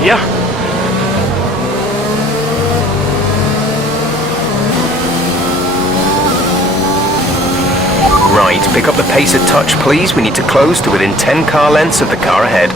Yeah. Right, pick up the pace a touch, please. We need to close to within 10 car lengths of the car ahead.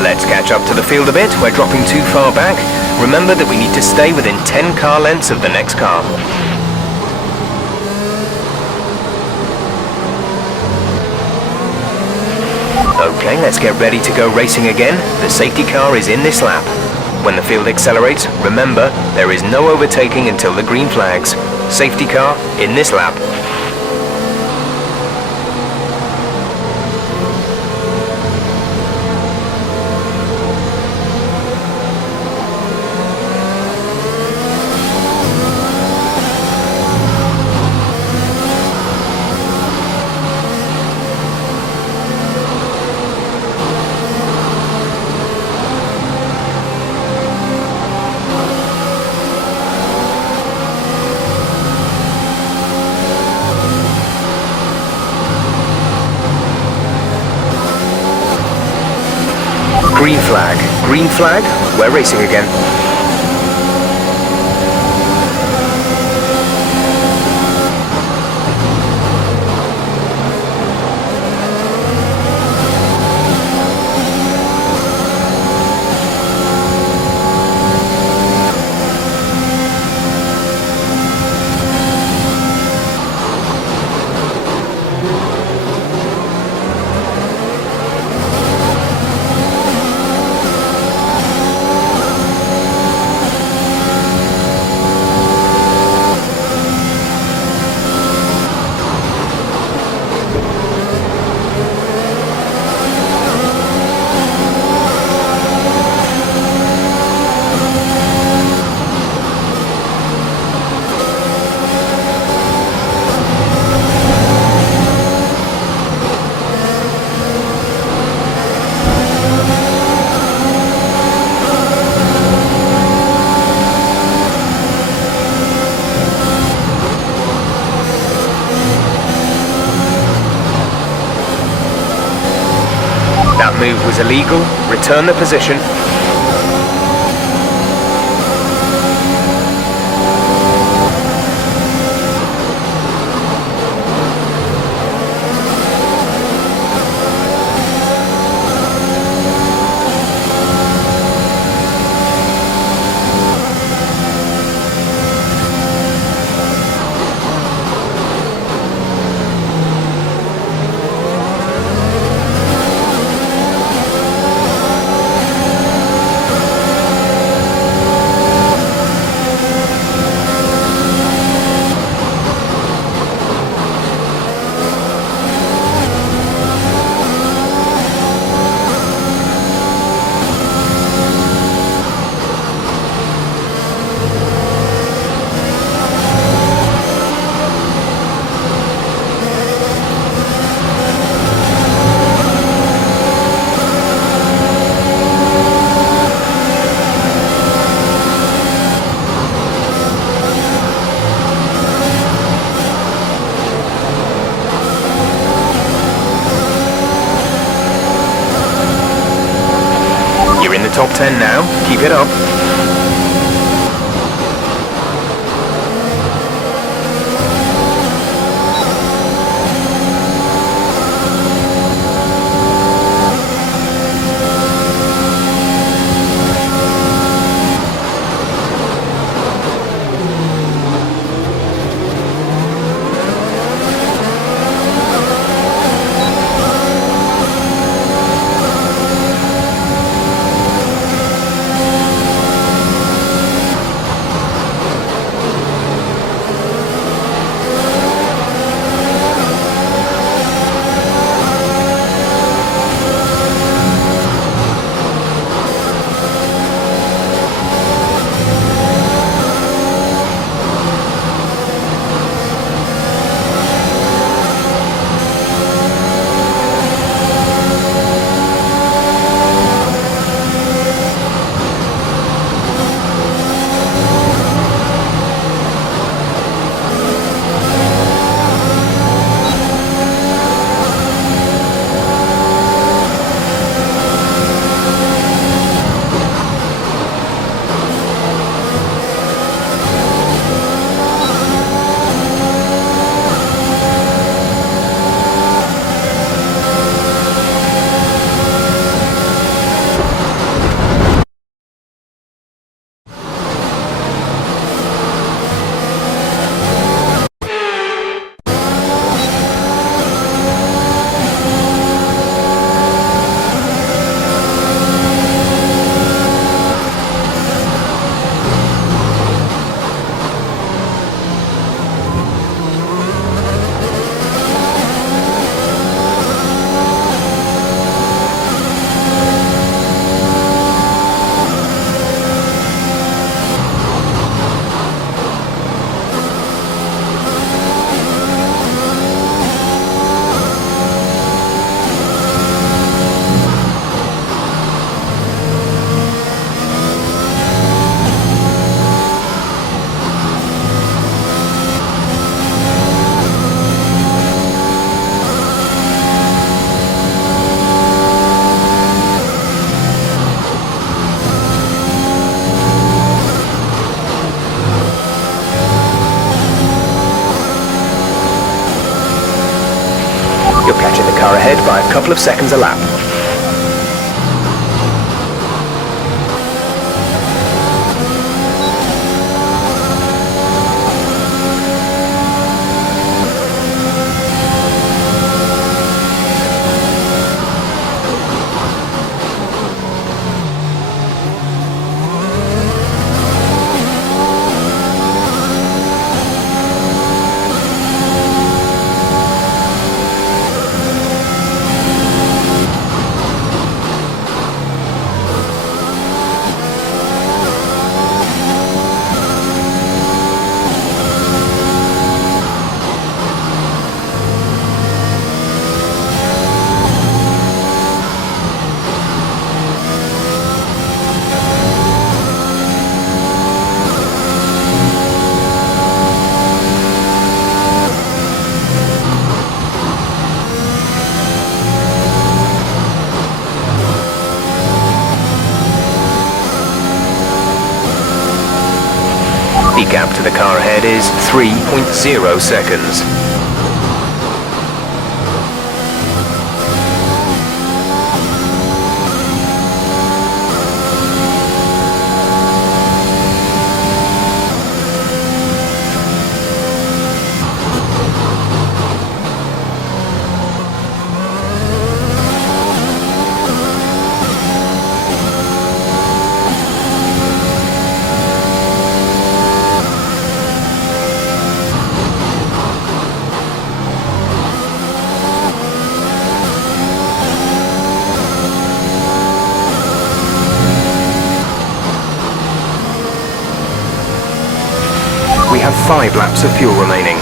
Let's catch up to the field a bit. We're dropping too far back. Remember that we need to stay within 10 car lengths of the next car. Okay, let's get ready to go racing again. The safety car is in this lap. When the field accelerates, remember, there is no overtaking until the green flags. Safety car in this lap. Green flag. Green flag. We're racing again. That move was illegal. Return the position. top 10 now. Keep it up. You're catching the car ahead by a couple of seconds a lap. The gap to the car ahead is 3.0 seconds. We have 5 laps of fuel remaining.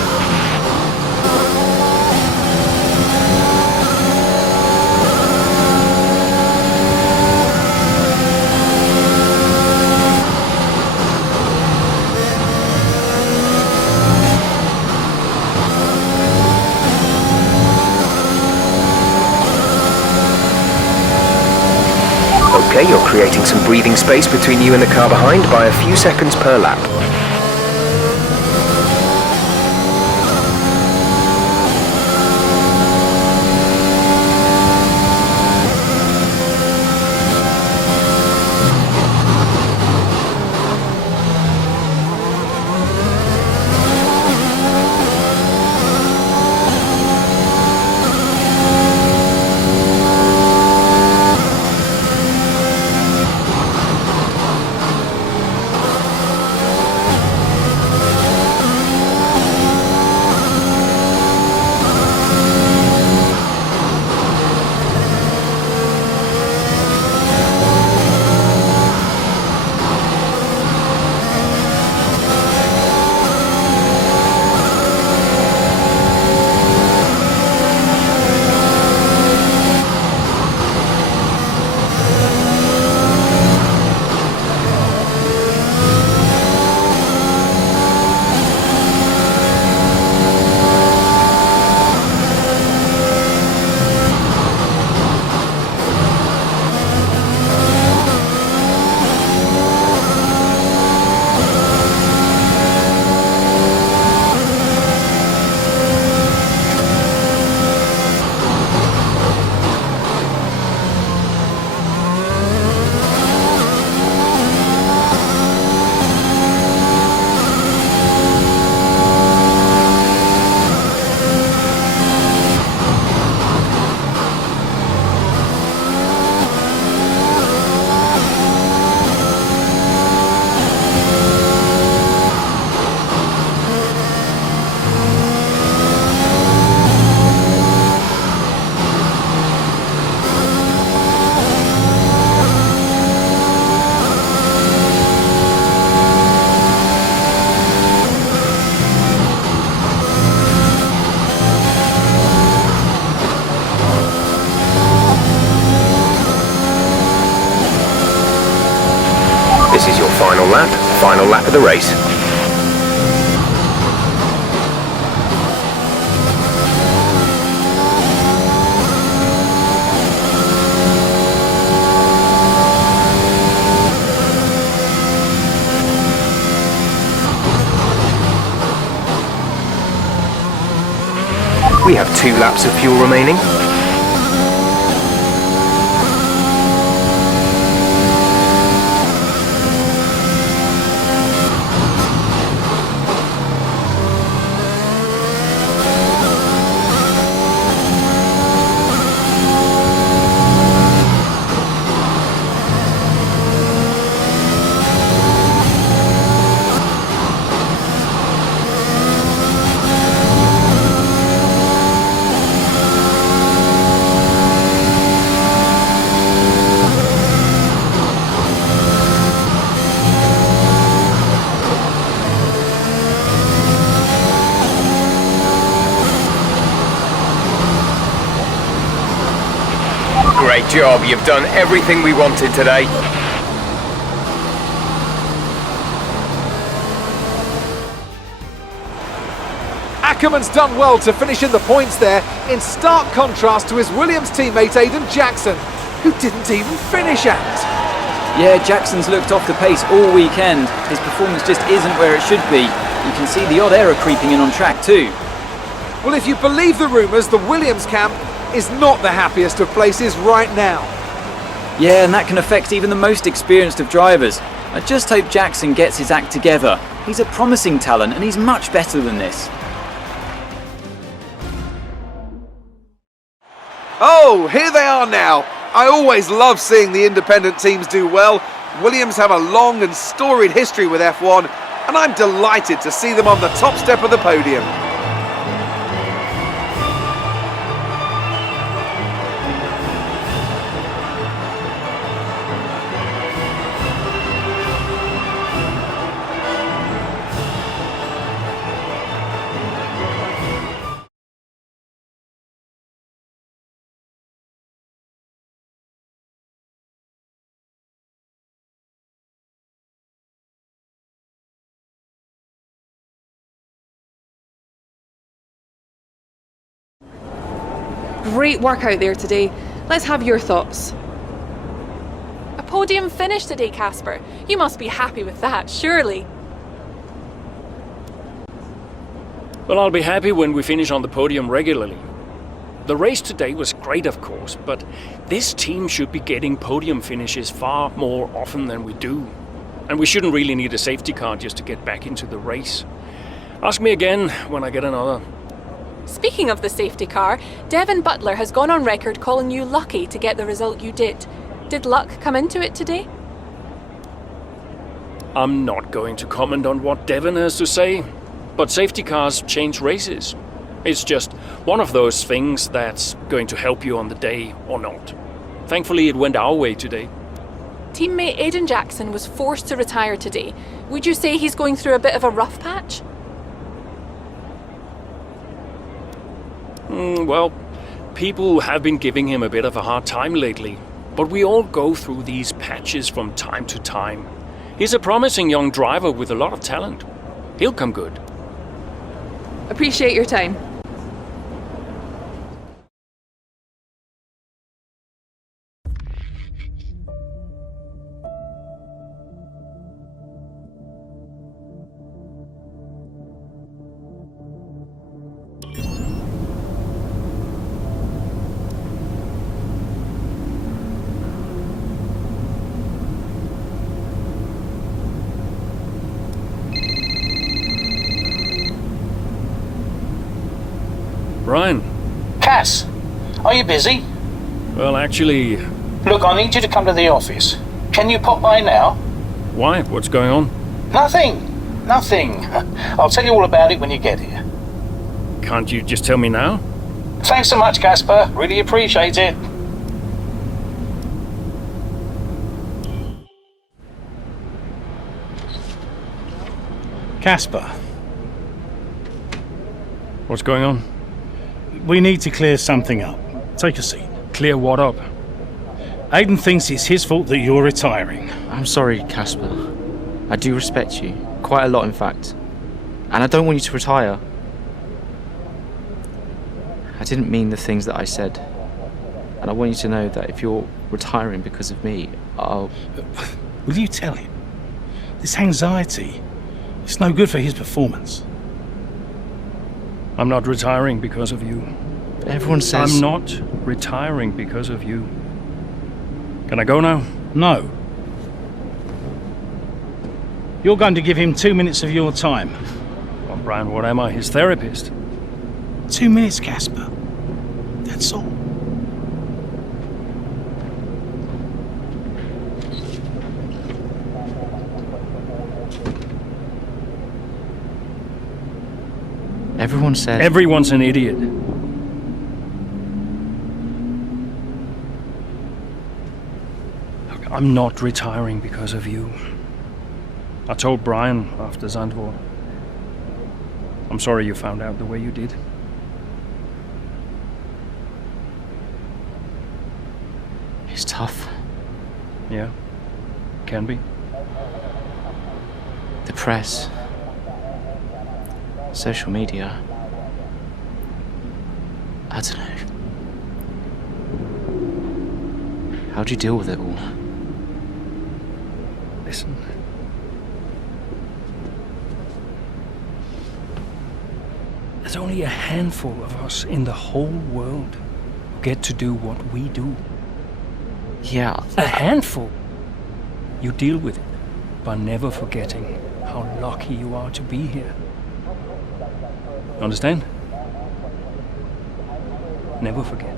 Okay, you're creating some breathing space between you and the car behind by a few seconds per lap. This is your final lap of the race. We have 2 laps of fuel remaining. Great job, you've done everything we wanted today. Ackerman's done well to finish in the points there, in stark contrast to his Williams teammate Aiden Jackson, who didn't even finish at. Yeah, Jackson's looked off the pace all weekend. His performance just isn't where it should be. You can see the odd error creeping in on track too. Well, if you believe the rumours, the Williams camp is not the happiest of places right now. Yeah, and that can affect even the most experienced of drivers. I just hope Jackson gets his act together. He's a promising talent and he's much better than this. Oh, here they are now. I always love seeing the independent teams do well. Williams have a long and storied history with F1, and I'm delighted to see them on the top step of the podium. Great work out there today. Let's have your thoughts. podium finish today, Casper. You must be happy with that, surely. Well, I'll be happy when we finish on the podium regularly. The race today was great, of course, but this team should be getting podium finishes far more often than we do. And we shouldn't really need a safety car just to get back into the race. Ask me again when I get another. Speaking of the safety car, Devin Butler has gone on record calling you lucky to get the result you did. Did luck come into it today? I'm not going to comment on what Devin has to say, but safety cars change races. It's just one of those things that's going to help you on the day or not. Thankfully, it went our way today. Teammate Aiden Jackson was forced to retire today. Would you say he's going through a bit of a rough patch? Well, people have been giving him a bit of a hard time lately, but we all go through these patches from time to time. He's a promising young driver with a lot of talent. He'll come good. Appreciate your time. Brian. Cass, are you busy? Well, actually... Look, I need you to come to the office. Can you pop by now? Why? What's going on? Nothing. Nothing. I'll tell you all about it when you get here. Can't you just tell me now? Thanks so much, Casper. Really appreciate it. Casper. What's going on? We need to clear something up. Take a seat. Clear what up? Aiden thinks it's his fault that you're retiring. I'm sorry, Casper. I do respect you. Quite a lot, in fact. And I don't want you to retire. I didn't mean the things that I said. And I want you to know that if you're retiring because of me, I'll... Will you tell him? This anxiety, it's no good for his performance. I'm not retiring because of you. Everyone says... I'm not retiring because of you. Can I go now? No. You're going to give him 2 minutes of your time. Well, Brian, what am I? His therapist? 2 minutes, Casper. That's all. Everyone said... Everyone's an idiot. Look, I'm not retiring because of you. I told Brian after Zandvoort. I'm sorry you found out the way you did. It's tough. Yeah, can be. The press. Social media. I don't know. How do you deal with it all? Listen. There's only a handful of us in the whole world who get to do what we do. Yeah. A handful. You deal with it by never forgetting how lucky you are to be here. Understand? Never forget.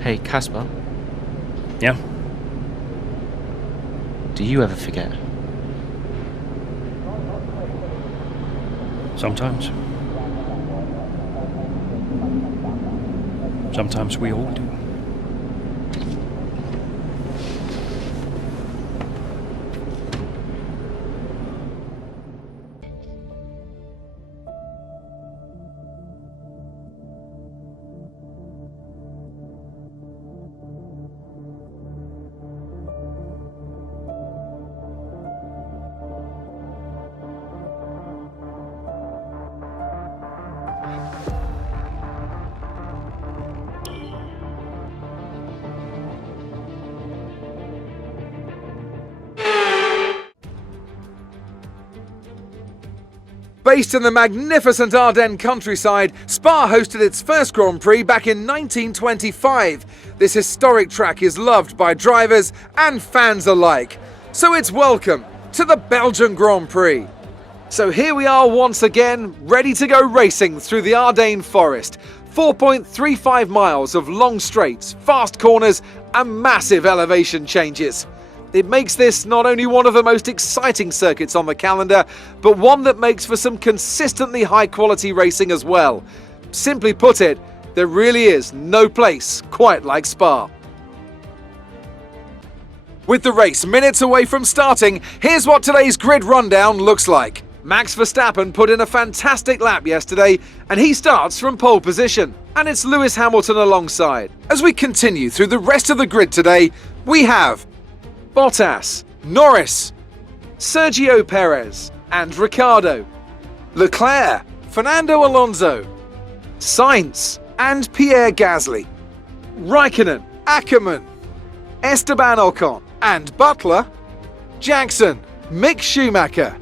Hey, Casper. Yeah? Do you ever forget? Sometimes. Sometimes we all do. Based in the magnificent Ardennes countryside, Spa hosted its first Grand Prix back in 1925. This historic track is loved by drivers and fans alike. So it's welcome to the Belgian Grand Prix. So here we are once again, ready to go racing through the Ardennes forest. 4.35 miles of long straights, fast corners and massive elevation changes. It makes this not only one of the most exciting circuits on the calendar, but one that makes for some consistently high quality racing as well. Simply put it, there really is no place quite like Spa. With the race minutes away from starting, here's what today's grid rundown looks like. Max Verstappen put in a fantastic lap yesterday, and he starts from pole position. And it's Lewis Hamilton alongside. As we continue through the rest of the grid today, we have Bottas, Norris, Sergio Perez and Ricciardo, Leclerc, Fernando Alonso, Sainz and Pierre Gasly, Raikkonen, Ackerman, Esteban Ocon and Butler, Jackson, Mick Schumacher,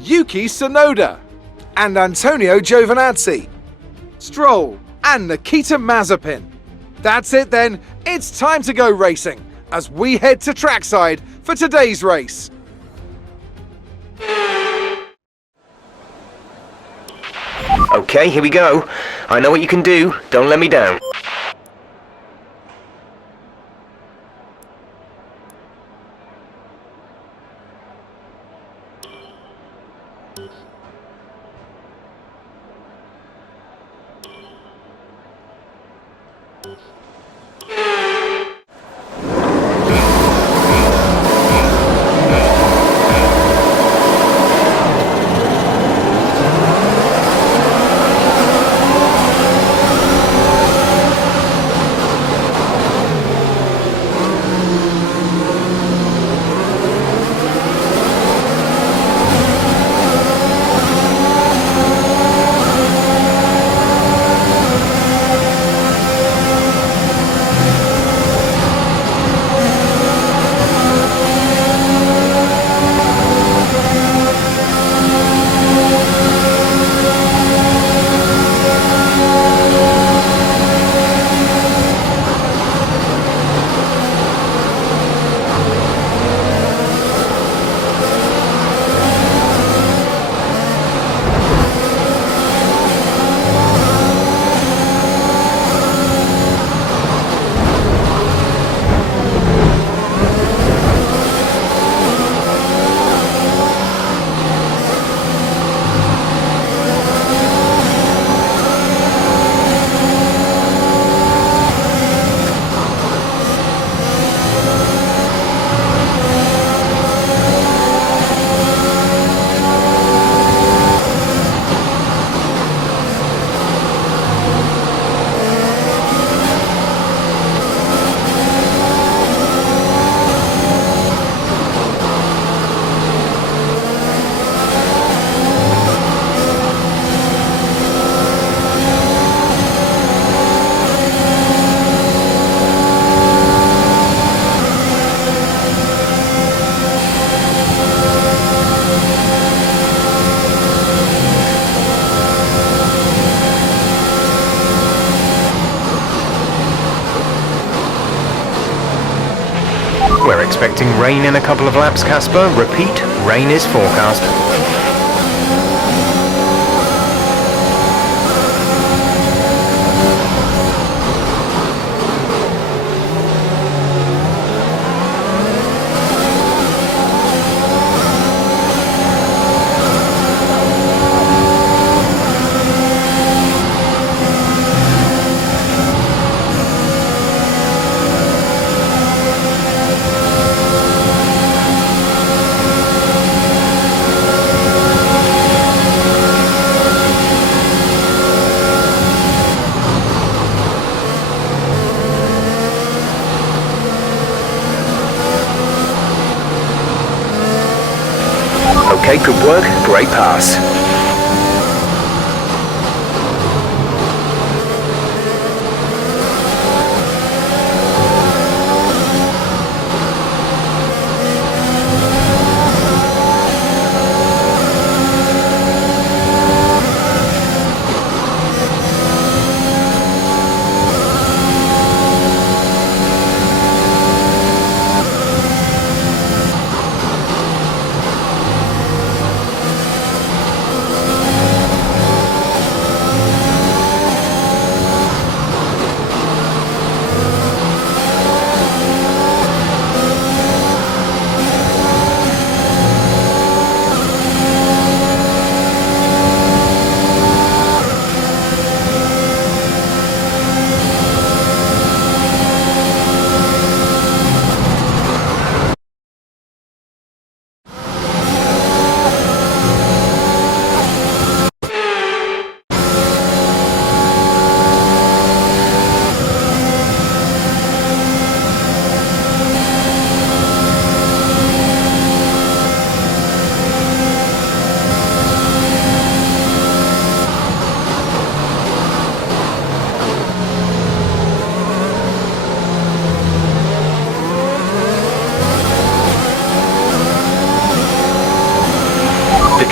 Yuki Tsunoda and Antonio Giovinazzi, Stroll and Nikita Mazepin. That's it then, it's time to go racing as we head to trackside for today's race. Okay, here we go. I know what you can do. Don't let me down. We're expecting rain in a couple of laps, Casper. Repeat, rain is forecast. Okay, good work. Great pass.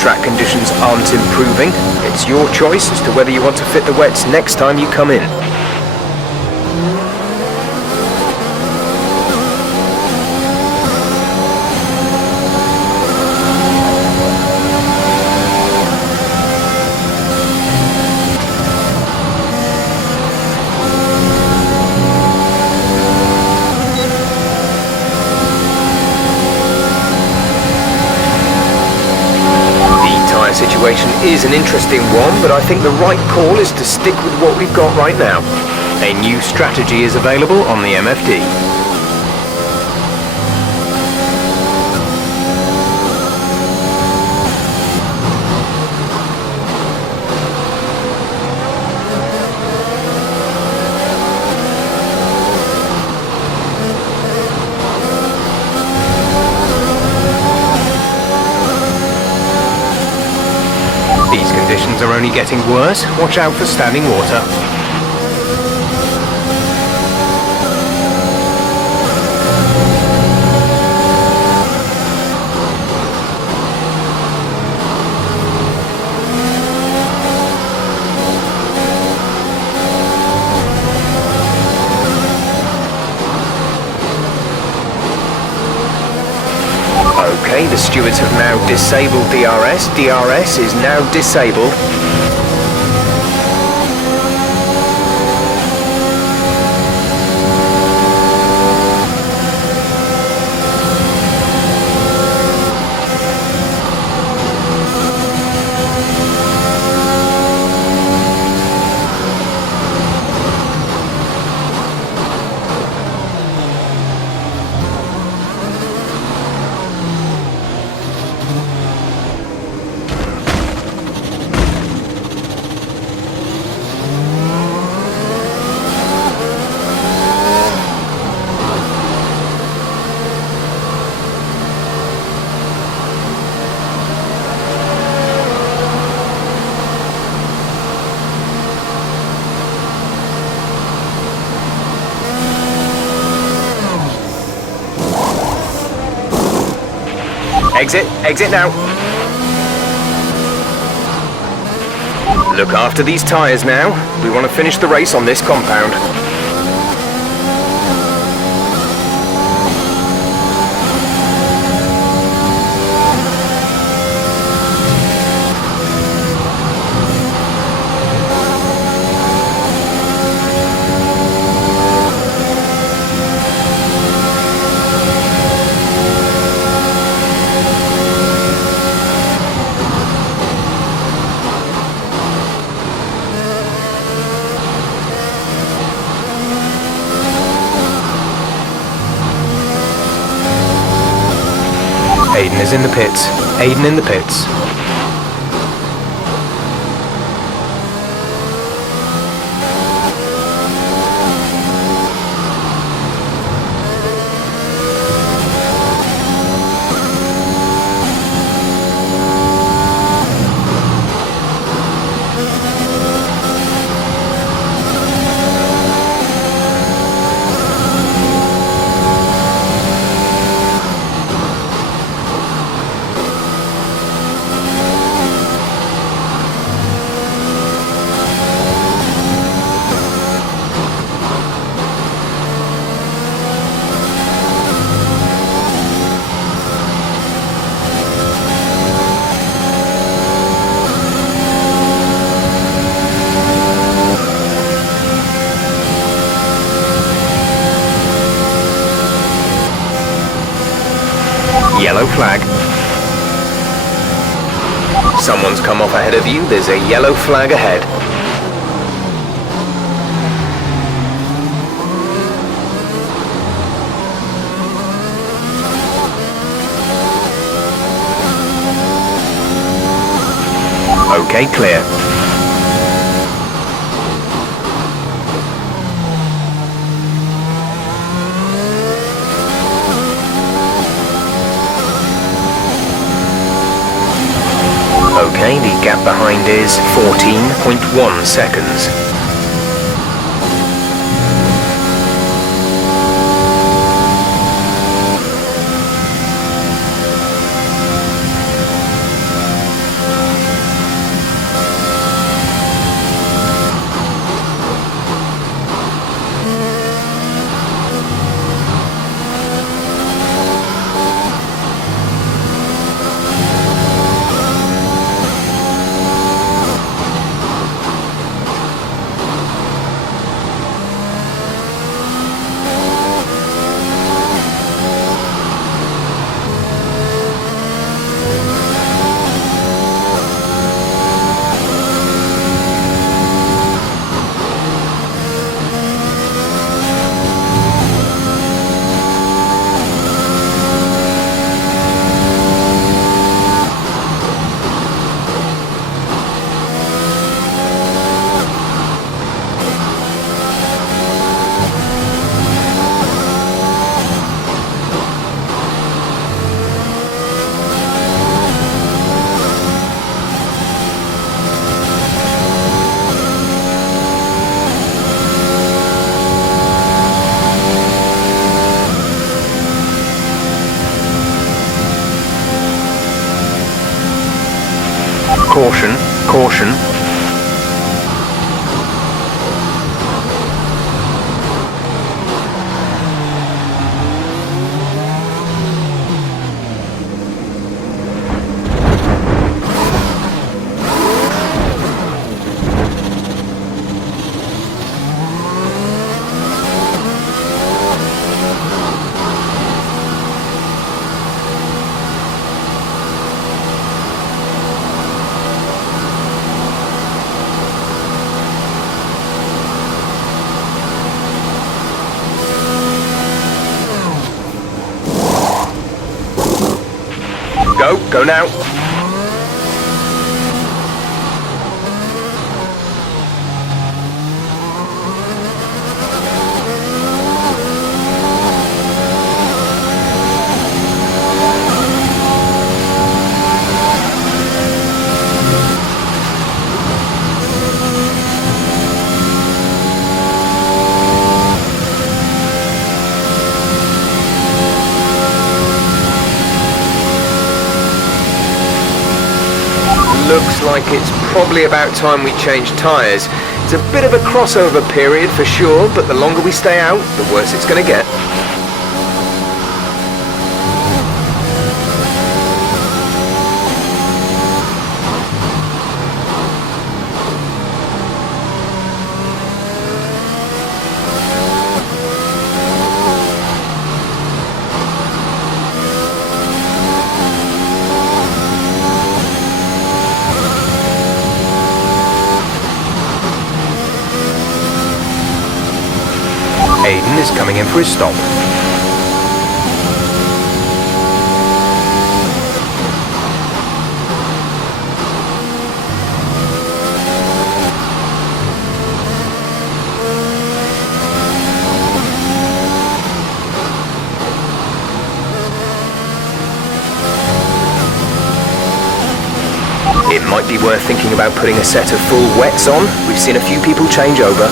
track conditions aren't improving. It's your choice as to whether you want to fit the wets next time you come in. Situation is an interesting one, but I think the right call is to stick with what we've got right now. A new strategy is available on the MFD. Conditions are only getting worse. Watch out for standing water. Okay, the stewards have now disabled DRS. DRS is now disabled. Exit now. Look after these tyres now. We want to finish the race on this compound. Aiden is in the pits. Aiden in the pits. Yellow flag. Someone's come off ahead of you. There's a yellow flag ahead. Okay, clear. Okay, the gap behind is 14.1 seconds. Caution, caution. Go now. Looks like it's probably about time we change tyres. It's a bit of a crossover period for sure, but the longer we stay out, the worse it's going to get. Aiden is coming in for his stop. It might be worth thinking about putting a set of full wets on. We've seen a few people change over.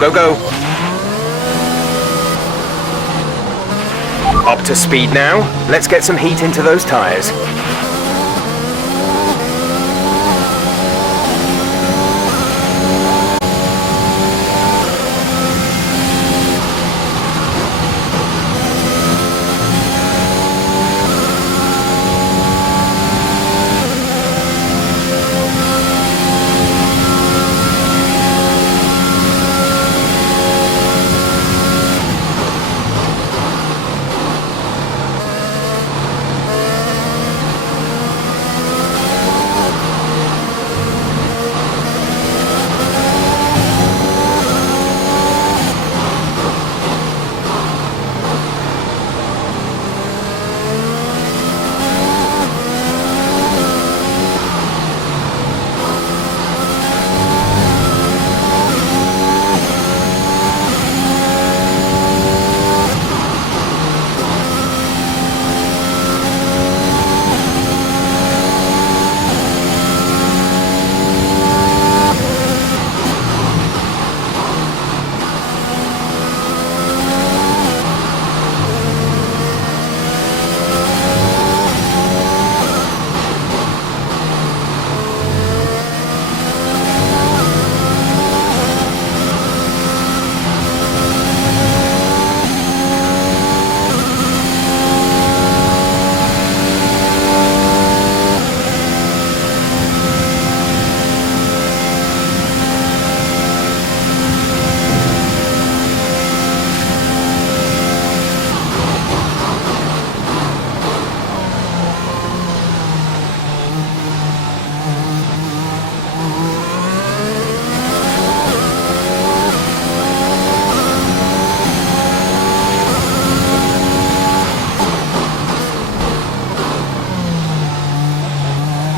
Go, go. Up to speed now. Let's get some heat into those tyres.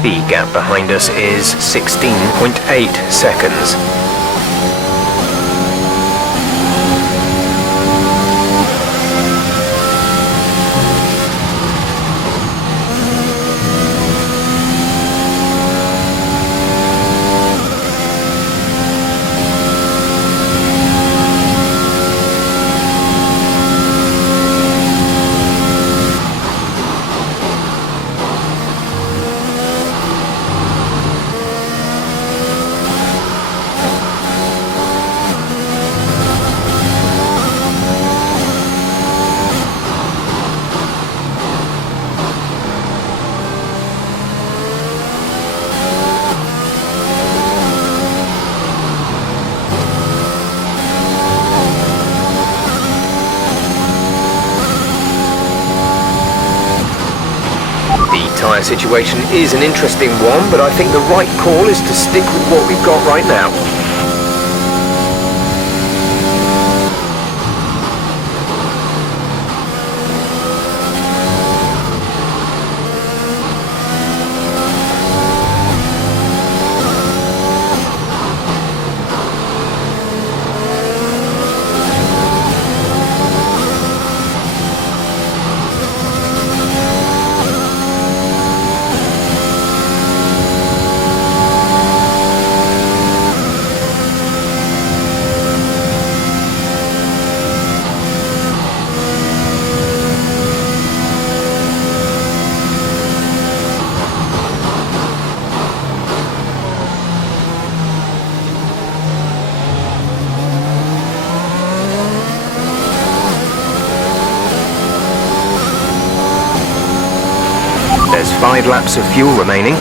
The gap behind us is 16.8 seconds. Tyre situation is an interesting one, but I think the right call is to stick with what we've got right now. There's 5 laps of fuel remaining.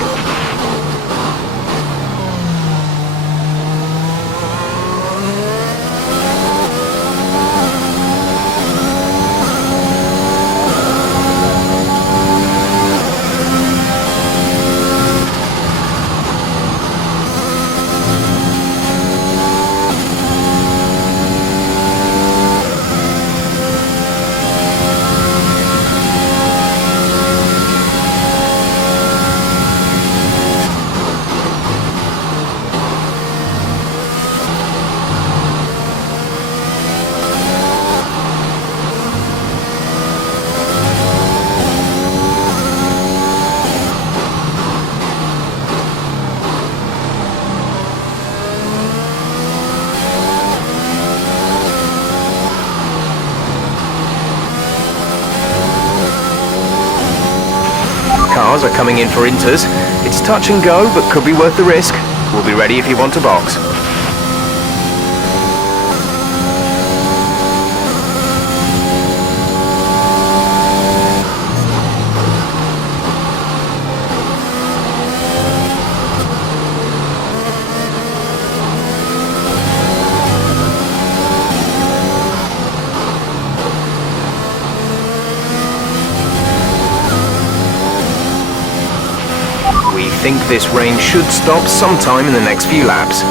Cars are coming in for inters. It's touch and go, but could be worth the risk. We'll be ready if you want to box. We think this rain should stop sometime in the next few laps.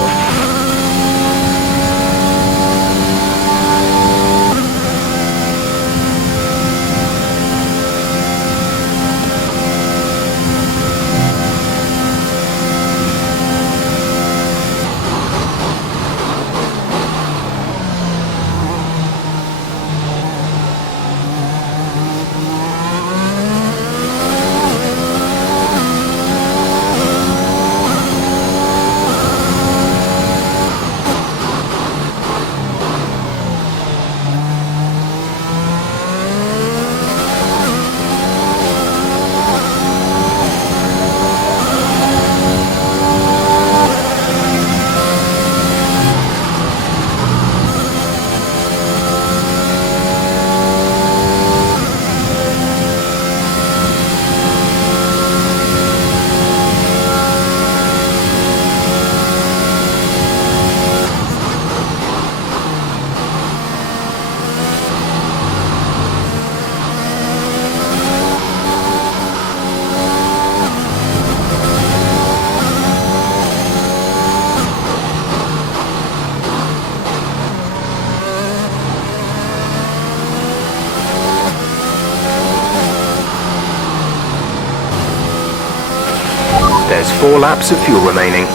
4 laps of fuel remaining.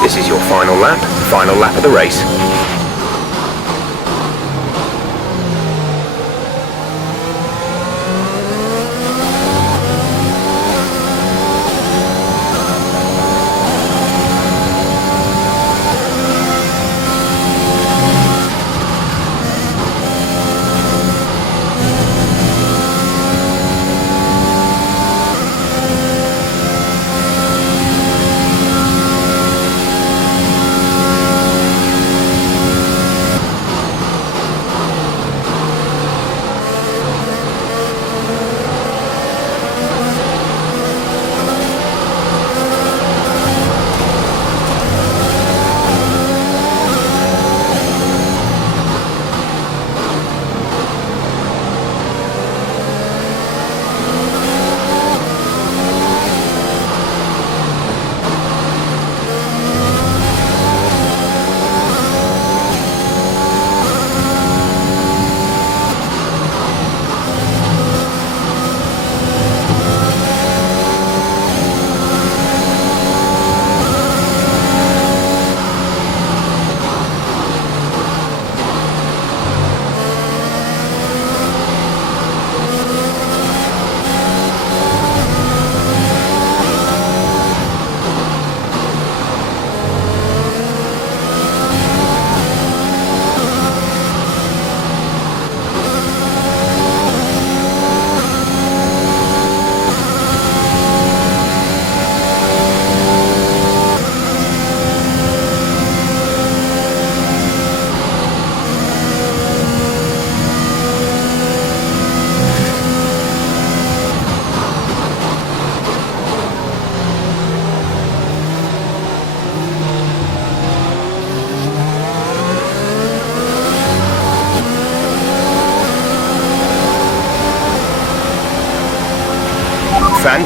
This is your final lap of the race.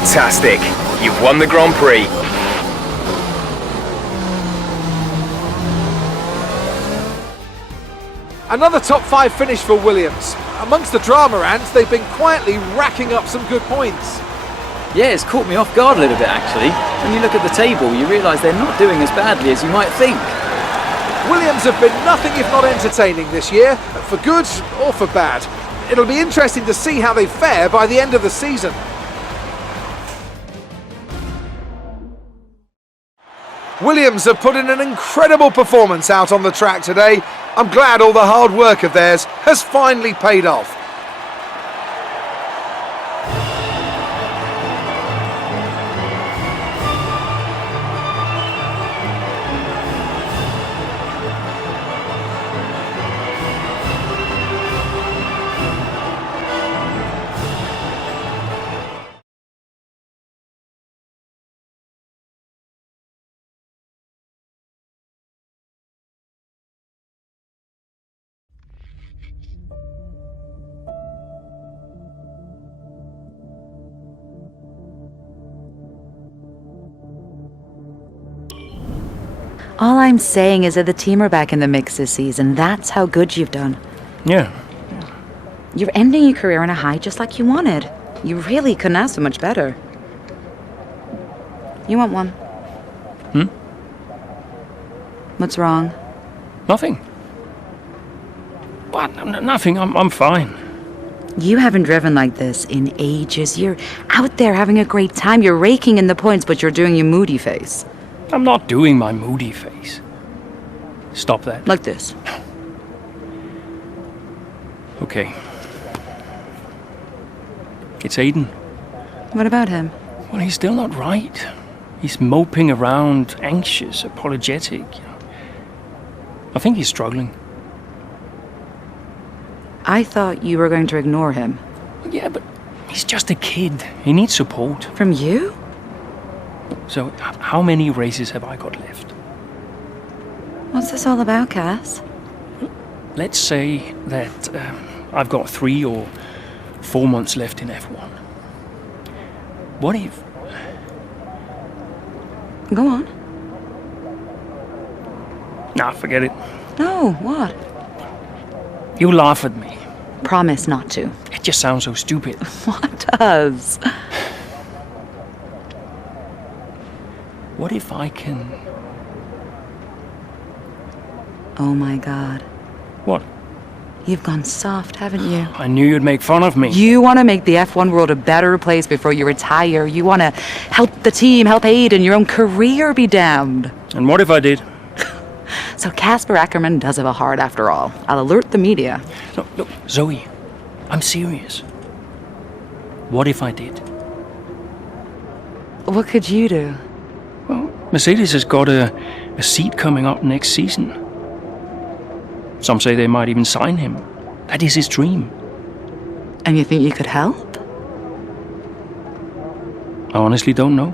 Fantastic! You've won the Grand Prix. Another top 5 finish for Williams. Amongst the drama ants, they've been quietly racking up some good points. Yeah, it's caught me off guard a little bit actually. When you look at the table, you realise they're not doing as badly as you might think. Williams have been nothing if not entertaining this year, for good or for bad. It'll be interesting to see how they fare by the end of the season. Williams have put in an incredible performance out on the track today. I'm glad all the hard work of theirs has finally paid off. All I'm saying is that the team are back in the mix this season. That's how good you've done. Yeah. You're ending your career on a high just like you wanted. You really couldn't ask for much better. You want one? What's wrong? Nothing. What? Nothing. I'm fine. You haven't driven like this in ages. You're out there having a great time. You're raking in the points, but you're doing your moody face. I'm not doing my moody face. Stop that. Like this. Okay. It's Aiden. What about him? Well, he's still not right. He's moping around, anxious, apologetic. I think he's struggling. I thought you were going to ignore him. Yeah, but he's just a kid. He needs support. From you? So, how many races have I got left? What's this all about, Cass? Let's say that I've got 3 or 4 months left in F1. What if... Go on. Nah, forget it. No, what? You laugh at me. Promise not to. It just sounds so stupid. What does? What if I can... Oh my god. What? You've gone soft, haven't you? I knew you'd make fun of me. You want to make the F1 world a better place before you retire. You want to help the team, help Aiden, your own career be damned. And what if I did? So Casper Akkerman does have a heart after all. I'll alert the media. Look, Zoe, I'm serious. What if I did? What could you do? Well, Mercedes has got a seat coming up next season. Some say they might even sign him. That is his dream. And you think you could help? I honestly don't know.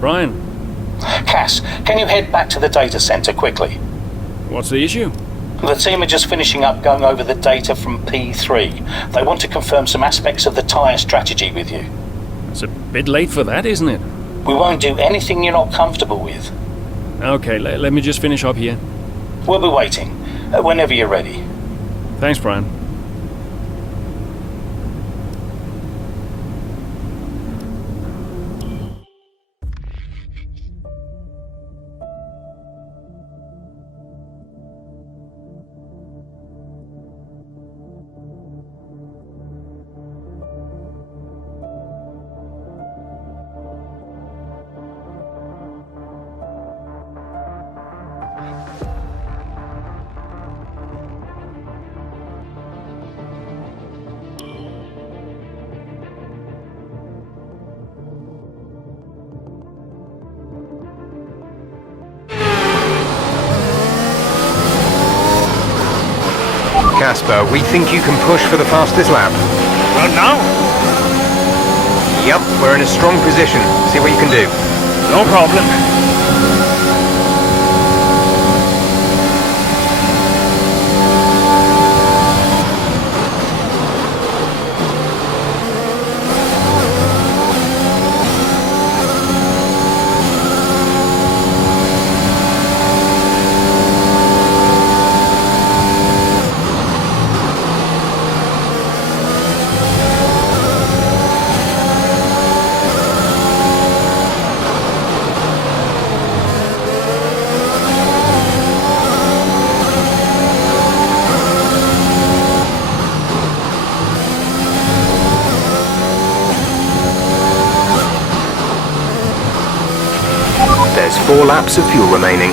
Brian. Cass, can you head back to the data center quickly? What's the issue? The team are just finishing up going over the data from P3. They want to confirm some aspects of the tyre strategy with you. It's a bit late for that, isn't it? We won't do anything you're not comfortable with. Okay, let me just finish up here. We'll be waiting, whenever you're ready. Thanks, Brian. Casper, we think you can push for the fastest lap. Right now? Yep, we're in a strong position. See what you can do. No problem. There's 4 laps of fuel remaining.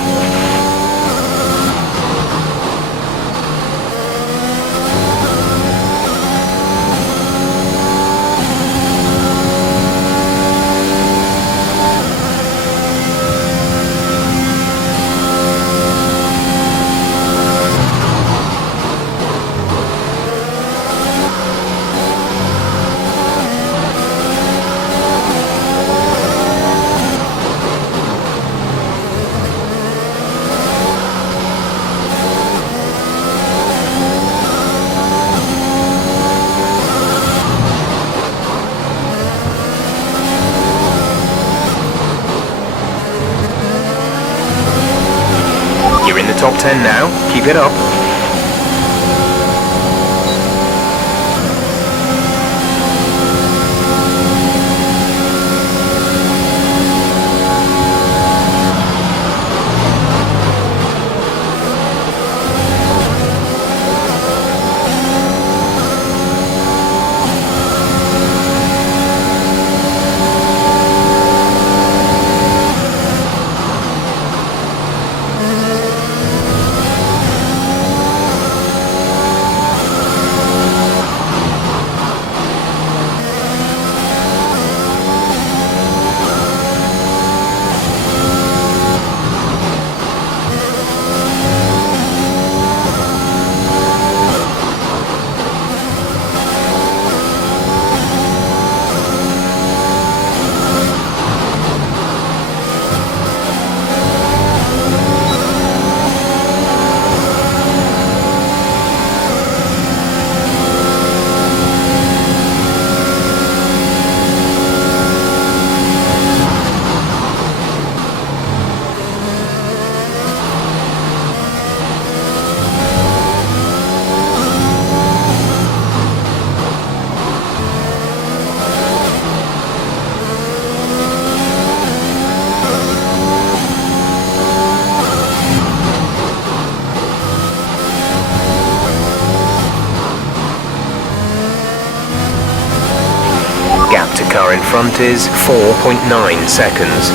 top 10 now. Keep it up. Gap to car in front is 4.9 seconds.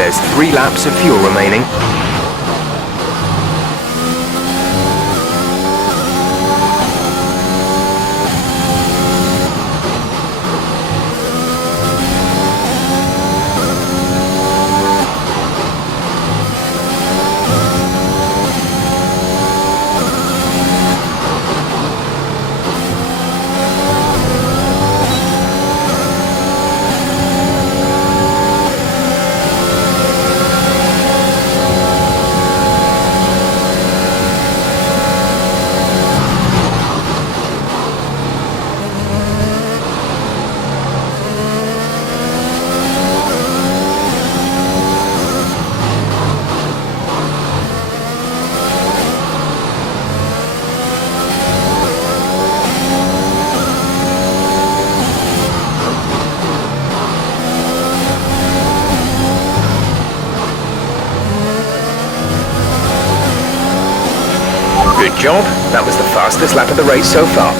There's 3 laps of fuel remaining. Good job. That was the fastest lap of the race so far.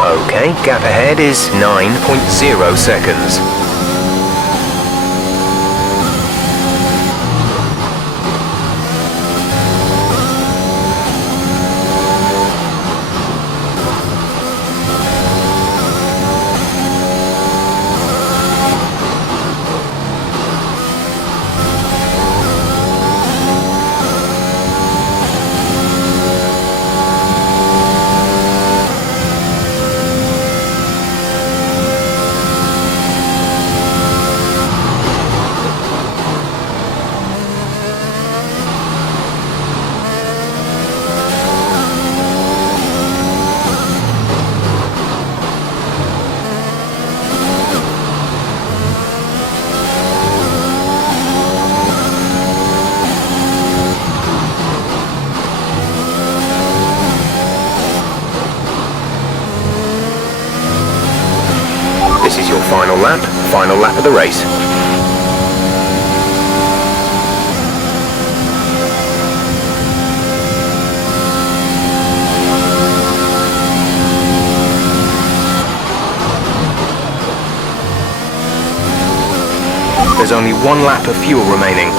Okay, gap ahead is 9.0 seconds. This is your final lap of the race. There's only 1 lap of fuel remaining.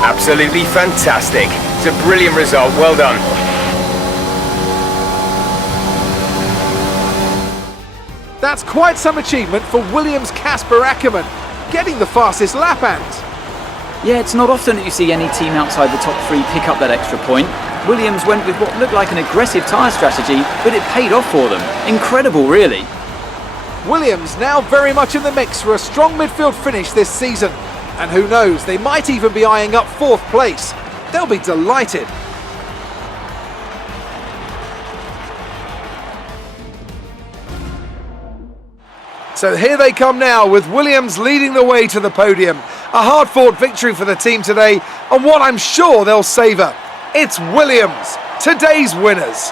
Absolutely fantastic. It's a brilliant result. Well done. That's quite some achievement for Williams' Casper Akkerman, getting the fastest lap hand. Yeah, it's not often that you see any team outside the top 3 pick up that extra point. Williams went with what looked like an aggressive tyre strategy, but it paid off for them. Incredible, really. Williams now very much in the mix for a strong midfield finish this season. And who knows, they might even be eyeing up 4th place. They'll be delighted. So here they come now, with Williams leading the way to the podium. A hard-fought victory for the team today, and what I'm sure they'll savour. It's Williams, today's winners.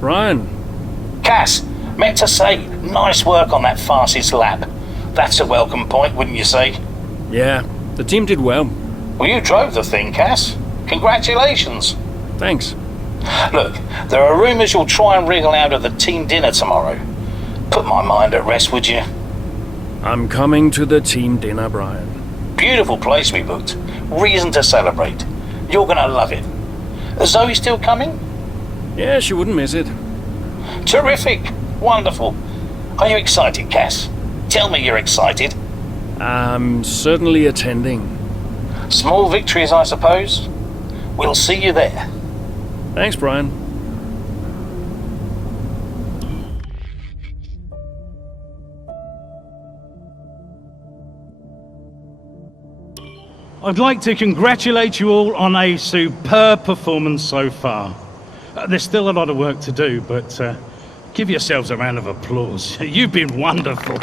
Brian. Cass, meant to say, nice work on that fastest lap. That's a welcome point, wouldn't you say? Yeah, the team did well. Well, you drove the thing, Cass. Congratulations. Thanks. Look, there are rumours you'll try and wriggle out of the team dinner tomorrow. Put my mind at rest, would you? I'm coming to the team dinner, Brian. Beautiful place we booked. Reason to celebrate. You're gonna love it. Is Zoe still coming? Yeah, she wouldn't miss it. Terrific. Wonderful. Are you excited, Cass? Tell me you're excited. I'm certainly attending. Small victories, I suppose. We'll see you there. Thanks, Brian. I'd like to congratulate you all on a superb performance so far. There's still a lot of work to do, but give yourselves a round of applause. You've been wonderful.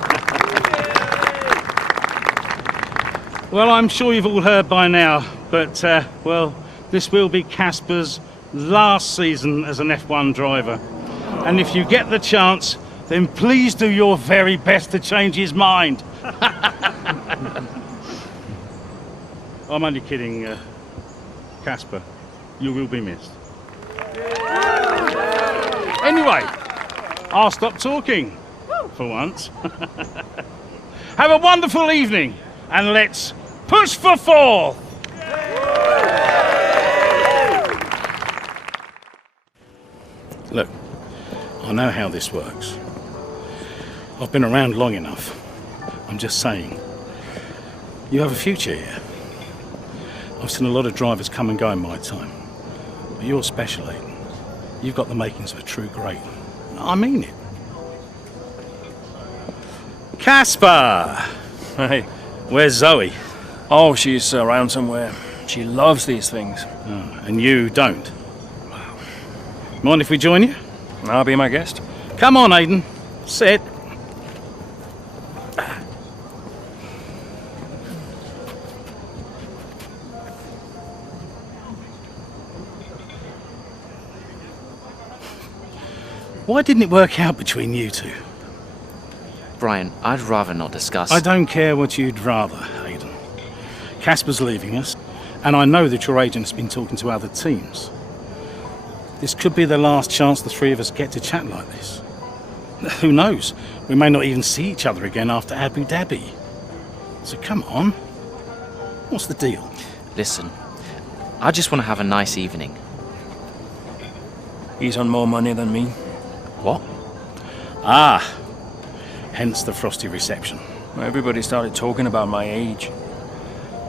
Well, I'm sure you've all heard by now, but, well, this will be Casper's last season as an F1 driver. And if you get the chance, then please do your very best to change his mind. I'm only kidding, Casper. You will be missed. Anyway, I'll stop talking, for once. Have a wonderful evening, and let's push for 4th! Look, I know how this works. I've been around long enough. I'm just saying, you have a future here. I've seen a lot of drivers come and go in my time, but you're special, Aiden. You've got the makings of a true great. I mean it. Casper! Hey, where's Zoe? Oh, she's around somewhere. She loves these things. Oh, and you don't? Mind if we join you? I'll be my guest. Come on, Aiden. Sit. Why didn't it work out between you two? Brian, I'd rather not discuss. I don't care what you'd rather, Aiden. Casper's leaving us, and I know that your agent's been talking to other teams. This could be the last chance the three of us get to chat like this. Who knows? We may not even see each other again after Abu Dhabi. So come on. What's the deal? Listen, I just want to have a nice evening. He's on more money than me. What? Ah, hence the frosty reception. Everybody started talking about my age.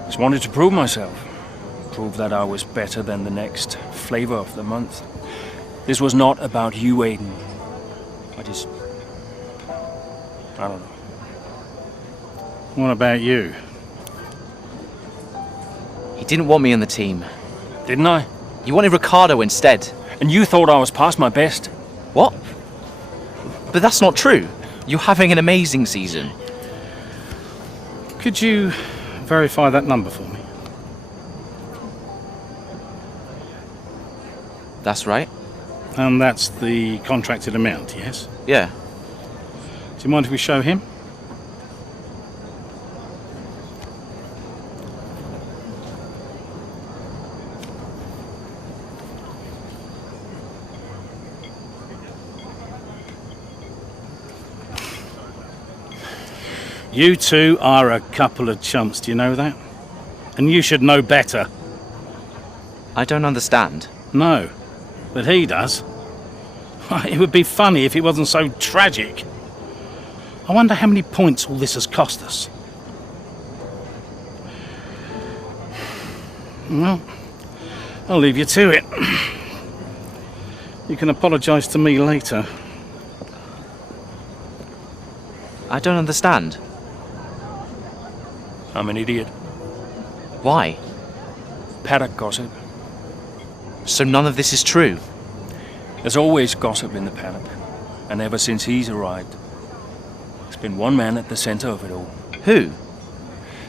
Just wanted to prove myself. Prove that I was better than the next flavor of the month. This was not about you, Aiden. I don't know. What about you? He didn't want me on the team. Didn't I? You wanted Ricardo instead. And you thought I was past my best. What? But that's not true. You're having an amazing season. Could you verify that number for me? That's right. And that's the contracted amount, yes? Yeah. Do you mind if we show him? You two are a couple of chumps, do you know that? And you should know better. I don't understand. No, but he does. It would be funny if it wasn't so tragic. I wonder how many points all this has cost us. Well, I'll leave you to it. You can apologise to me later. I don't understand. I'm an idiot. Why? Paddock gossip. So none of this is true? There's always gossip in the paddock. And ever since he's arrived, there's been one man at the center of it all. Who?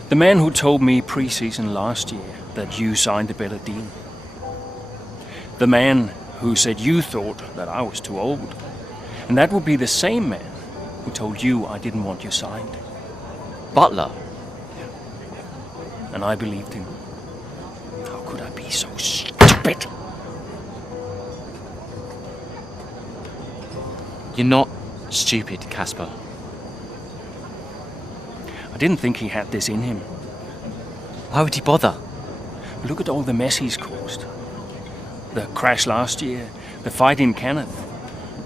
The man who told me pre-season last year that you signed a better deal. The man who said you thought that I was too old. And that would be the same man who told you I didn't want you signed. Butler? And I believed him. How could I be so stupid? You're not stupid, Casper. I didn't think he had this in him. Why would he bother? Look at all the mess he's caused. The crash last year, the fight in Kenneth.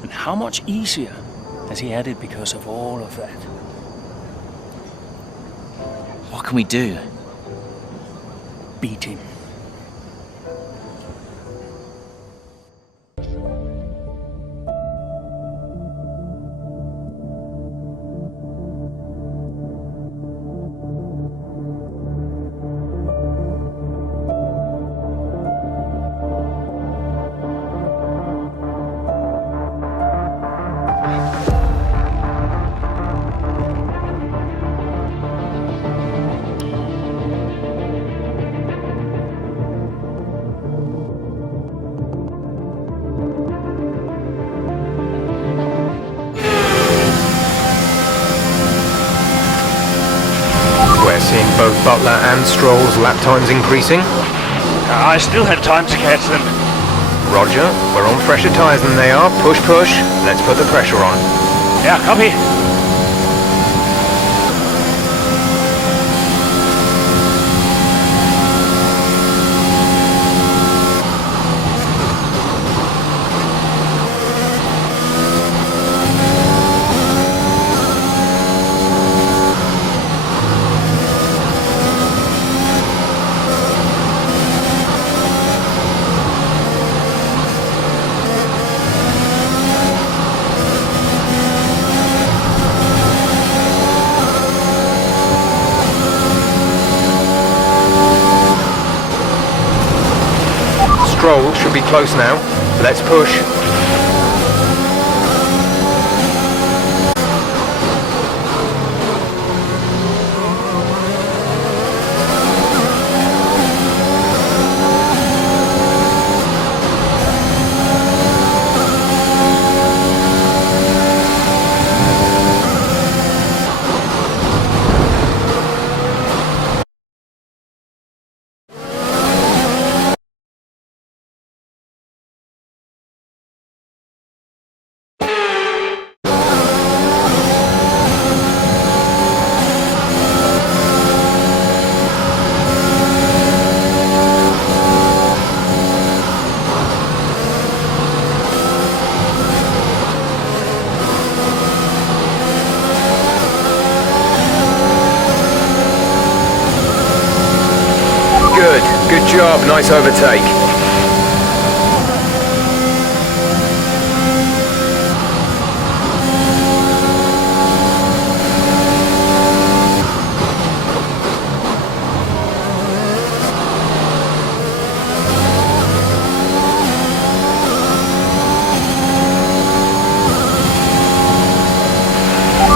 And how much easier has he had it because of all of that? What can we do? Beat him. Seeing both Butler and Stroll's lap times increasing. I still had time to catch them. Roger, we're on fresher tyres than they are. Push, push. Let's put the pressure on. Yeah, copy. Stroll should be close now. Let's push. Good job, nice overtake.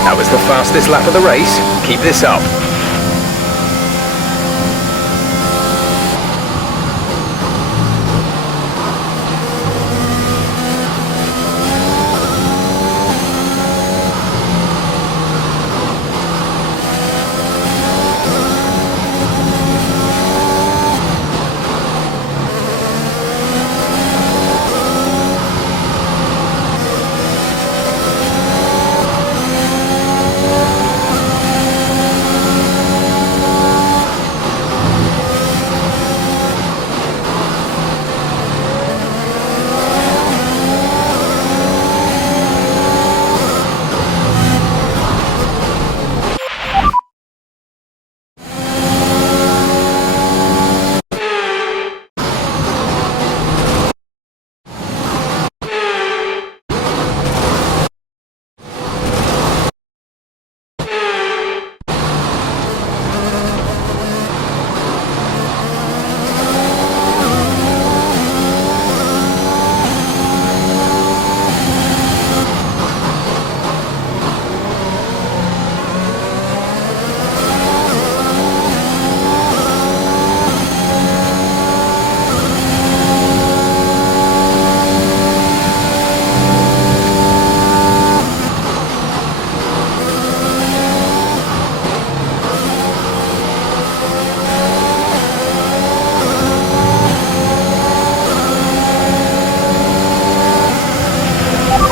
That was the fastest lap of the race. Keep this up.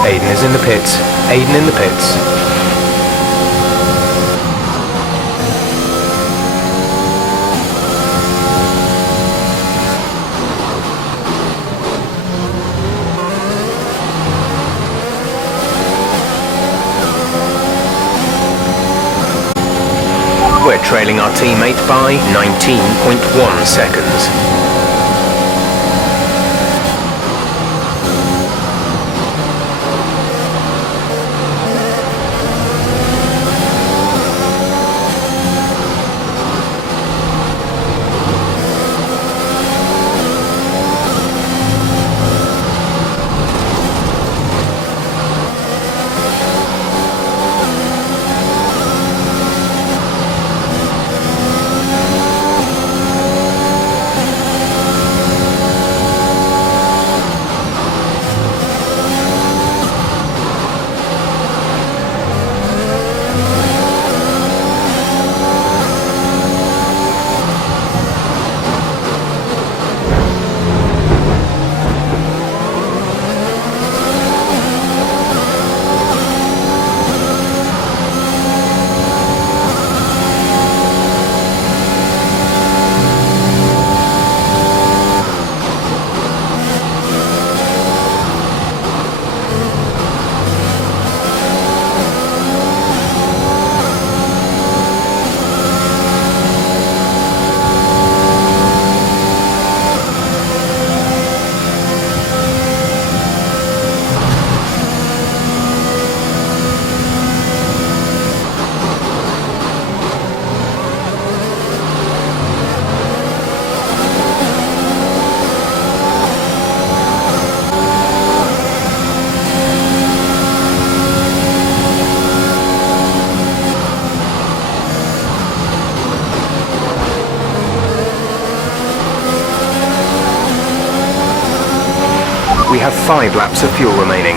Aiden is in the pits. Aiden in the pits. We're trailing our teammate by 19.1 seconds. We have 5 laps of fuel remaining.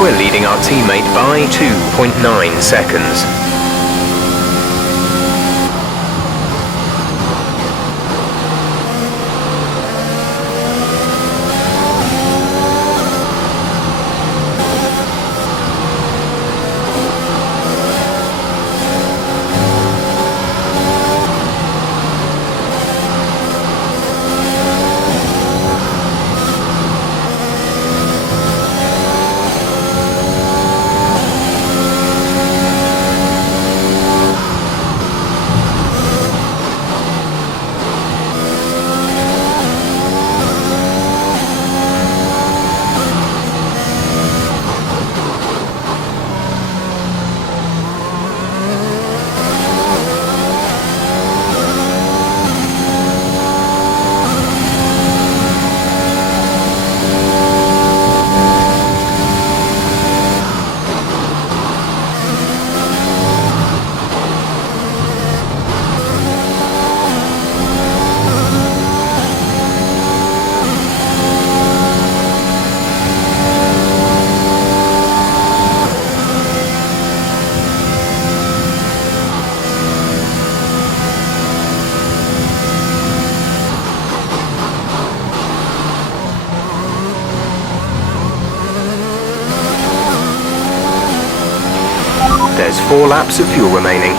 We're leading our teammate by 2.9 seconds. There's 4 laps of fuel remaining.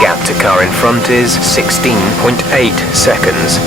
Gap to car in front is 16.8 seconds.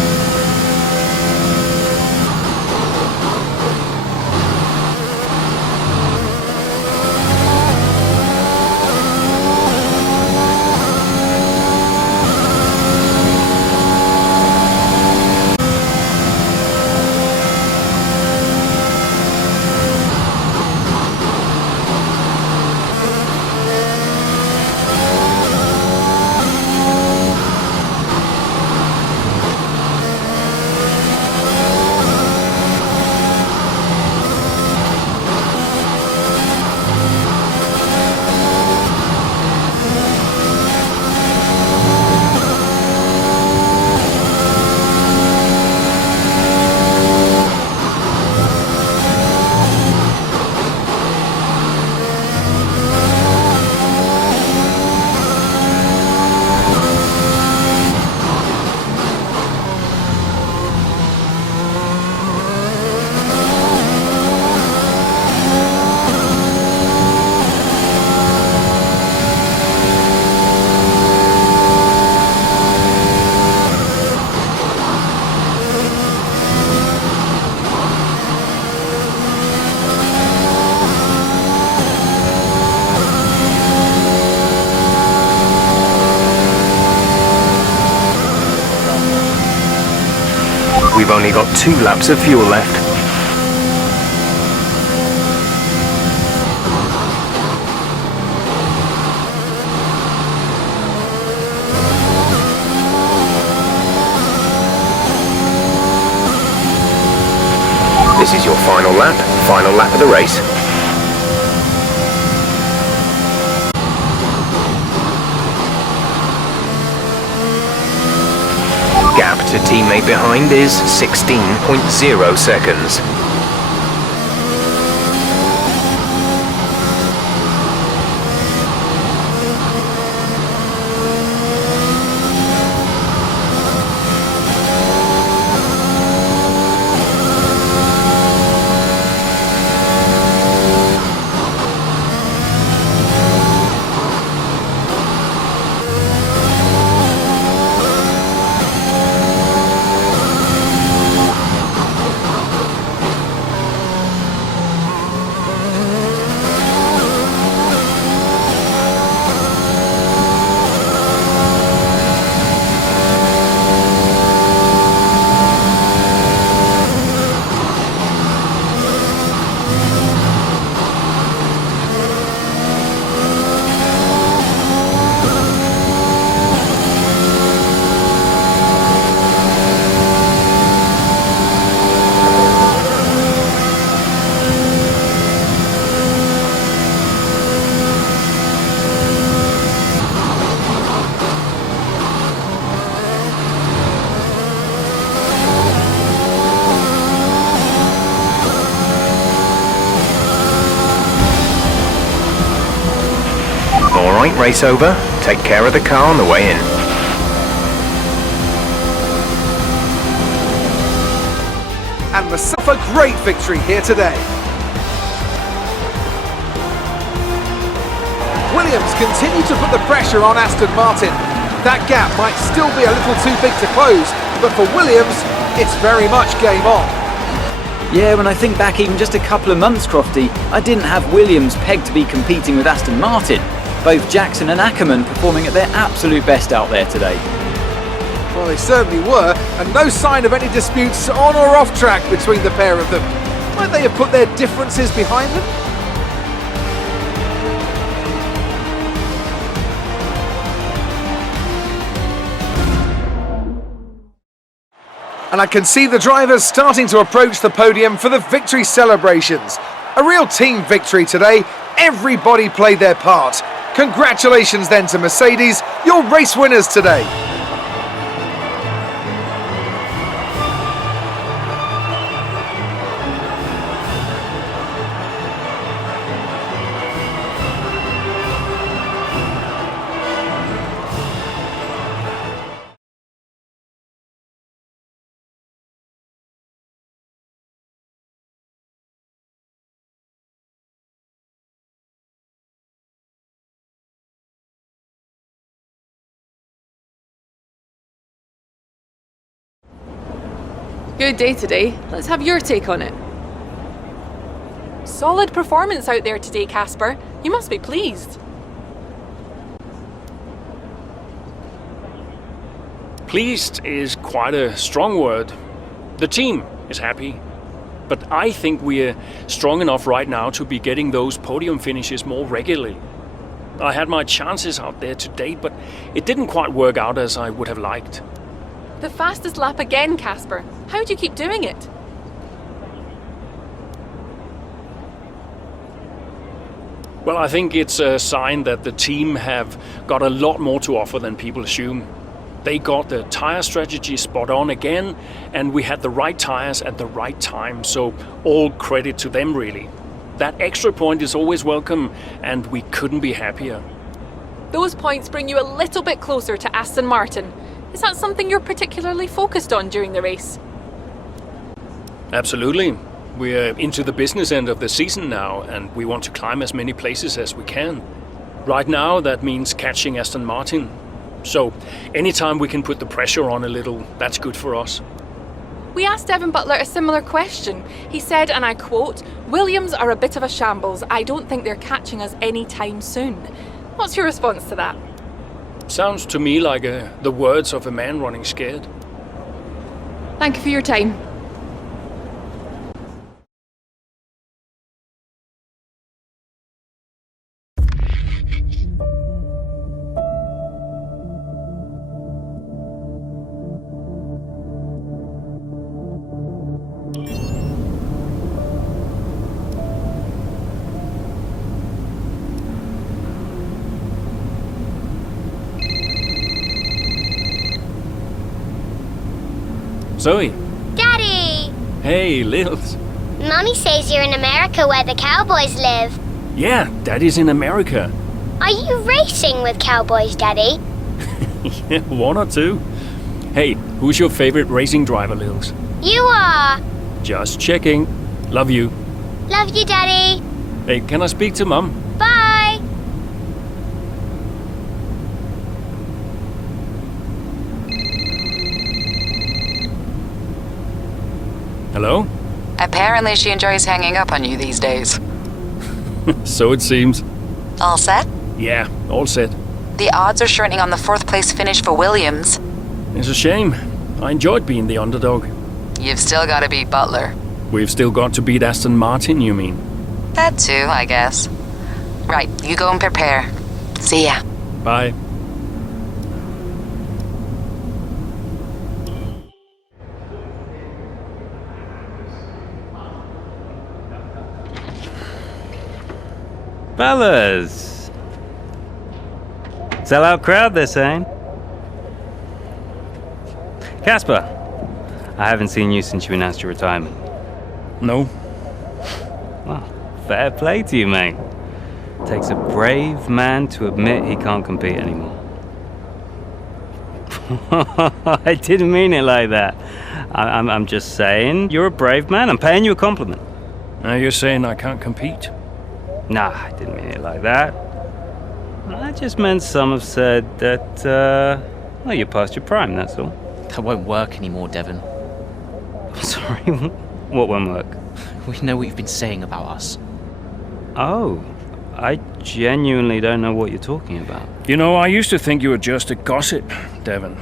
We've only got 2 laps of fuel left. This is your final lap of the race. Gap to teammate behind is 16.0 seconds. Alright, race over. Take care of the car on the way in. And myself a great victory here today. Williams continue to put the pressure on Aston Martin. That gap might still be a little too big to close, but for Williams, it's very much game on. Yeah, when I think back even just a couple of months, Crofty, I didn't have Williams pegged to be competing with Aston Martin. Both Jackson and Akkerman performing at their absolute best out there today. Well, they certainly were, and no sign of any disputes on or off track between the pair of them. Might they have put their differences behind them? And I can see the drivers starting to approach the podium for the victory celebrations. A real team victory today. Everybody played their part. Congratulations then to Mercedes, your race winners today. Good day today. Let's have your take on it. Solid performance out there today, Casper. You must be pleased. Pleased is quite a strong word. The team is happy, but I think we're strong enough right now to be getting those podium finishes more regularly. I had my chances out there today, but it didn't quite work out as I would have liked. The fastest lap again, Casper. How do you keep doing it? Well, I think it's a sign that the team have got a lot more to offer than people assume. They got the tyre strategy spot on again, and we had the right tyres at the right time, so all credit to them really. That extra point is always welcome, and we couldn't be happier. Those points bring you a little bit closer to Aston Martin. Is that something you're particularly focused on during the race? Absolutely. We're into the business end of the season now, and we want to climb as many places as we can. Right now, that means catching Aston Martin. So, anytime we can put the pressure on a little, that's good for us. We asked Devin Butler a similar question. He said, and I quote, "Williams are a bit of a shambles. I don't think they're catching us anytime soon." What's your response to that? Sounds to me like the words of a man running scared. Thank you for your time. Zoe. Daddy! Hey, Lils. Mummy says you're in America where the cowboys live. Yeah, Daddy's in America. Are you racing with cowboys, Daddy? Yeah, one or two. Hey, who's your favorite racing driver, Lils? You are. Just checking. Love you. Love you, Daddy. Hey, can I speak to Mum? Bye. Hello? Apparently she enjoys hanging up on you these days. So it seems. All set? Yeah, all set. The odds are shrinking on the 4th place finish for Williams. It's a shame. I enjoyed being the underdog. You've still got to beat Butler. We've still got to beat Aston Martin, you mean? That too, I guess. Right, you go and prepare. See ya. Bye. Fellas! Sell-out crowd, they're saying. Casper, I haven't seen you since you announced your retirement. No. Well, fair play to you, mate. Takes a brave man to admit he can't compete anymore. I didn't mean it like that. I'm just saying, you're a brave man. I'm paying you a compliment. Now you're saying I can't compete? Nah, I didn't mean it like that. I just meant some have said that, well, you're past your prime, that's all. That won't work anymore, Devon. I'm sorry, what won't work? We know what you've been saying about us. Oh, I genuinely don't know what you're talking about. You know, I used to think you were just a gossip, Devon.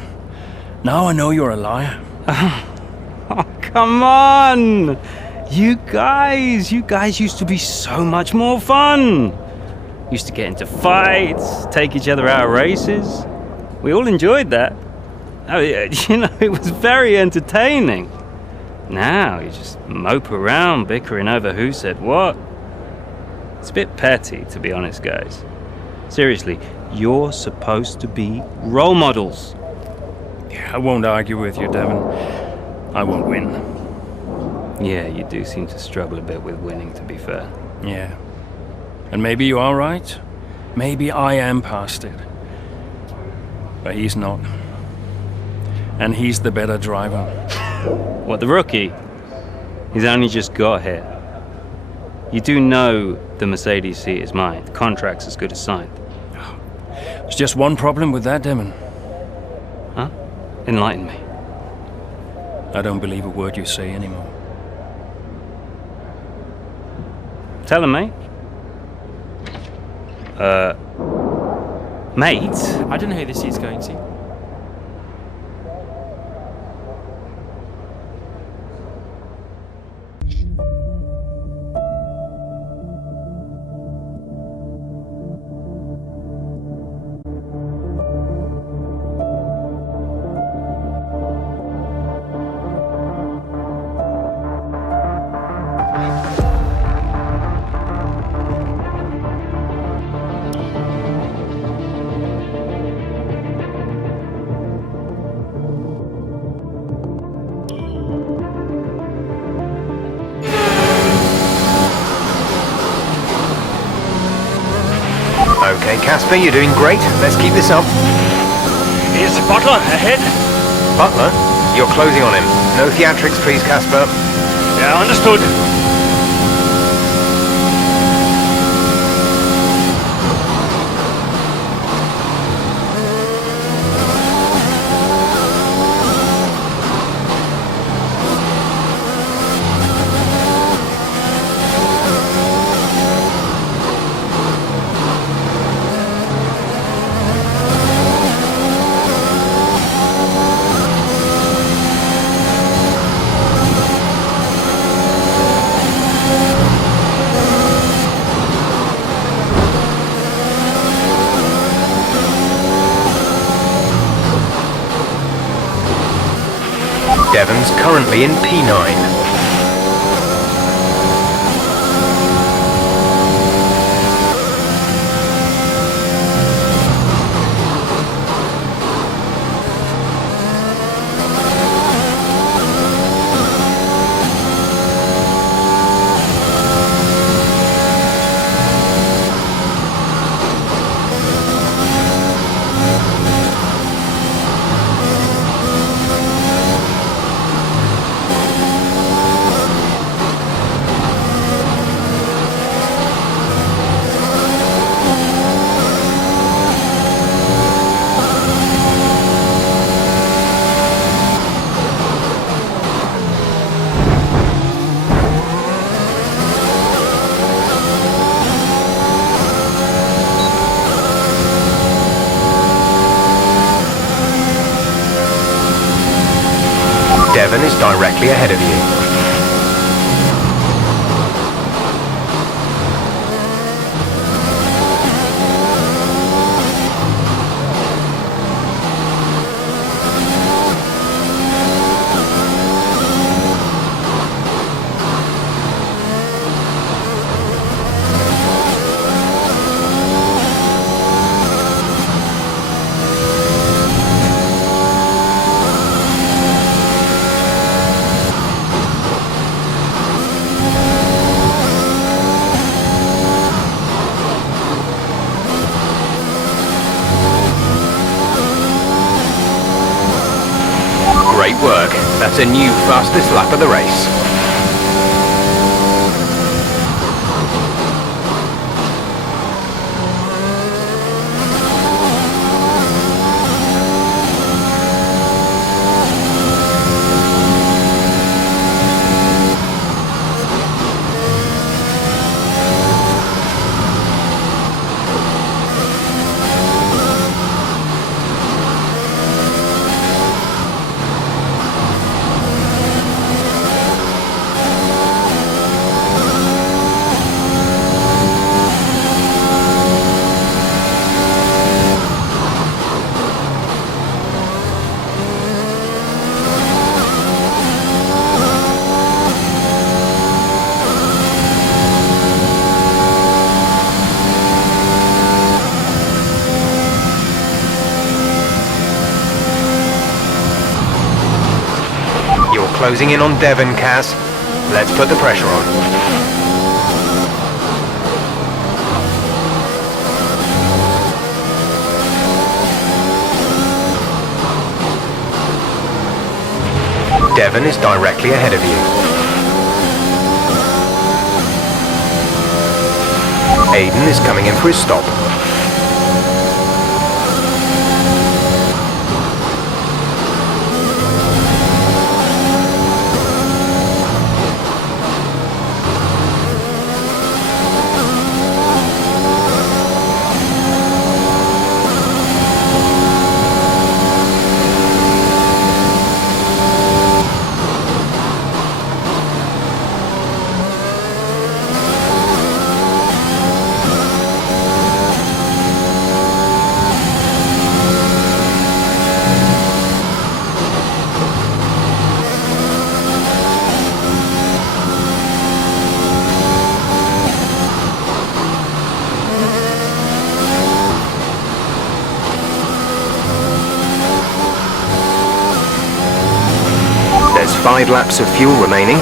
Now I know you're a liar. Oh, come on! You guys used to be so much more fun. Used to get into fights, take each other out of races. We all enjoyed that. I mean, you know, it was very entertaining. Now you just mope around bickering over who said what. It's a bit petty, to be honest, guys. Seriously, you're supposed to be role models. Yeah, I won't argue with you, Devon. I won't win. Yeah, you do seem to struggle a bit with winning, to be fair. Yeah. And maybe you are right. Maybe I am past it. But he's not. And he's the better driver. What, the rookie? He's only just got here. You do know the Mercedes seat is mine. The contract's as good as signed. There's just one problem with that, Devon. Huh? Enlighten me. I don't believe a word you say anymore. Tell him, mate. Mate? I don't know who this is going to. Okay, Casper, you're doing great. Let's keep this up. Is Butler ahead? Butler? You're closing on him. No theatrics, please, Casper. Yeah, understood. Devon's currently in P9. Devon is directly ahead of you. Great work. That's a new fastest lap of the race. Closing in on Devon, Cas. Let's put the pressure on. Devon is directly ahead of you. Aiden is coming in for his stop. There's 5 laps of fuel remaining.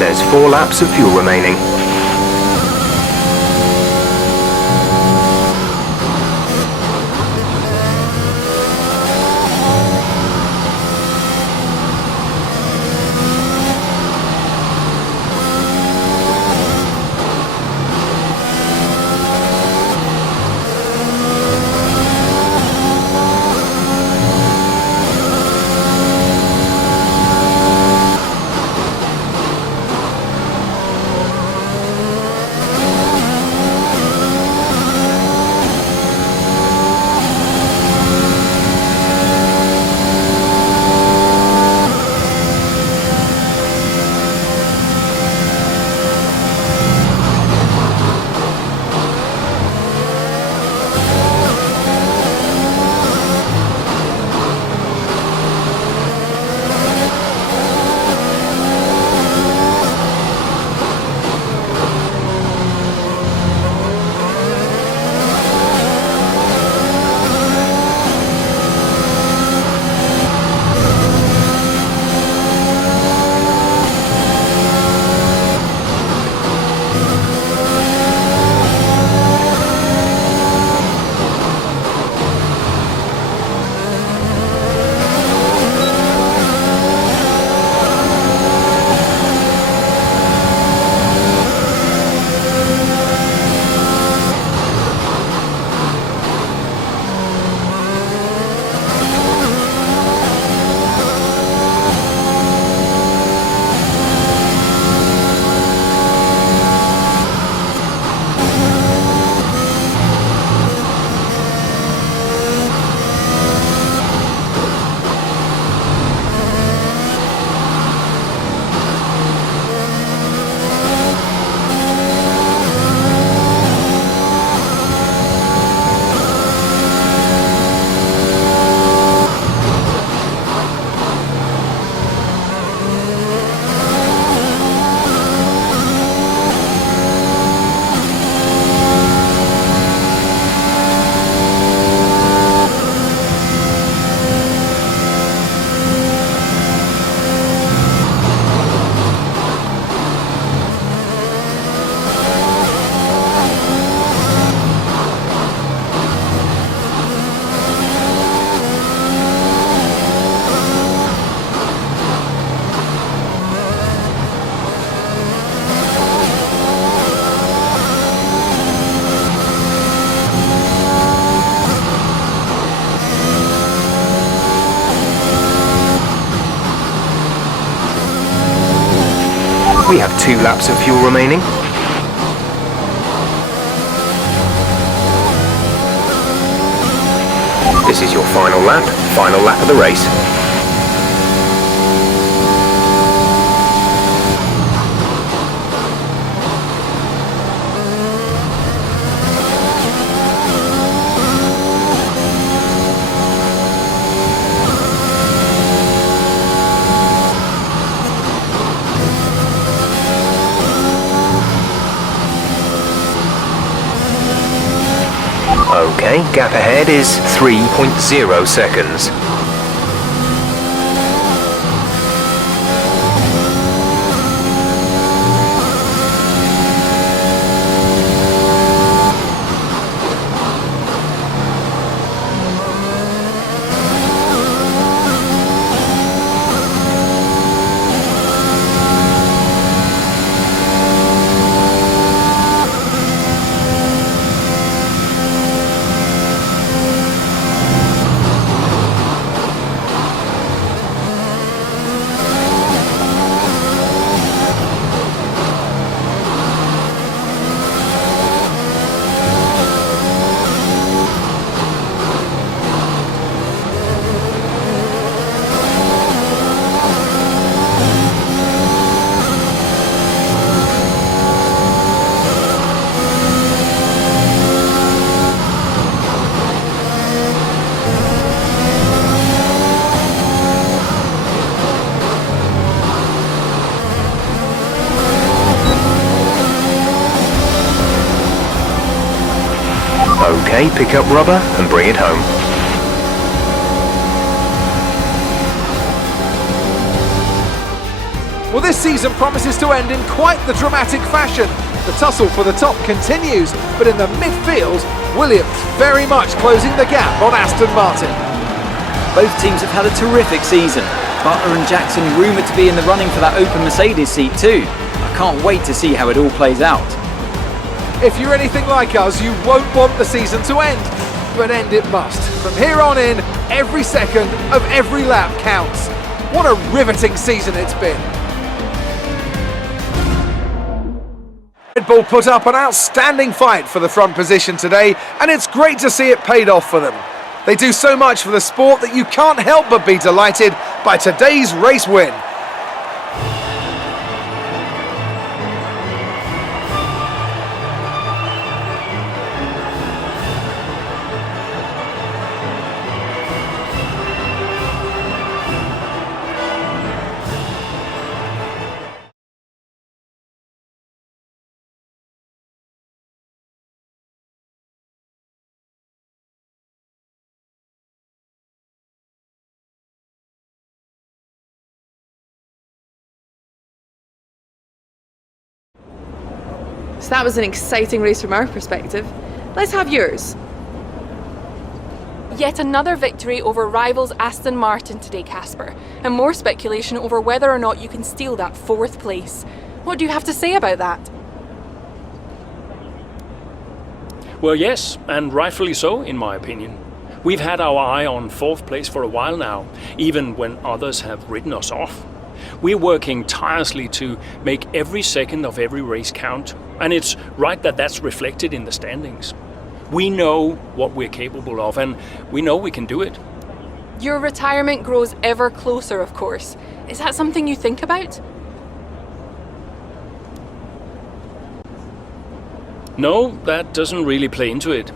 There's 4 laps of fuel remaining. We have 2 laps of fuel remaining. This is your final lap of the race. Okay, gap ahead is 3.0 seconds. Okay, pick up rubber and bring it home. Well, this season promises to end in quite the dramatic fashion. The tussle for the top continues, but in the midfield, Williams very much closing the gap on Aston Martin. Both teams have had a terrific season. Butler and Jackson rumoured to be in the running for that open Mercedes seat too. I can't wait to see how it all plays out. If you're anything like us, you won't want the season to end, but end it must. From here on in, every second of every lap counts. What a riveting season it's been. Red Bull put up an outstanding fight for the front position today, and it's great to see it paid off for them. They do so much for the sport that you can't help but be delighted by today's race win. So that was an exciting race from our perspective. Let's have yours. Yet another victory over rivals Aston Martin today, Casper, and more speculation over whether or not you can steal that 4th place. What do you have to say about that? Well, yes, and rightfully so, in my opinion. We've had our eye on 4th place for a while now, even when others have written us off. We're working tirelessly to make every second of every race count, and it's right that that's reflected in the standings. We know what we're capable of, and we know we can do it. Your retirement grows ever closer, of course. Is that something you think about? No, that doesn't really play into it.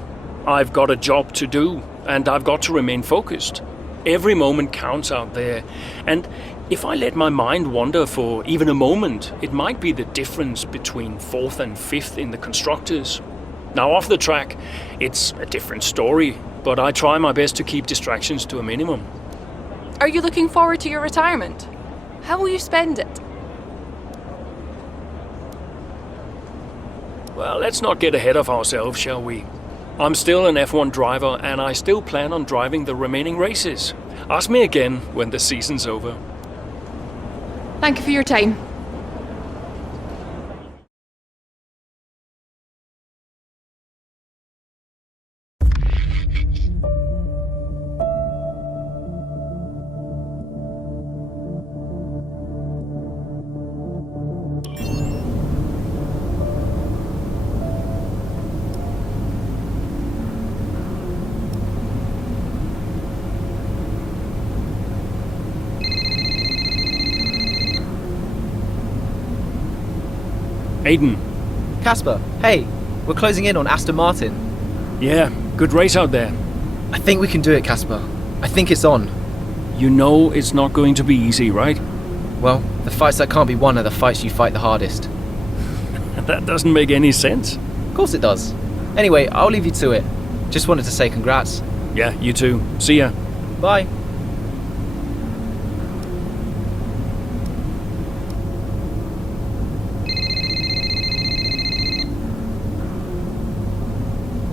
I've got a job to do, and I've got to remain focused. Every moment counts out there, and if I let my mind wander for even a moment, it might be the difference between 4th and 5th in the constructors. Now off the track, it's a different story, but I try my best to keep distractions to a minimum. Are you looking forward to your retirement? How will you spend it? Well, let's not get ahead of ourselves, shall we? I'm still an F1 driver, and I still plan on driving the remaining races. Ask me again when the season's over. Thank you for your time. Aiden. Casper, hey, we're closing in on Aston Martin. Yeah, good race out there. I think we can do it, Casper. I think it's on. You know it's not going to be easy, right? Well, the fights that can't be won are the fights you fight the hardest. That doesn't make any sense. Of course it does. Anyway, I'll leave you to it. Just wanted to say congrats. Yeah, you too. See ya. Bye.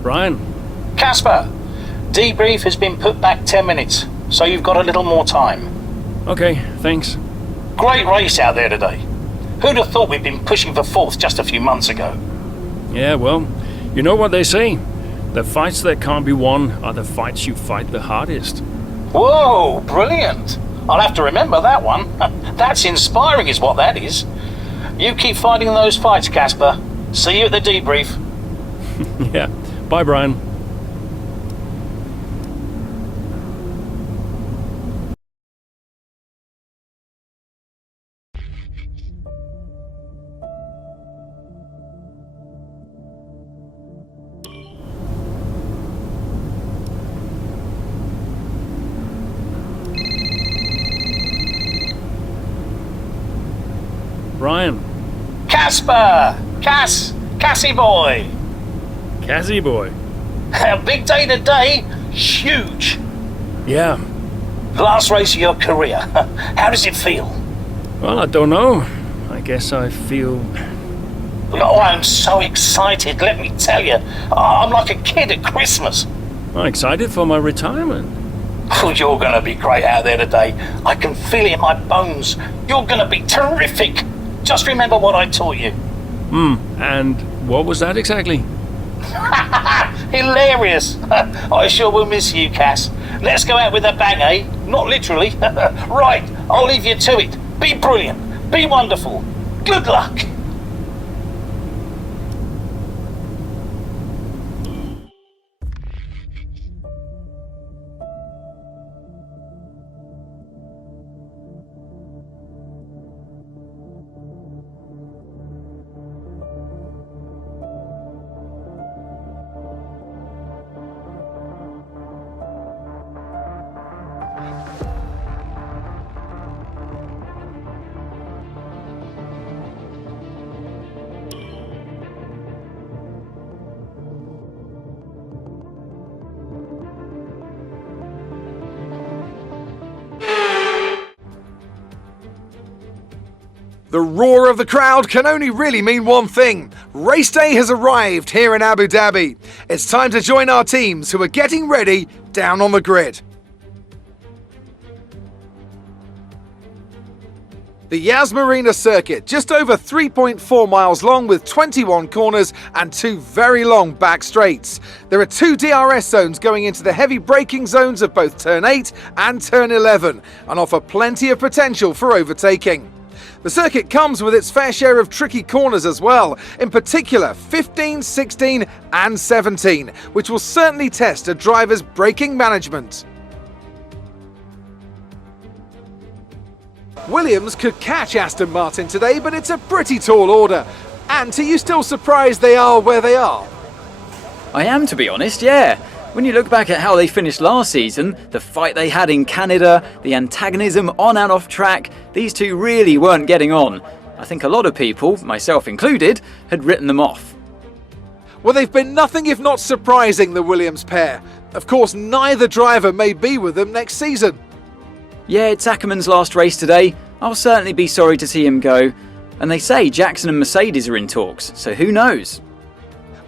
Brian. Casper, debrief has been put back 10 minutes, so you've got a little more time. Okay, thanks. Great race out there today. Who'd have thought we'd been pushing for 4th just a few months ago? Yeah, well, you know what they say. The fights that can't be won are the fights you fight the hardest. Whoa, brilliant. I'll have to remember that one. That's inspiring is what that is. You keep fighting those fights, Casper. See you at the debrief. Yeah. Bye, Brian. Brian. Casper! Cassie boy! Cassie boy. A big day today. Huge. Yeah. Last race of your career. How does it feel? Well, I don't know. guess I feel... Oh, I'm so excited, let me tell you. I'm like a kid at Christmas. I'm excited for my retirement. Oh, you're going to be great out there today. I can feel it in my bones. You're going to be terrific. Just remember what I taught you. And what was that exactly? Hilarious. I sure will miss you, Cass. Let's go out with a bang, eh? Not literally. Right, I'll leave you to it. Be brilliant. Be wonderful. Good luck. The roar of the crowd can only really mean one thing. Race day has arrived here in Abu Dhabi. It's time to join our teams who are getting ready down on the grid. The Yas Marina circuit, just over 3.4 miles long with 21 corners and 2 very long back straights. There are 2 DRS zones going into the heavy braking zones of both turn 8 and turn 11 and offer plenty of potential for overtaking. The circuit comes with its fair share of tricky corners as well, in particular 15, 16 and 17, which will certainly test a driver's braking management. Williams could catch Aston Martin today, but it's a pretty tall order. And are you still surprised they are where they are? I am, to be honest, yeah. When you look back at how they finished last season, the fight they had in Canada, the antagonism on and off track, these two really weren't getting on. I think a lot of people, myself included, had written them off. Well, they've been nothing if not surprising, the Williams pair. Of course, neither driver may be with them next season. Yeah, it's Ackerman's last race today. I'll certainly be sorry to see him go. And they say Jackson and Mercedes are in talks, so who knows?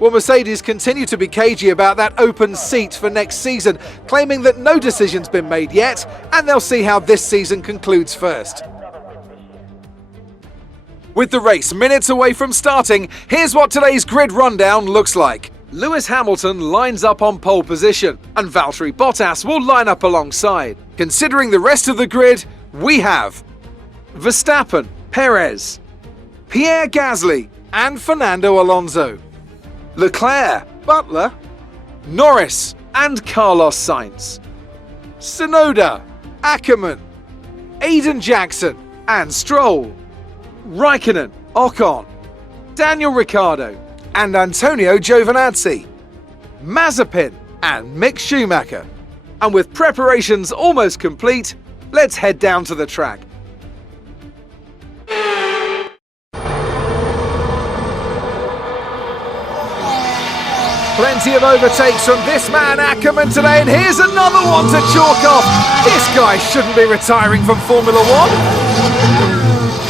Well, Mercedes continue to be cagey about that open seat for next season, claiming that no decision's been made yet, and they'll see how this season concludes first. With the race minutes away from starting, here's what today's grid rundown looks like. Lewis Hamilton lines up on pole position, and Valtteri Bottas will line up alongside. Considering the rest of the grid, we have Verstappen, Perez, Pierre Gasly, and Fernando Alonso. Leclerc, Butler, Norris and Carlos Sainz, Tsunoda, Ackerman, Aiden Jackson and Stroll, Raikkonen, Ocon, Daniel Ricciardo and Antonio Giovinazzi, Mazepin and Mick Schumacher. And with preparations almost complete, let's head down to the track. Plenty of overtakes from this man Ackerman today, and here's another one to chalk off. This guy shouldn't be retiring from Formula 1.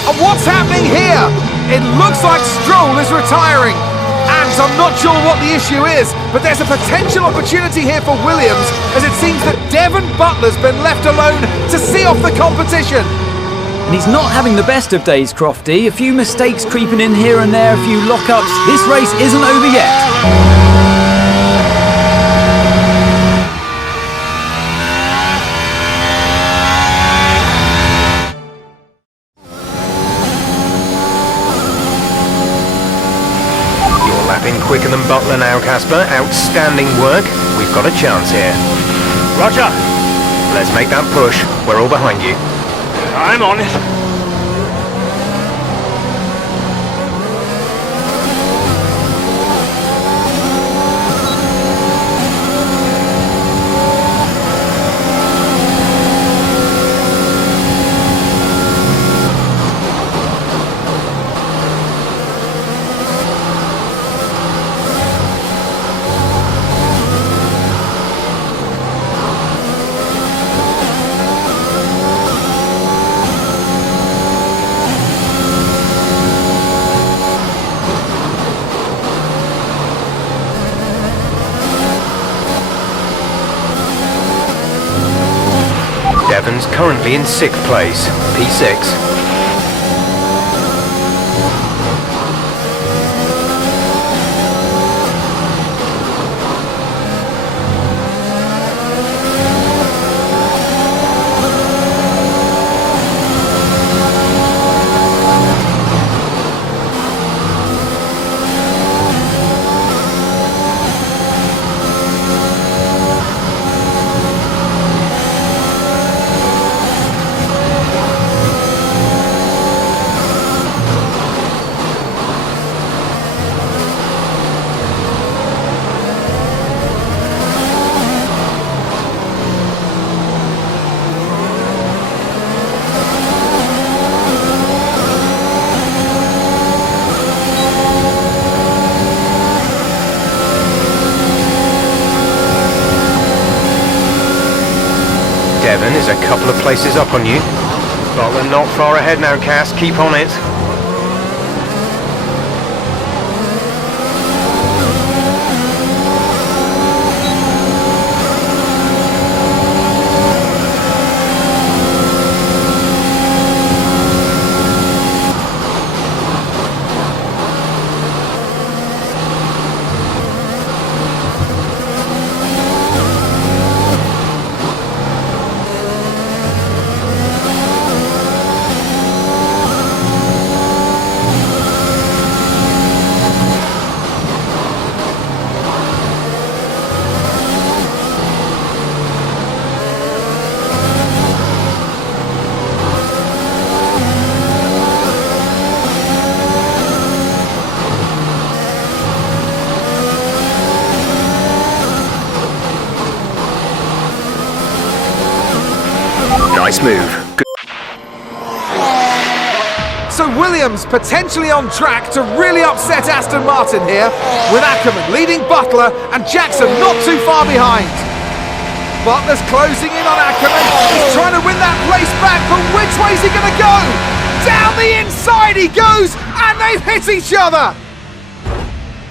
And what's happening here? It looks like Stroll is retiring. And I'm not sure what the issue is, but there's a potential opportunity here for Williams, as it seems that Devon Butler's been left alone to see off the competition. And he's not having the best of days, Crofty. A few mistakes creeping in here and there, a few lockups. This race isn't over yet. You're lapping quicker than Butler now, Casper. Outstanding work. We've got a chance here. Roger. Let's make that push. We're all behind you. I'm on it. Ackerman's currently in 6th place, P6. Devon is a couple of places up on you. Butler not far ahead now, Cass. Keep on it. Nice move. Good. So Williams potentially on track to really upset Aston Martin here, with Ackerman leading Butler and Jackson not too far behind. Butler's closing in on Ackerman. He's trying to win that race back, but which way's he going to go? Down the inside he goes, and they've hit each other.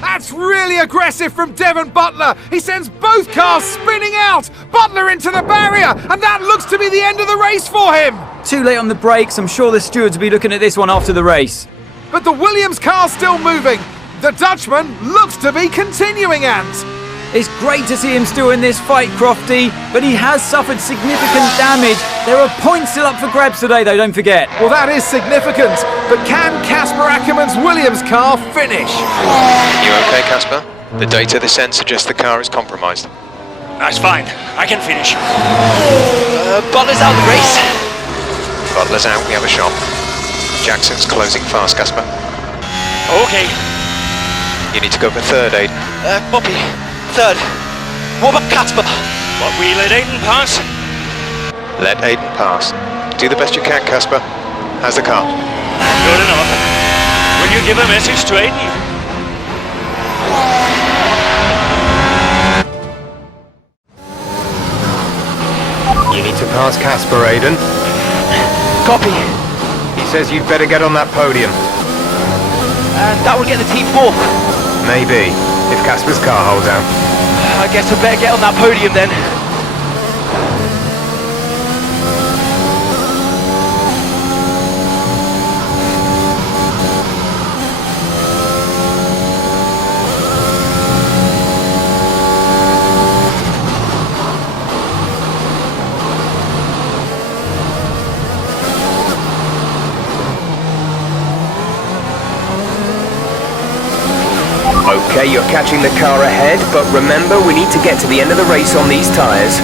That's really aggressive from Devon Butler. He sends both cars spinning out. Butler into the barrier, and that looks to be the end of the race for him. Too late on the brakes. I'm sure the stewards will be looking at this one after the race. But the Williams car's still moving. The Dutchman looks to be continuing, Ant. It's great to see him still in this fight, Crofty, but he has suffered significant damage. There are points still up for grabs today, though, don't forget. Well, that is significant, but can Casper Akkerman's Williams car finish? You okay, Casper? The data this end suggests the car is compromised. That's fine. I can finish. Butler's out of the race. Butler's out, we have a shot. Jackson's closing fast, Casper. Okay. You need to go for third, Aiden. Bobby, third. What about Casper? What, we let Aiden pass? Let Aiden pass. Do the best you can, Casper. How's the car? Good enough. Will you give a message to Aiden? You need to pass Casper, Aiden. Copy. He says you'd better get on that podium. And that will get the team fourth. Maybe, if Casper's car holds out. I guess I better get on that podium then. Okay, you're catching the car ahead, but remember, we need to get to the end of the race on these tyres.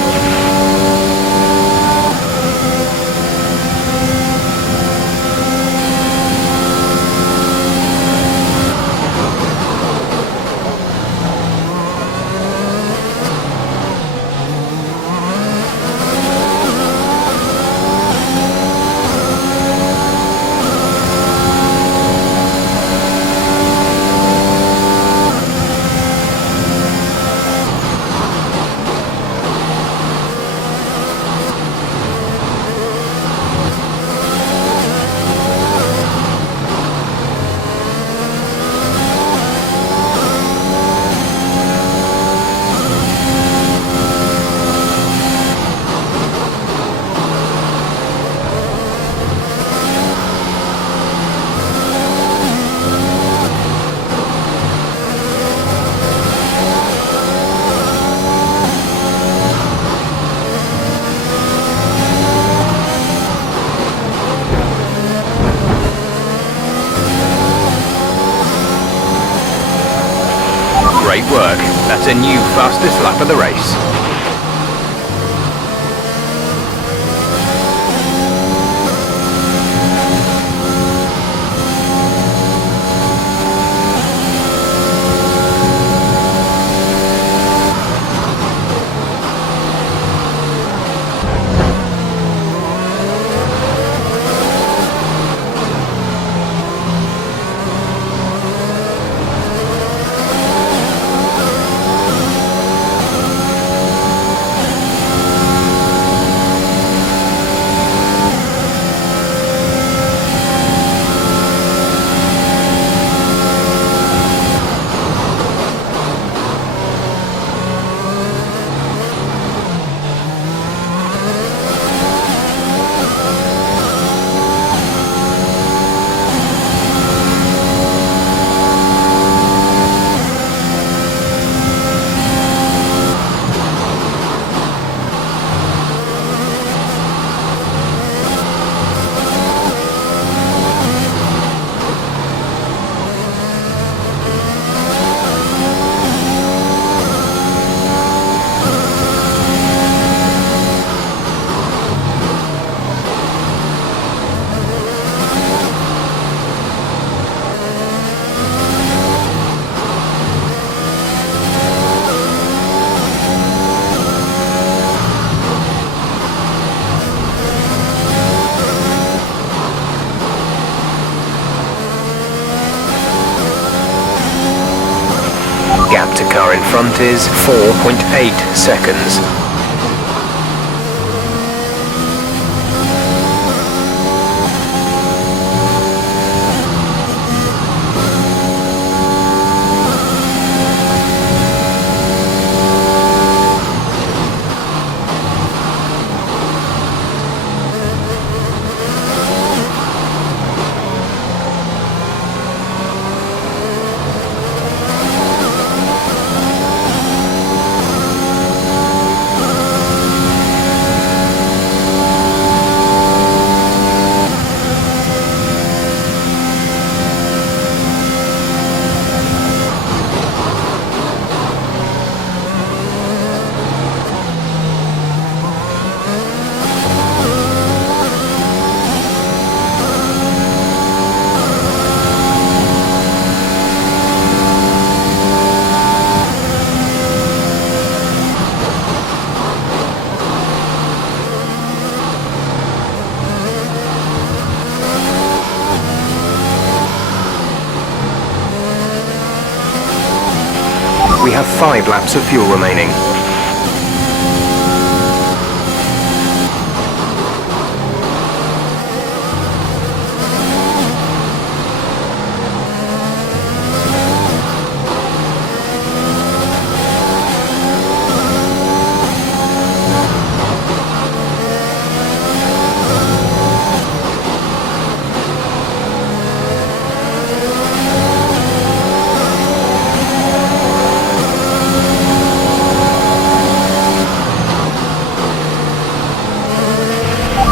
Great work. That's a new fastest lap of the race. Gap to car in front is 4.8 seconds. We have 5 laps of fuel remaining.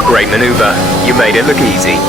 Great maneuver. You made it look easy.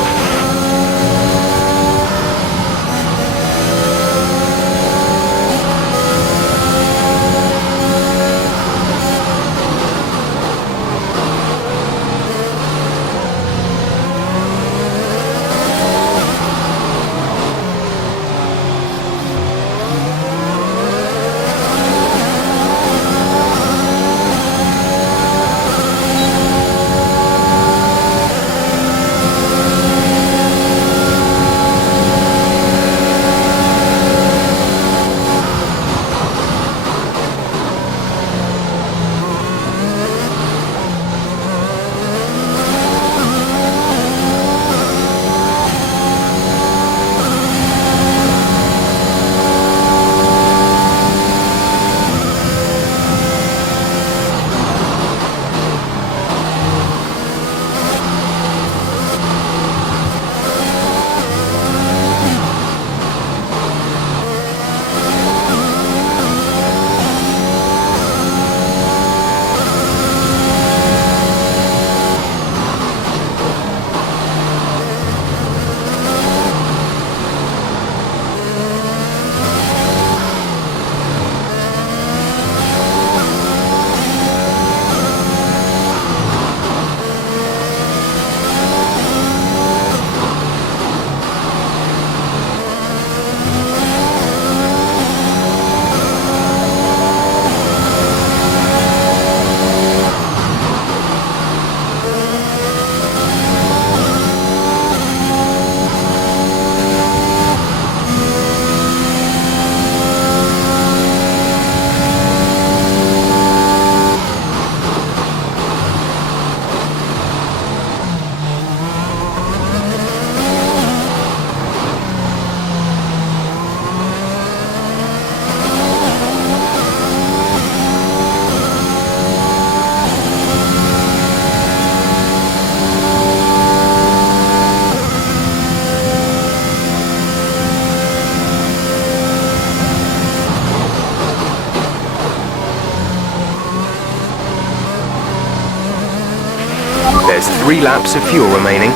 3 laps of fuel remaining.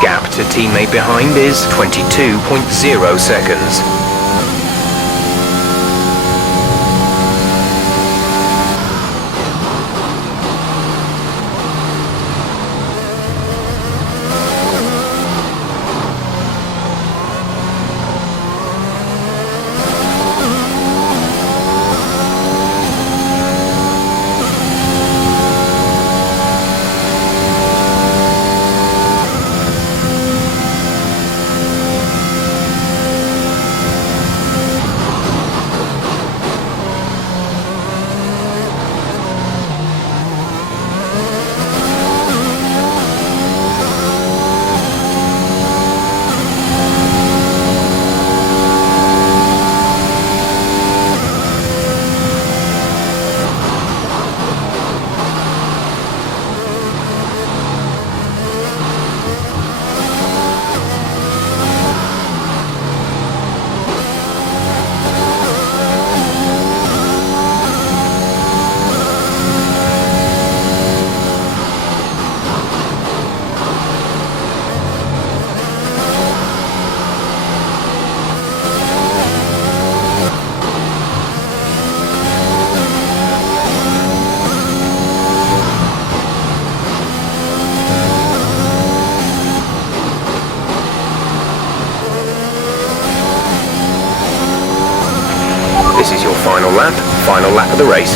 Gap to teammate behind is 22.0 seconds. This is your final lap of the race.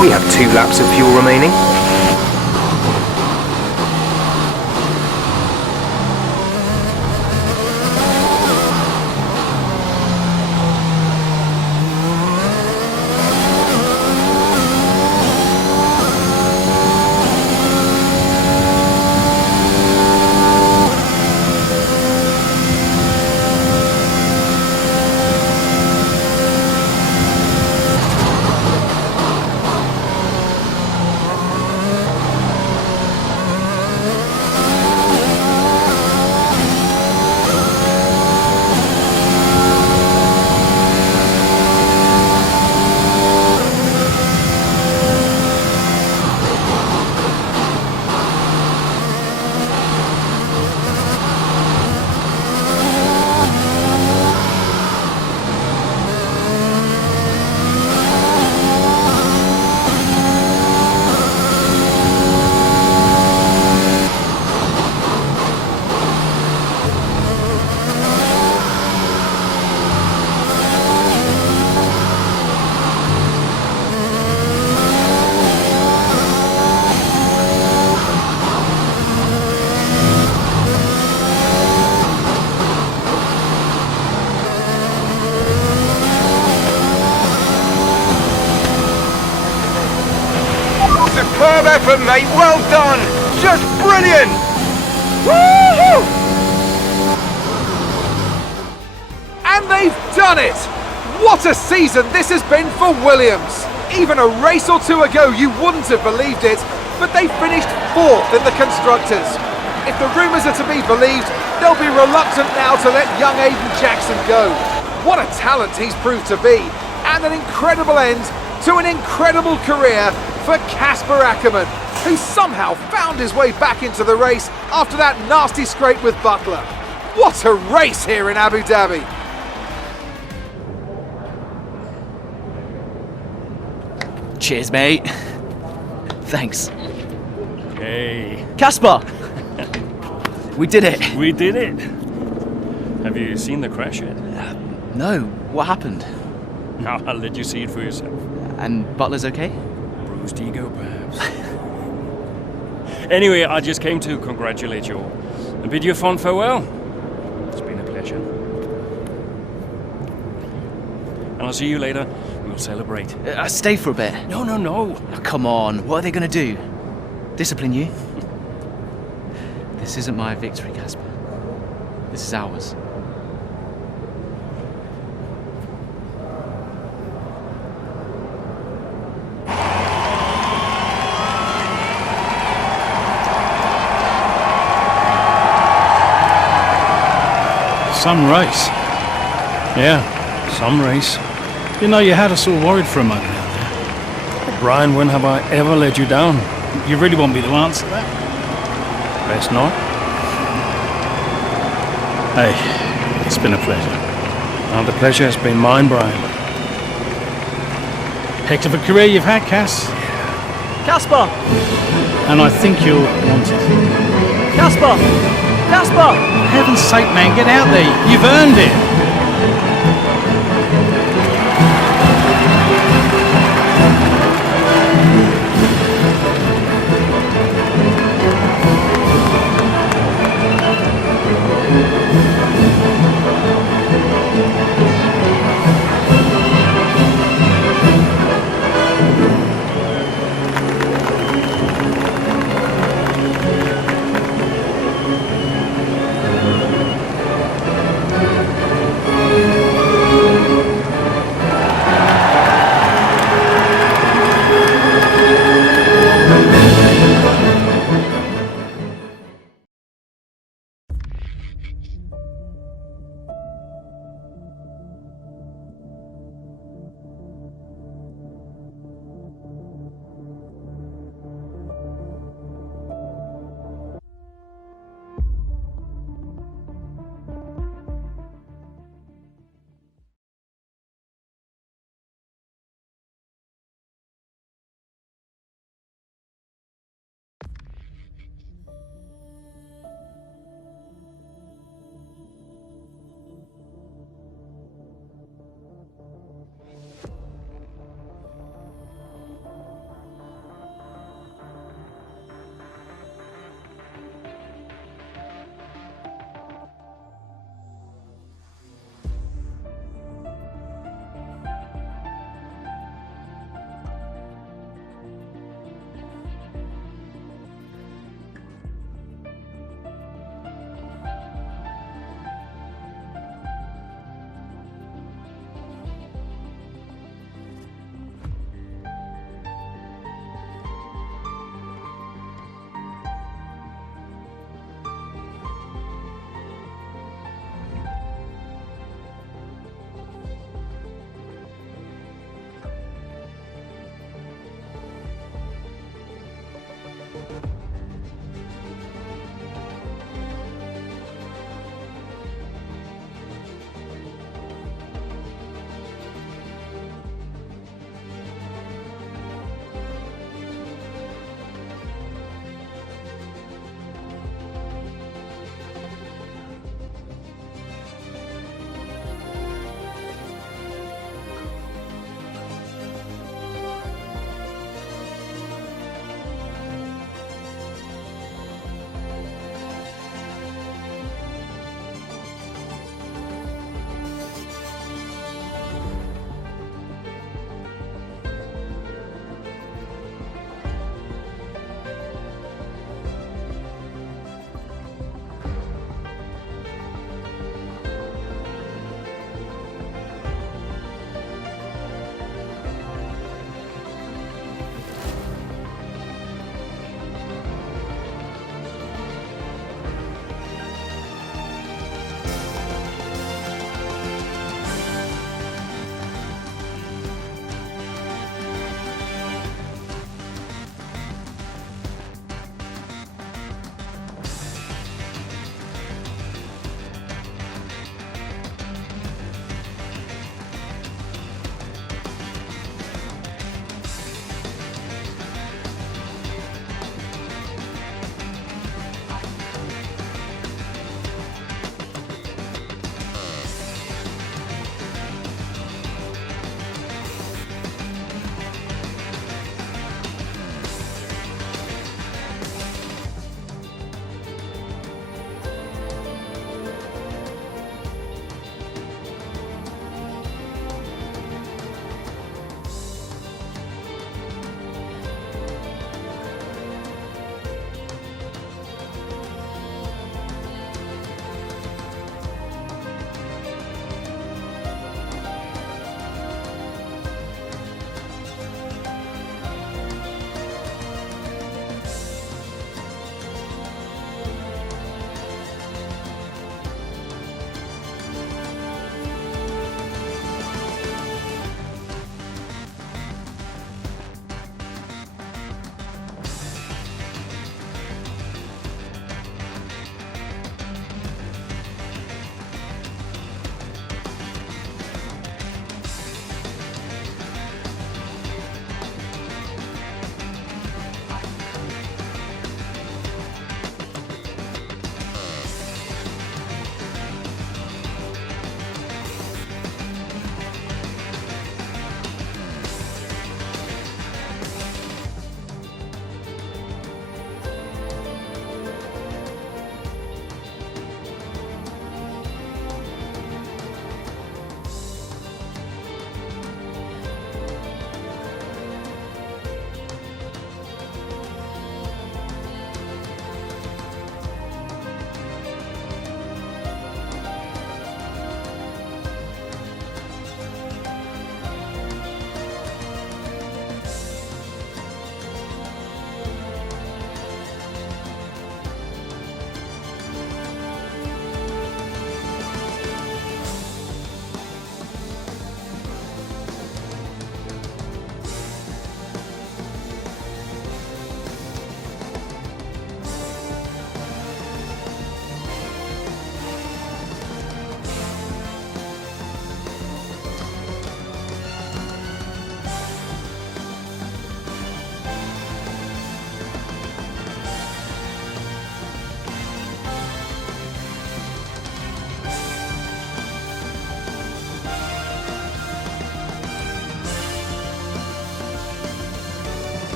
We have 2 laps of fuel remaining. Superb effort, mate. Well done. Just brilliant. Woo-hoo! And they've done it! What a season this has been for Williams. Even a race or 2 ago you wouldn't have believed it, but they finished 4th in the Constructors. If the rumours are to be believed, they'll be reluctant now to let young Aiden Jackson go. What a talent he's proved to be, and an incredible end to an incredible career for Casper Akkerman. who somehow found his way back into the race after that nasty scrape with Butler. What a race here in Abu Dhabi! Cheers, mate. Thanks. Hey. Casper! We did it. We did it. Have you seen the crash yet? No. What happened? No, I'll let you see it for yourself. And Butler's okay? Bruised ego, perhaps. Anyway, I just came to congratulate you all and bid you a fond farewell. It's been a pleasure. And I'll see you later. We'll celebrate. Stay for a bit. No. Oh, come on. What are they going to do? Discipline you? This isn't my victory, Casper. This is ours. Some race. Yeah, some race. You know, you had us all worried for a moment out there. Brian, when have I ever let you down? You really want me to answer that? Best not. Hey, it's been a pleasure. And the pleasure has been mine, Brian. Heck of a career you've had, Cass. Casper! And I think you'll want it. Casper! Casper! For heaven's sake, man, get out there. You've earned it.